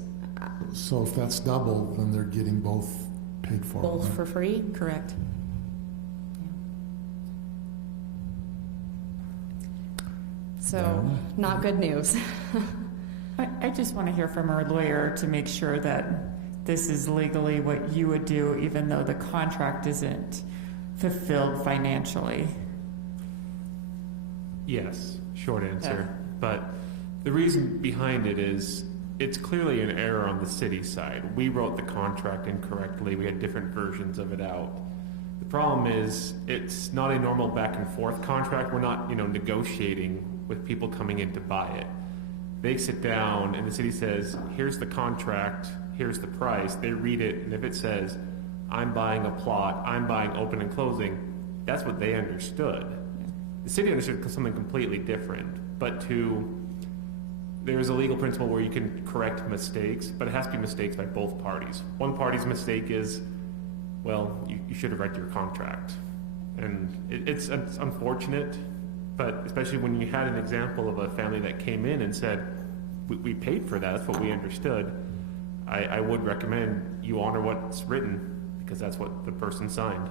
So if that's double, then they're getting both paid for. Both right? for free? Correct. So, not good news. I just want to hear from our lawyer to make sure that this is legally what you would do, even though the contract isn't fulfilled financially. Yes, short answer. But the reason behind it is it's clearly an error on the city side. We wrote the contract incorrectly. We had different versions of it out. The problem is it's not a normal back and forth contract. We're not, negotiating with people coming in to buy it. They sit down and the city says, here's the contract, here's the price. They read it, and if it says, I'm buying a plot, I'm buying open and closing, that's what they understood. The city understood something completely different, but there's a legal principle where you can correct mistakes, but it has to be mistakes by both parties. One party's mistake is, well, you should have read your contract. And it's unfortunate, but especially when you had an example of a family that came in and said, we paid for that, that's what we understood. I would recommend you honor what's written, because that's what the person signed.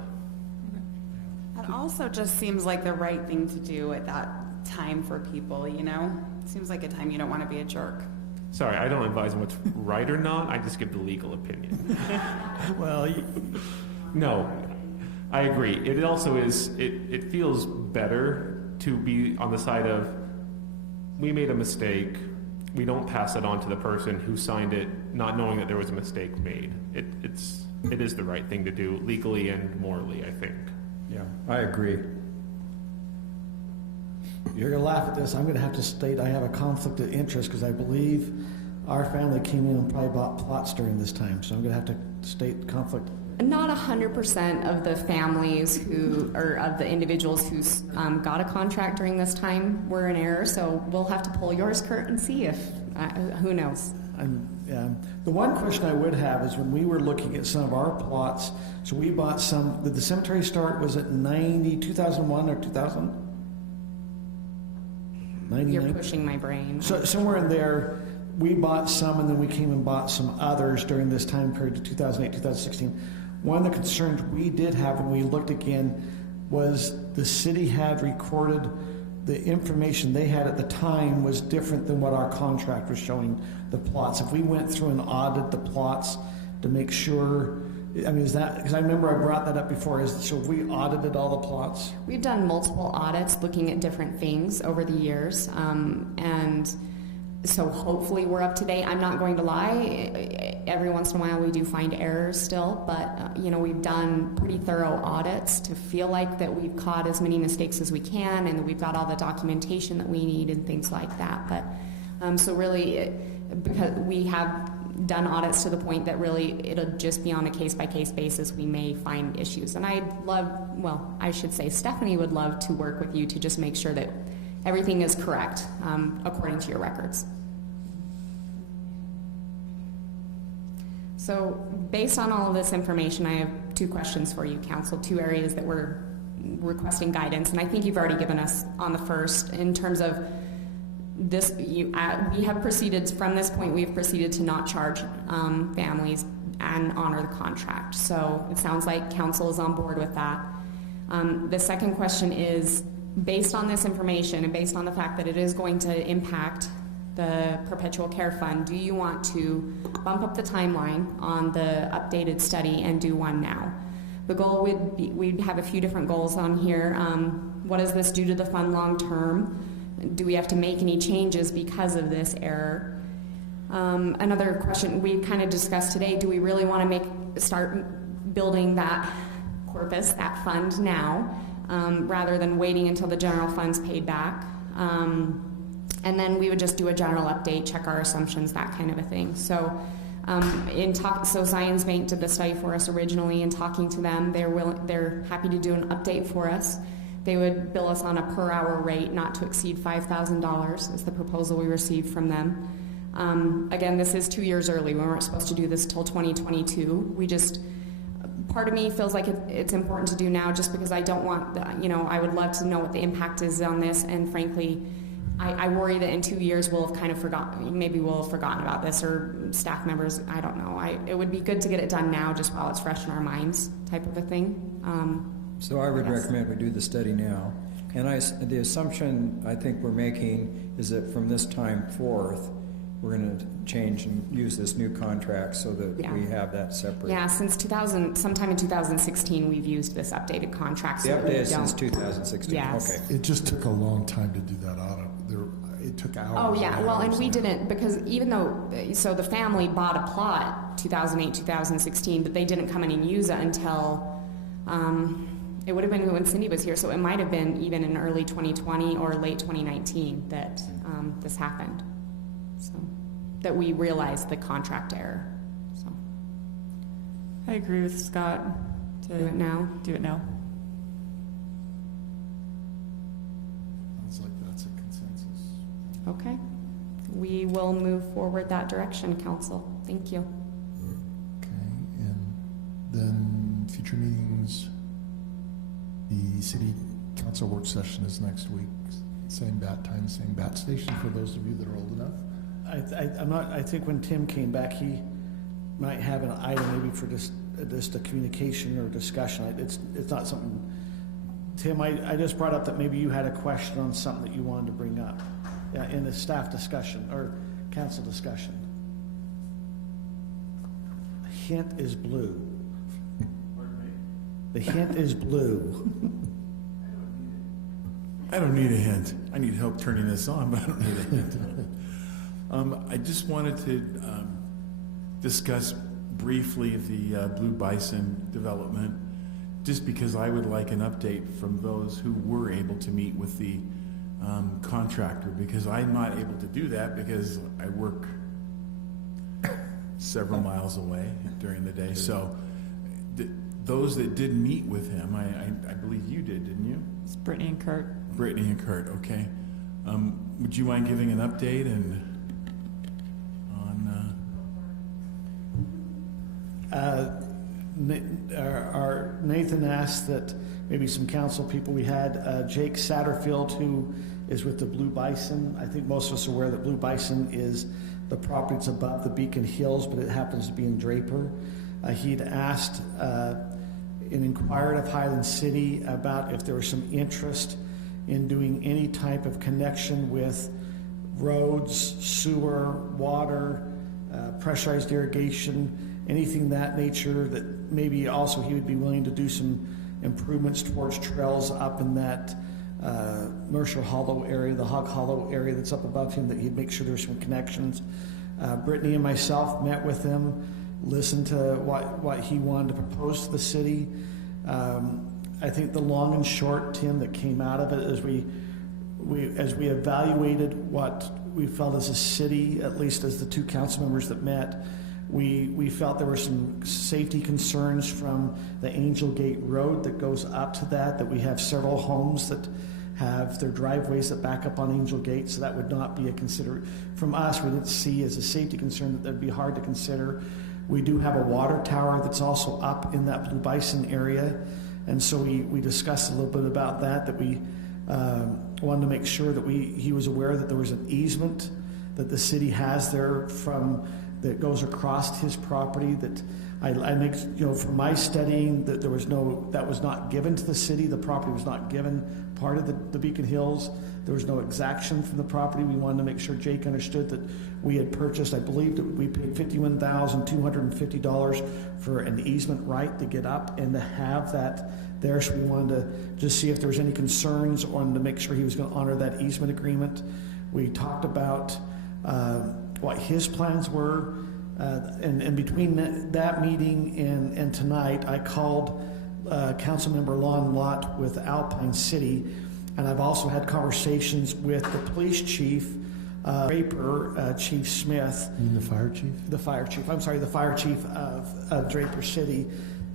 That also just seems like the right thing to do at that time for people, It seems like a time you don't want to be a jerk. Sorry, I don't advise what's right or not, I just give the legal opinion. Well, no, I agree. It also is, it feels better to be on the side of, we made a mistake, we don't pass it on to the person who signed it, not knowing that there was a mistake made. It is the right thing to do, legally and morally, I think. Yeah, I agree. You're going to laugh at this. I'm going to have to state I have a conflict of interest because I believe our family came in and probably bought plots during this time. So I'm going to have to state conflict. Not 100% of the families or of the individuals who got a contract during this time were in error. So we'll have to pull yours, Kurt, and see if, who knows. The one question I would have is when we were looking at some of our plots, so we bought some, did the cemetery start, was it 2001 or 2000? You're pushing my brain. So somewhere in there, we bought some and then we came and bought some others during this time period, 2008, 2016. One of the concerns we did have when we looked again was the city had recorded the information they had at the time was different than what our contract was showing the plots. If we went through and audited the plots to make sure, is that, because I remember I brought that up before, so we audited all the plots? We've done multiple audits looking at different things over the years, and so hopefully we're up to date. I'm not going to lie, every once in a while we do find errors still, but we've done pretty thorough audits to feel like that we've caught as many mistakes as we can and that we've got all the documentation that we need and things like that. But so really, because we have done audits to the point that really it'll just be on a case-by-case basis, we may find issues. And I should say Stephanie would love to work with you to just make sure that everything is correct according to your records. So based on all of this information, I have two questions for you, Council, two areas that we're requesting guidance. And I think you've already given us on the first in terms of this. We have proceeded, from this point, we have proceeded to not charge families and honor the contract. So it sounds like Council is on board with that. The second question is, based on this information and based on the fact that it is going to impact the perpetual care fund, do you want to bump up the timeline on the updated study and do one now? The goal would be, we'd have a few different goals on here. What does this do to the fund long term? Do we have to make any changes because of this error? Another question we kind of discussed today, do we really want to start building that corpus, that fund now, rather than waiting until the general fund's paid back? And then we would just do a general update, check our assumptions, that kind of a thing. So so Zions Bank did the study for us originally, and talking to them, they're happy to do an update for us. They would bill us on a per hour rate not to exceed $5,000 is the proposal we received from them. Again, this is 2 years early. We weren't supposed to do this till 2022. Part of me feels like it's important to do now, just because I don't want, I would love to know what the impact is on this, and frankly, I worry that in 2 years we'll have kind of maybe we'll have forgotten about this, or staff members, I don't know. It would be good to get it done now, just while it's fresh in our minds, type of a thing. So I would recommend we do the study now. And the assumption I think we're making is that from this time forth, we're going to change and use this new contract so that we have that separate. Yeah, since sometime in 2016, we've used this updated contract. The update is since 2016. Yes. Okay. It just took a long time to do that audit. It took hours. Oh yeah, well, and we didn't, because even though, so the family bought a plot 2008, 2016, but they didn't come in and use it until, it would have been when Cindy was here, so it might have been even in early 2020 or late 2019 that this happened. So, that we realized the contract error. So, I agree with Scott. Do it now. Do it now. Sounds like that's a consensus. Okay. We will move forward that direction, Council. Thank you. Okay, and then future meetings, the City Council work session is next week. Same bat time, same bat station for those of you that are old enough. I think when Tim came back, he might have an item maybe for just a communication or discussion. It's not something, Tim, I just brought up that maybe you had a question on something that you wanted to bring up in the staff discussion or council discussion. The hint is blue. Pardon me? The hint is blue. I don't need a hint. I need help turning this on, but I don't need a hint. I just wanted to discuss briefly the Blue Bison development, just because I would like an update from those who were able to meet with the contractor, because I'm not able to do that because I work several miles away during the day. So those that did meet with him, I believe you did, didn't you? It's Brittany and Kurt. Brittany and Kurt, okay. Would you mind giving an update Our Nathan asked that maybe some council people, we had Jake Satterfield, who is with the Blue Bison. I think most of us are aware that Blue Bison is the property that's above the Beacon Hills, but it happens to be in Draper. He'd asked and inquired of Highland City about if there was some interest in doing any type of connection with roads, sewer, water, pressurized irrigation, anything that nature, that maybe also he would be willing to do some improvements towards trails up in that Mercer Hollow area, the Hog Hollow area that's up above him, that he'd make sure there's some connections. Brittany and myself met with him, listened to what he wanted to propose to the city. I think the long and short, Tim, that came out of it as we evaluated what we felt as a city, at least as the two council members that met, we felt there were some safety concerns from the Angel Gate Road that goes up to that we have several homes that have their driveways that back up on Angel Gate, so that would not be a from us, we didn't see as a safety concern that that'd be hard to consider. We do have a water tower that's also up in that Blue Bison area, and so we discussed a little bit about that we wanted to make sure that he was aware that there was an easement that the city has there that goes across his property, that I make, from my studying, that that was not given to the city. The property was not given part of the Beacon Hills. There was no exaction from the property. We wanted to make sure Jake understood that we had purchased, I believe that we paid $51,250 for an easement right to get up and to have that there. So we wanted to just see if there was any concerns on to make sure he was going to honor that easement agreement. We talked about what his plans were. And between that meeting and tonight, I called Councilmember Lon Lott with Alpine City, and I've also had conversations with the police chief, Draper, Chief Smith. You mean the fire chief? The fire chief. I'm sorry, the fire chief of Draper City.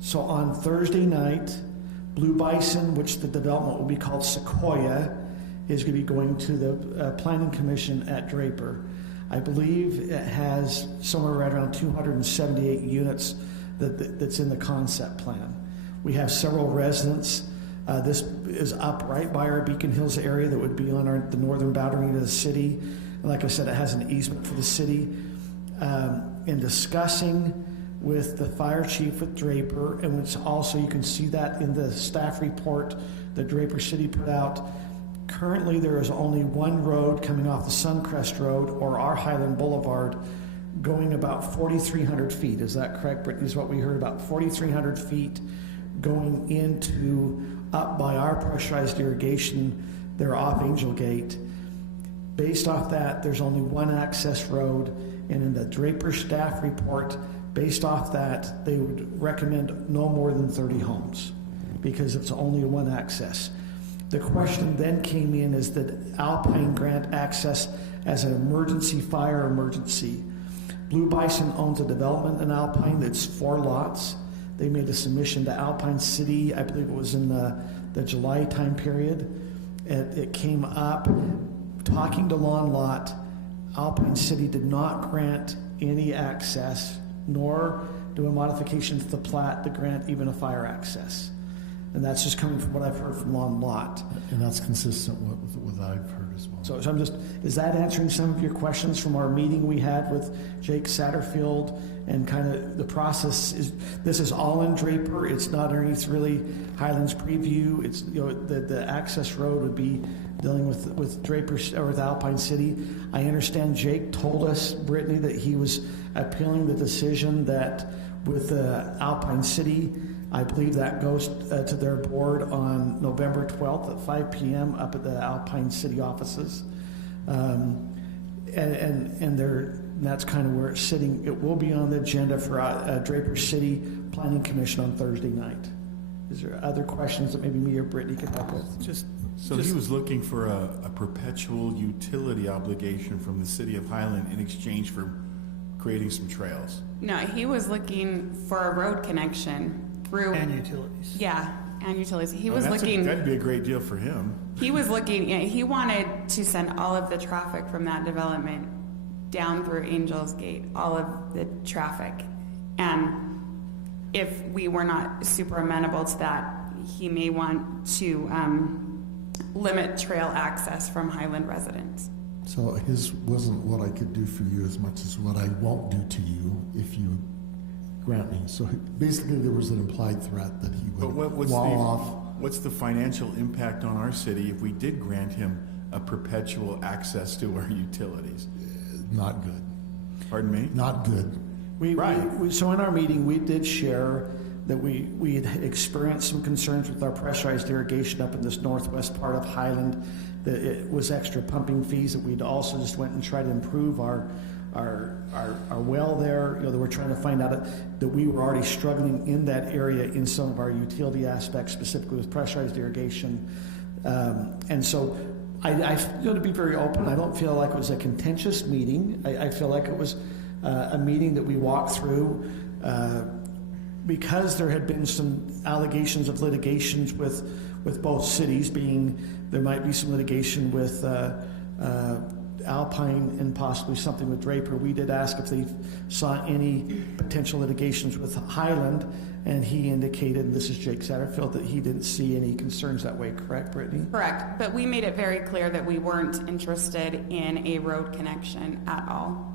So on Thursday night, Blue Bison, which the development will be called Sequoia, is going to be going to the Planning Commission at Draper. I believe it has somewhere right around 278 units that's in the concept plan. We have several residents. This is up right by our Beacon Hills area that would be on the northern boundary of the city. And like I said, it has an easement for the city. In discussing with the fire chief with Draper, and it's also, you can see that in the staff report that Draper City put out. Currently, there is only one road coming off the Suncrest Road or our Highland Boulevard going about 4,300 feet. Is that correct, Brittany? Is what we heard, about 4,300 feet going into up by our pressurized irrigation there off Angel Gate. Based off that, there's only one access road, and in the Draper staff report, based off that, they would recommend no more than 30 homes because it's only one access. The question then came in is that Alpine grant access as an emergency fire emergency. Blue Bison owns a development in Alpine that's 4 lots. They made a submission to Alpine City, I believe it was in the July time period. It came up, talking to Lon Lott, Alpine City did not grant any access, nor do a modification to the plat to grant even a fire access. And that's just coming from what I've heard from Lon Lott. And that's consistent with what I've heard as well. So I'm just, is that answering some of your questions from our meeting we had with Jake Satterfield and kind of the process is, this is all in Draper. It's not underneath really Highlands Preview. It's, the access road would be dealing with Draper or with Alpine City. I understand Jake told us, Brittany, that he was appealing the decision that with Alpine City, I believe that goes to their board on November 12th at 5 p.m. up at the Alpine City offices. And that's kind of where it's sitting. It will be on the agenda for Draper City Planning Commission on Thursday night. Is there other questions that maybe me or Brittany could help with? So he was looking for a perpetual utility obligation from the city of Highland in exchange for creating some trails. No, he was looking for a road connection through. And utilities. Yeah, and utilities. He was looking. That'd be a great deal for him. He was looking, he wanted to send all of the traffic from that development down through Angel's Gate, all of the traffic. And if we were not super amenable to that, he may want to limit trail access from Highland residents. So his wasn't what I could do for you as much as what I won't do to you if you grant me. So basically there was an implied threat that he would wall off. What's the financial impact on our city if we did grant him a perpetual access to our utilities? Not good. Pardon me? Not good. So in our meeting, we did share that we had experienced some concerns with our pressurized irrigation up in this northwest part of Highland, that it was extra pumping fees, that we'd also just went and tried to improve our well there. That we're trying to find out that we were already struggling in that area in some of our utility aspects, specifically with pressurized irrigation. And so I feel, to be very open, I don't feel like it was a contentious meeting. I feel like it was a meeting that we walked through because there had been some allegations of litigations with both cities, being there might be some litigation with Alpine and possibly something with Draper. We did ask if they saw any potential litigations with Highland, and he indicated, and this is Jake Satterfield, that he didn't see any concerns that way. Correct, Brittany? Correct, but we made it very clear that we weren't interested in a road connection at all.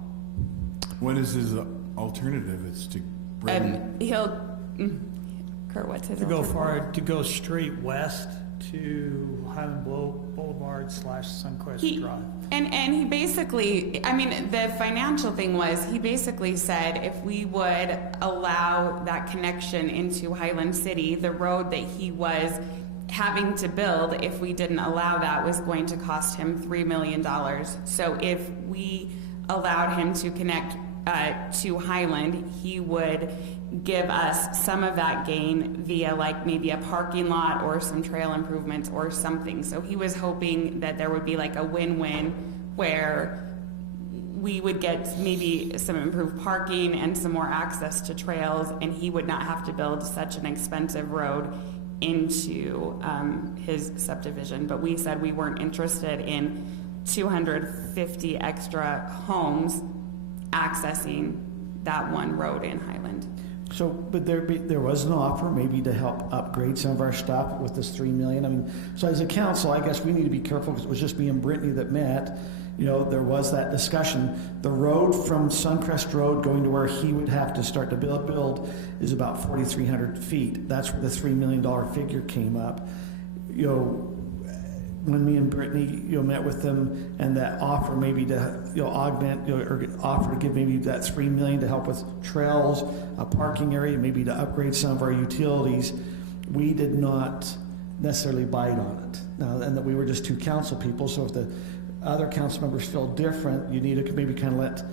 What is his alternative? It's to Kurt, what's his To go alternative? far, to go straight west to Highland Boulevard / Sunquest Drive. And he basically, I mean, the financial thing was, he basically said if we would allow that connection into Highland City, the road that he was having to build, if we didn't allow that, was going to cost him $3 million. So if we allowed him to connect to Highland, he would give us some of that gain via like maybe a parking lot or some trail improvements or something. So he was hoping that there would be like a win-win where we would get maybe some improved parking and some more access to trails, and he would not have to build such an expensive road into his subdivision. But we said we weren't interested in 250 extra homes accessing that one road in Highland. So, but there was an offer maybe to help upgrade some of our stuff with this $3 million. I mean, so as a council, I guess we need to be careful because it was just me and Brittany that met. You know, there was that discussion. The road from Suncrest Road going to where he would have to start to build is about 4,300 feet. That's where the $3 million figure came up. You know, when me and Brittany, met with them, and that offer maybe to, augment, or offer to give maybe that $3 million to help with trails, a parking area, maybe to upgrade some of our utilities, we did not necessarily bite on it. Now, and that we were just two council people, so if the other council members feel different, you need to maybe kind of let,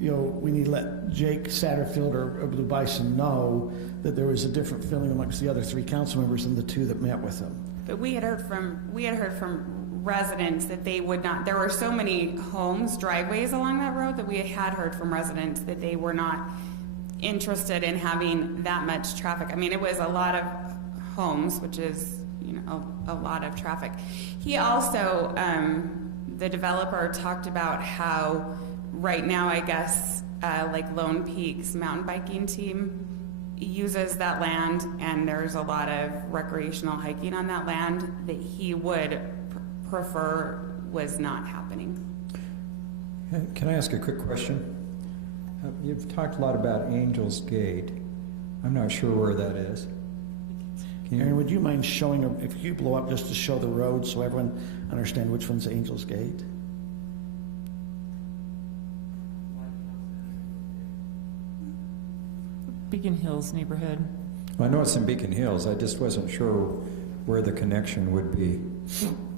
we need to let Jake Satterfield or Blue Bison know that there was a different feeling amongst the other three council members than the two that met with them. But we had heard from residents that they would not, there were so many homes, driveways along that road, that we had heard from residents that they were not interested in having that much traffic. I mean, it was a lot of homes, which is, a lot of traffic. He also, the developer talked about how right now, I guess, like Lone Peak's mountain biking team uses that land, and there's a lot of recreational hiking on that land that he would prefer was not happening. Can I ask a quick question? You've talked a lot about Angel's Gate. I'm not sure where that is. Aaron, would you mind showing, if you blow up just to show the road so everyone understand which one's Angel's Gate? Beacon Hills neighborhood. Well, I know it's in Beacon Hills. I just wasn't sure where the connection would be.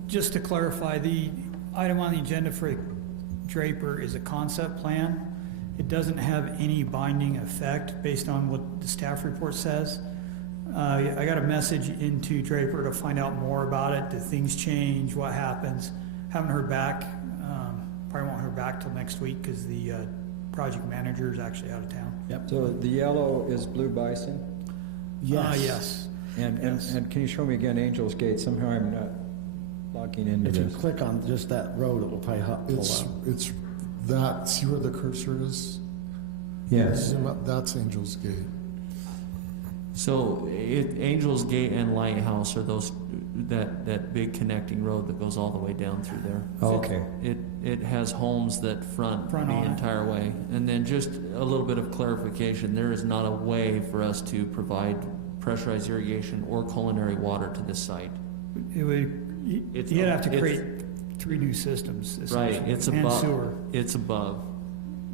Just to clarify, the item on the agenda for Draper is a concept plan. It doesn't have any binding effect based on what the staff report says. I got a message into Draper to find out more about it. Do things change? What happens? Haven't heard back. Probably won't hear back till next week because the project manager is actually out of town. Yep. So the yellow is Blue Bison? Yes. Yes. And can you show me again Angel's Gate? Somehow I'm not logging into If this. you click on just that road, it will probably pull up. It's that, see where the cursor is? Yes. Zoom up, that's Angel's Gate. So Angel's Gate and Lighthouse are those, that big connecting road that goes all the way down through there. Okay. It has homes that front the on it. entire way. And then just a little bit of clarification, there is not a way for us to provide pressurized irrigation or culinary water to this site. It would, you'd have to create 3 new systems. Right, essentially, it's and above. sewer. It's above.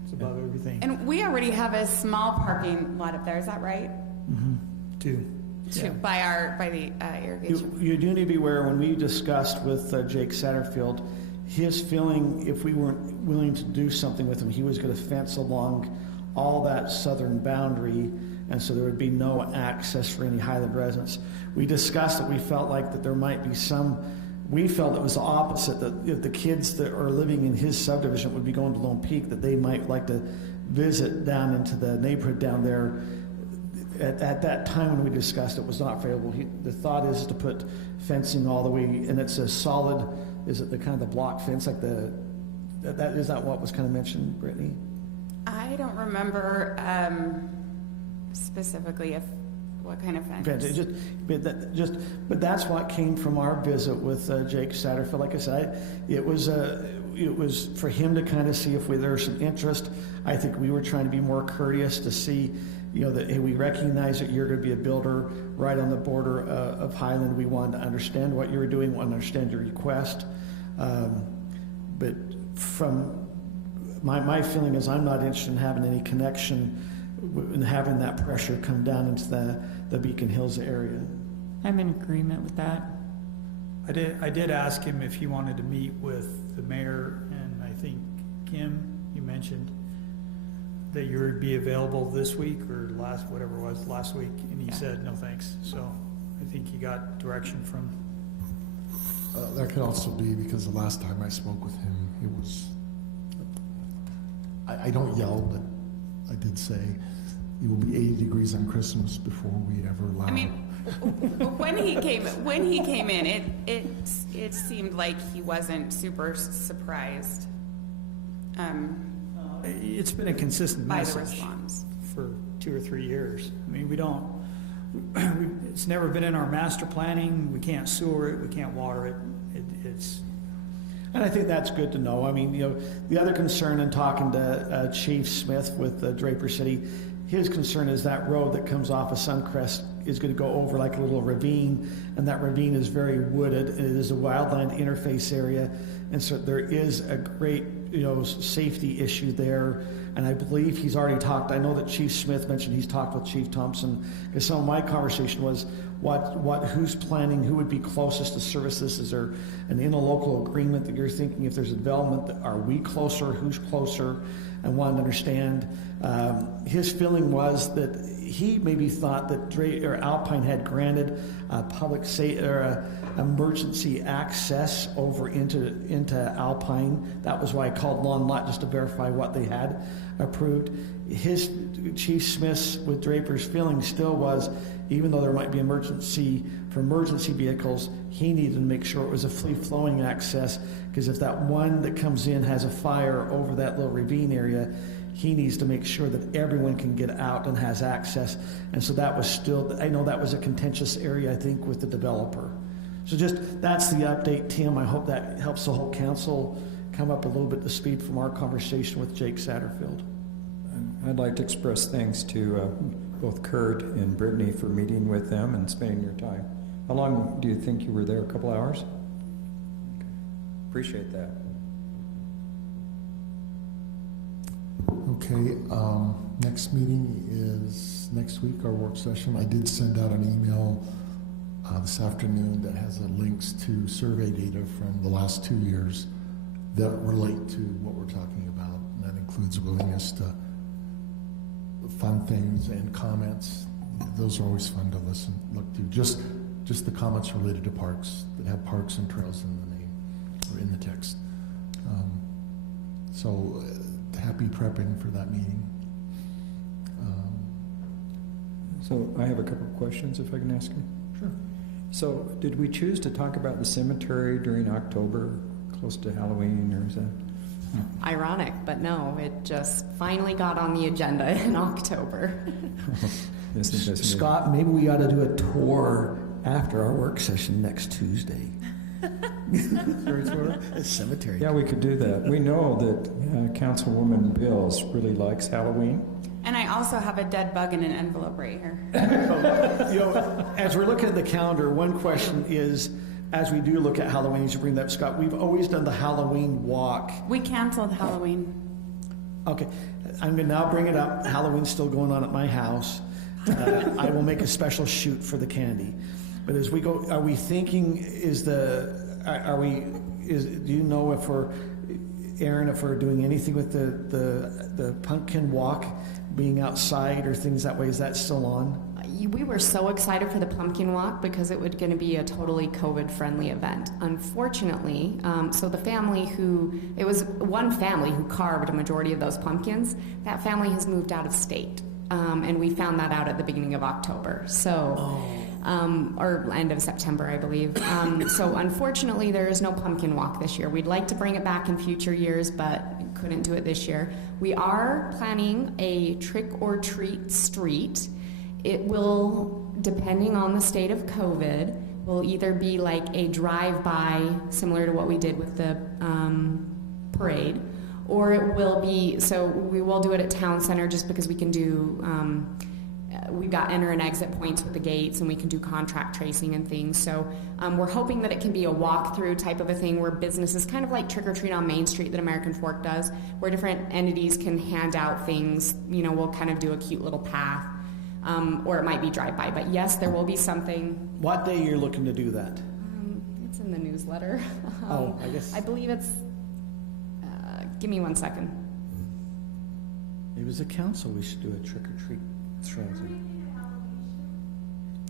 It's above everything. And we already have a small parking lot up there, is that right? Mm-hmm. 2. By the irrigation. You do need to be aware, when we discussed with Jake Satterfield, his feeling, if we weren't willing to do something with him, he was going to fence along all that southern boundary, and so there would be no access for any Highland residents. We discussed that we felt like that there might be some, we felt it was the opposite, that if the kids that are living in his subdivision would be going to Lone Peak, that they might like to visit down into the neighborhood down there. At that time when we discussed it was not favorable. The thought is to put fencing all the way, and it's a solid, is it the kind of the block fence, like is that what was kind of mentioned, Brittany? I don't remember specifically what kind of fence. Okay, but that's what came from our visit with Jake Satterfield. Like I said, it was for him to kind of see if there's some interest. I think we were trying to be more courteous to see that, hey, we recognize that you're going to be a builder right on the border of Highland. We wanted to understand what you were doing, want to understand your request. But from my feeling is I'm not interested in having any connection and having that pressure come down into the Beacon Hills area. I'm in agreement with that. I did ask him if he wanted to meet with the mayor, and I think, Kim, you mentioned that you would be available this week or last week, and he said no thanks. So I think he got direction from. That could also be because the last time I spoke with him, it was, I don't yell, but I did say it will be 80 degrees on Christmas before we ever allow. I mean, when he came in, it seemed like he wasn't super surprised. It's been a consistent by message the response for 2 or 3 years. I mean, it's never been in our master planning. We can't sewer it. We can't water it. And I think that's good to know. I mean, the other concern in talking to Chief Smith with Draper City, his concern is that road that comes off of Suncrest is going to go over like a little ravine, and that ravine is very wooded. It is a wildland interface area, and so there is a great safety issue there. And I believe he's already talked. I know that Chief Smith mentioned he's talked with Chief Thompson, because some of my conversation was who's planning, who would be closest to service this? Is there an interlocal agreement that you're thinking if there's a development, are we closer, who's closer, and wanted to understand. His feeling was that he maybe thought that Alpine had granted emergency access over into Alpine. That was why I called Lawn Lot, just to verify what they had approved. His Chief Smith's with Draper's feeling still was, even though there might be emergency vehicles, he needed to make sure it was a free-flowing access, because if that one that comes in has a fire over that little ravine area, he needs to make sure that everyone can get out and has access. And so that was still, I know that was a contentious area, I think, with the developer. So that's the update, Tim. I hope that helps the whole council come up a little bit to speed from our conversation with Jake Satterfield. I'd like to express thanks to both Kurt and Brittany for meeting with them and spending your time. How long do you think you were there? A couple hours? Okay. Appreciate that. Okay, next meeting is next week, our work session. I did send out an email this afternoon that has links to survey data from the last 2 years that relate to what we're talking about. And that includes willingness to fund things and comments. Those are always fun to look to. Just the comments related to parks that have parks and trails in the name or in the text. So happy prepping for that meeting. So I have a couple of questions, if I can ask you. Sure. So did we choose to talk about the cemetery during October, close to Halloween, or is that? Ironic, but no, it just finally got on the agenda in October. Scott, maybe we ought to do a tour after our work session next Tuesday. A cemetery. Yeah, we could do that. We know that Councilwoman Bills really likes Halloween. And I also have a dead bug in an envelope right here. As we're looking at the calendar, one question is, as we do look at Halloween, as you bring that up, Scott, we've always done the Halloween walk. We canceled Halloween. Okay, I'm going to now bring it up. Halloween's still going on at my house. I will make a special shoot for the candy. But as we go, are we thinking, do you know if we're doing anything with the pumpkin walk being outside or things that way? Is that still on? We were so excited for the pumpkin walk because it was going to be a totally COVID-friendly event. Unfortunately, it was one family who carved a majority of those pumpkins. That family has moved out of state, and we found that out at the beginning of October. Or end of September, I believe. So unfortunately, there is no pumpkin walk this year. We'd like to bring it back in future years, but couldn't do it this year. We are planning a trick-or-treat street. It will, depending on the state of COVID, will either be like a drive-by, similar to what we did with the parade, or it will be, so we will do it at Town Center just because we can do we've got enter and exit points with the gates, and we can do contract tracing and things. So we're hoping that it can be a walkthrough type of a thing where businesses, kind of like Trick or Treat on Main Street that American Fork does, where different entities can hand out things. You know, we'll kind of do a cute little path, or it might be drive-by. But yes, there will be something. What day you're looking to do that? It's in the newsletter. Oh, I guess. I believe it's, give me 1 second. Maybe as a council, we should do a trick or treat trail.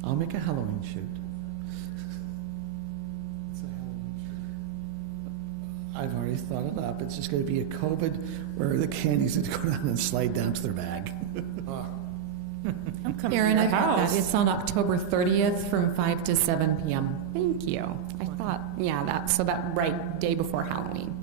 I'll make a Halloween shoot. I've already thought it up. It's just going to be a COVID where the candy's going to go down and slide down to their bag. I'm coming Aaron, to I've your got house. that. It's on October 30th from 5 to 7 p.m. Thank you. I thought, yeah, that right day before Halloween.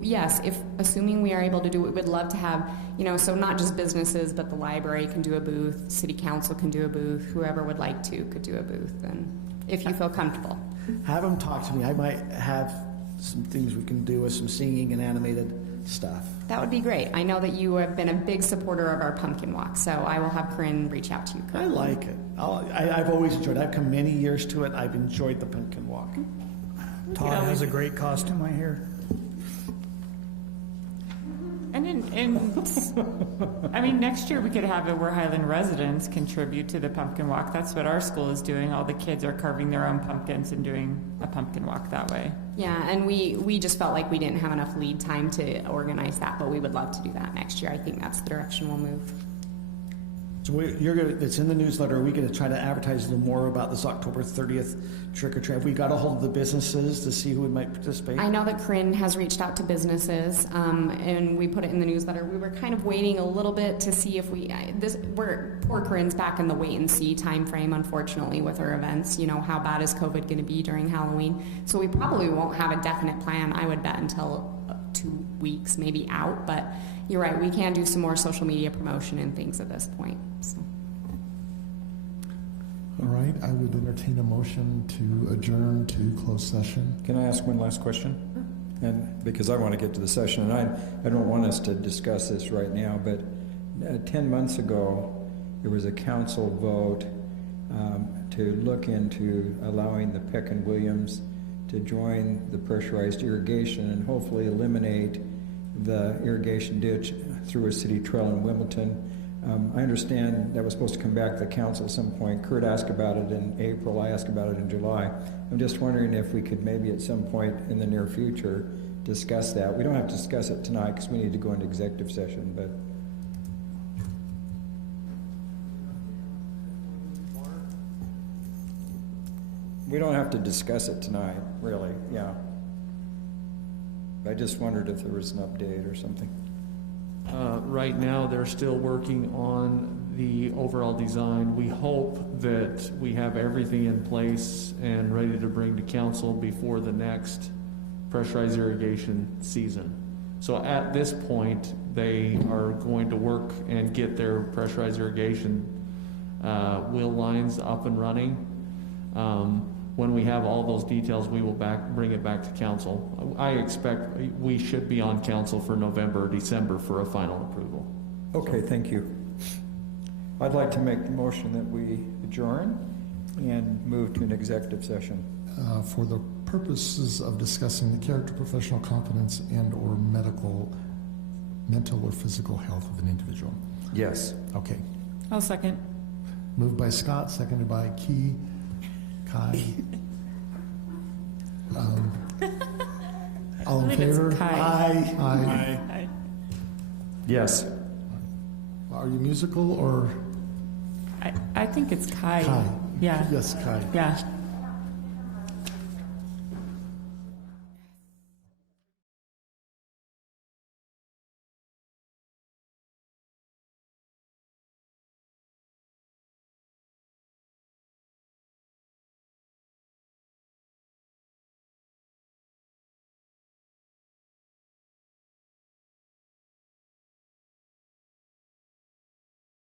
Yes, if assuming we are able to do it, we'd love to have, you know, so not just businesses, but the library can do a booth, city council can do a booth, whoever would like to could do a booth, and if you feel comfortable. Have them talk to me. I might have some things we can do with some singing and animated stuff. That would be great. I know that you have been a big supporter of our pumpkin walk, so I will have Corinne reach out to you. I like it. I've always enjoyed it. I've come many years to it. I've enjoyed the pumpkin walk. Todd has a great costume, I hear. And I mean, next year we could have it where Highland residents contribute to the pumpkin walk. That's what our school is doing. All the kids are carving their own pumpkins and doing a pumpkin walk that way. Yeah, and we just felt like we didn't have enough lead time to organize that, but we would love to do that next year. I think that's the direction we'll move. So it's in the newsletter. Are we going to try to advertise a little more about this October 30th trick or treat? Have we got a hold of the businesses to see who might participate? I know that Corinne has reached out to businesses, and we put it in the newsletter. We were kind of waiting a little bit to see if poor Corinne's back in the wait and see time frame, unfortunately, with her events. You know, how bad is COVID going to be during Halloween? So we probably won't have a definite plan, I would bet, until 2 weeks, maybe out, but you're right, we can do some more social media promotion and things at this point. So. All right, I would entertain a motion to adjourn to closed session. Can I ask one last question? And because I want to get to the session, and I don't want us to discuss this right now, but 10 months ago, there was a council vote to look into allowing the Peck and Williams to join the pressurized irrigation and hopefully eliminate the irrigation ditch through a city trail in Wimbledon. I understand that was supposed to come back to the council at some point. Kurt asked about it in April, I asked about it in July. I'm just wondering if we could maybe at some point in the near future discuss that. We don't have to discuss it tonight because we need to go into executive session, but we don't have to discuss it tonight, really, yeah. I just wondered if there was an update or something. Right now, they're still working on the overall design. We hope that we have everything in place and ready to bring to council before the next pressurized irrigation season. So at this point, they are going to work and get their pressurized irrigation wheel lines up and running. When we have all those details, we will bring it back to council. I expect we should be on council for November or December for a final approval. Okay, thank you. I'd like to make the motion that we adjourn and move to an executive session. For the purposes of discussing the character, professional competence, and/or mental or physical health of an individual. Yes. Okay. I'll second. Moved by Scott, seconded by Kai. All in favor? Kai. Aye. Yes. Are you musical or? I think it's Kai. Kai. Yeah. Yes, Kai. Yeah.